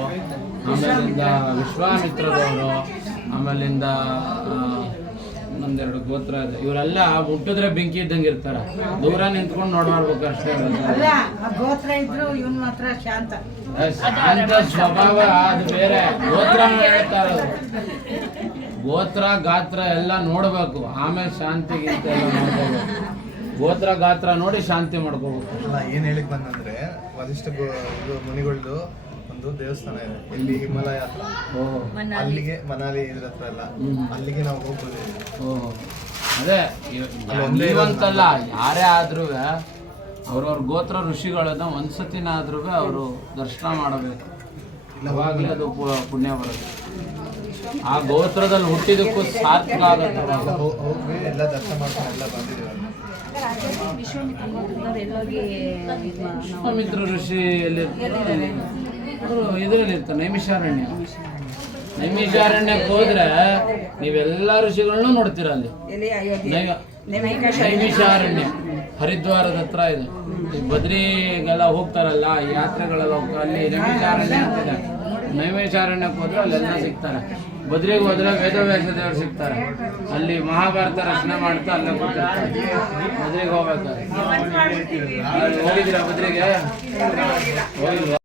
ಆಮೇಲಿಂದ ವಿಶ್ವಾಮಿತ್ರದವರು, ಆಮೇಲಿಂದ ಒಂದೆರಡು ಗೋತ್ರ ಇದೆ. ಇವರೆಲ್ಲ ಮುಟ್ಟಿದ್ರೆ ಬೆಂಕಿ ಇದ್ದಂಗೆ ಇರ್ತಾರೆ, ದೂರ ನಿಂತ್ಕೊಂಡು ನೋಡ್ಬೇಕು ಅಷ್ಟೇ. ಗೋತ್ರ ಇದ್ರು ಇವನ್ ಮಾತ್ರ ಶಾಂತ ಸ್ವಭಾವ ಅದು ಬೇರೆ. ಗೋತ್ರ ಹೇಳ್ತಾರೆ, ಗೋತ್ರ ಗಾತ್ರ ಎಲ್ಲ ನೋಡ್ಬೇಕು, ಆಮೇಲೆ ಶಾಂತಿಗಿಂತ ಎಲ್ಲ ನೋಡ್ಬೇಕು. ಗೋತ್ರ ಗಾತ್ರ ನೋಡಿ ಶಾಂತಿ ಮಾಡ್ಕೋಬೇಕು. ಅಲ್ಲ, ಏನ್ ಹೇಳಿಕ್ ಬಂದಂದ್ರೆ ವಶಿಷ್ಠ ಇದು ಮುನಿಗಳದು ಒಂದು ದೇವಸ್ಥಾನ ಇದೆ ಇಲ್ಲಿ ಹಿಮಾಲಯ ಹತ್ರ. ಅಲ್ಲಿಗೆ ಮನಾಲಿ ಇದ್ರ ಹತ್ರ ಎಲ್ಲ ಅಲ್ಲಿಗೆ ನಾವು ಹೋಗ್ಬೋದು. ಅದೇ ಇವಂತಲ್ಲ, ಯಾರೇ ಆದ್ರೂ ಅವ್ರವ್ರ ಗೋತ್ರ ಋಷಿಗಳನ್ನ ಒಂದ್ಸತಿನಾದ್ರೂ ಅವರು ದರ್ಶನ ಮಾಡಬೇಕು, ಅವಾಗಲೇ ಅದು ಪುಣ್ಯ ಬರುತ್ತೆ. ಆ ಗೋತ್ರದಲ್ಲಿ ಹುಟ್ಟಿದಕ್ಕೂ ಸಾರ್ಥಕ ಆಗುತ್ತೆ. ಹೋಗಿ ಎಲ್ಲ ದರ್ಶನ ಮಾಡ್ಕೊಂಡು ಎಲ್ಲ ಬಂದಿದ್ದೀವಿ ಅಲ್ಲಿ. ವಿಶ್ವಾಮಿತ್ರ ಋಷಿ ಎಲ್ಲಿರ್ತಾರೆ? ಅವರು ಇದರಲ್ಲಿ ಇರ್ತಾರೆ, ನೈಮಿಷಾರಣ್ಯಕ್ಕೆ ಹೋದ್ರೆ ನೀವೆಲ್ಲ ಋಷಿಗಳನ್ನೂ ನೋಡ್ತೀರ ಅಲ್ಲಿ. ನೈಮಿಷಾರಣ್ಯ ಹರಿದ್ವಾರದ ಹತ್ರ ಇದೆ. ಈ ಬದ್ರಿಗೆಲ್ಲ ಹೋಗ್ತಾರಲ್ಲ, ಯಾತ್ರೆಗಳೆಲ್ಲ ಹೋಗ್ತಾರೆ, ಅಲ್ಲಿ ನೈಮಿಷಾರಣ್ಯ ಅಂತಿದೆ. ನೈಮಿಷಾರಣ್ಯಕ್ಕೆ ಹೋದ್ರೆ ಅಲ್ಲೆಲ್ಲ ಸಿಗ್ತಾರೆ. ಬದ್ರಿಗೆ ಹೋದ್ರೆ ವೇದವ್ಯಾಸ ದೇವರು ಸಿಗ್ತಾರೆ. ಅಲ್ಲಿ ಮಹಾಭಾರತ ರಚನೆ ಮಾಡ್ತಾ ಅಲ್ಲೇ ಕೂತಿರ್ತಾರೆ. ಬದ್ರಿಗೆ ಹೋಗ್ಬೇಕಾದ್ರೆ ಹೋಗಿದ್ದೀರಾ ಬದ್ರಿಗೆ? ಹೋಗಿಲ್ವಾ?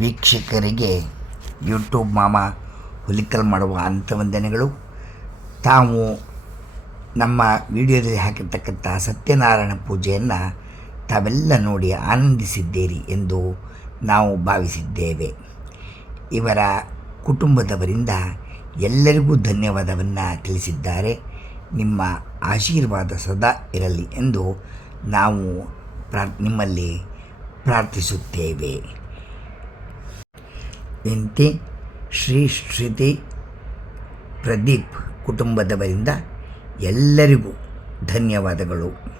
ವೀಕ್ಷಕರಿಗೆ ಯೂಟ್ಯೂಬ್ ಮಾಮ ಹುಲಿಕಲ್ ಮಾಡುವ ಅಂಥವಂದನೆಗಳು. ತಾವು ನಮ್ಮ ವಿಡಿಯೋದಲ್ಲಿ ಹಾಕಿರ್ತಕ್ಕಂಥ ಸತ್ಯನಾರಾಯಣ ಪೂಜೆಯನ್ನು ತಾವೆಲ್ಲ ನೋಡಿ ಆನಂದಿಸಿದ್ದೀರಿ ಎಂದು ನಾವು ಭಾವಿಸಿದ್ದೇವೆ. ಇವರ ಕುಟುಂಬದವರಿಂದ ಎಲ್ಲರಿಗೂ ಧನ್ಯವಾದವನ್ನು ತಿಳಿಸಿದ್ದಾರೆ. ನಿಮ್ಮ ಆಶೀರ್ವಾದ ಸದಾ ಇರಲಿ ಎಂದು ನಾವು ನಿಮ್ಮಲ್ಲಿ ಪ್ರಾರ್ಥಿಸುತ್ತೇವೆ. ಇಂತಿ ಶ್ರೀ ಪ್ರದೀಪ್ ಕುಟುಂಬದವರಿಂದ ಎಲ್ಲರಿಗೂ ಧನ್ಯವಾದಗಳು.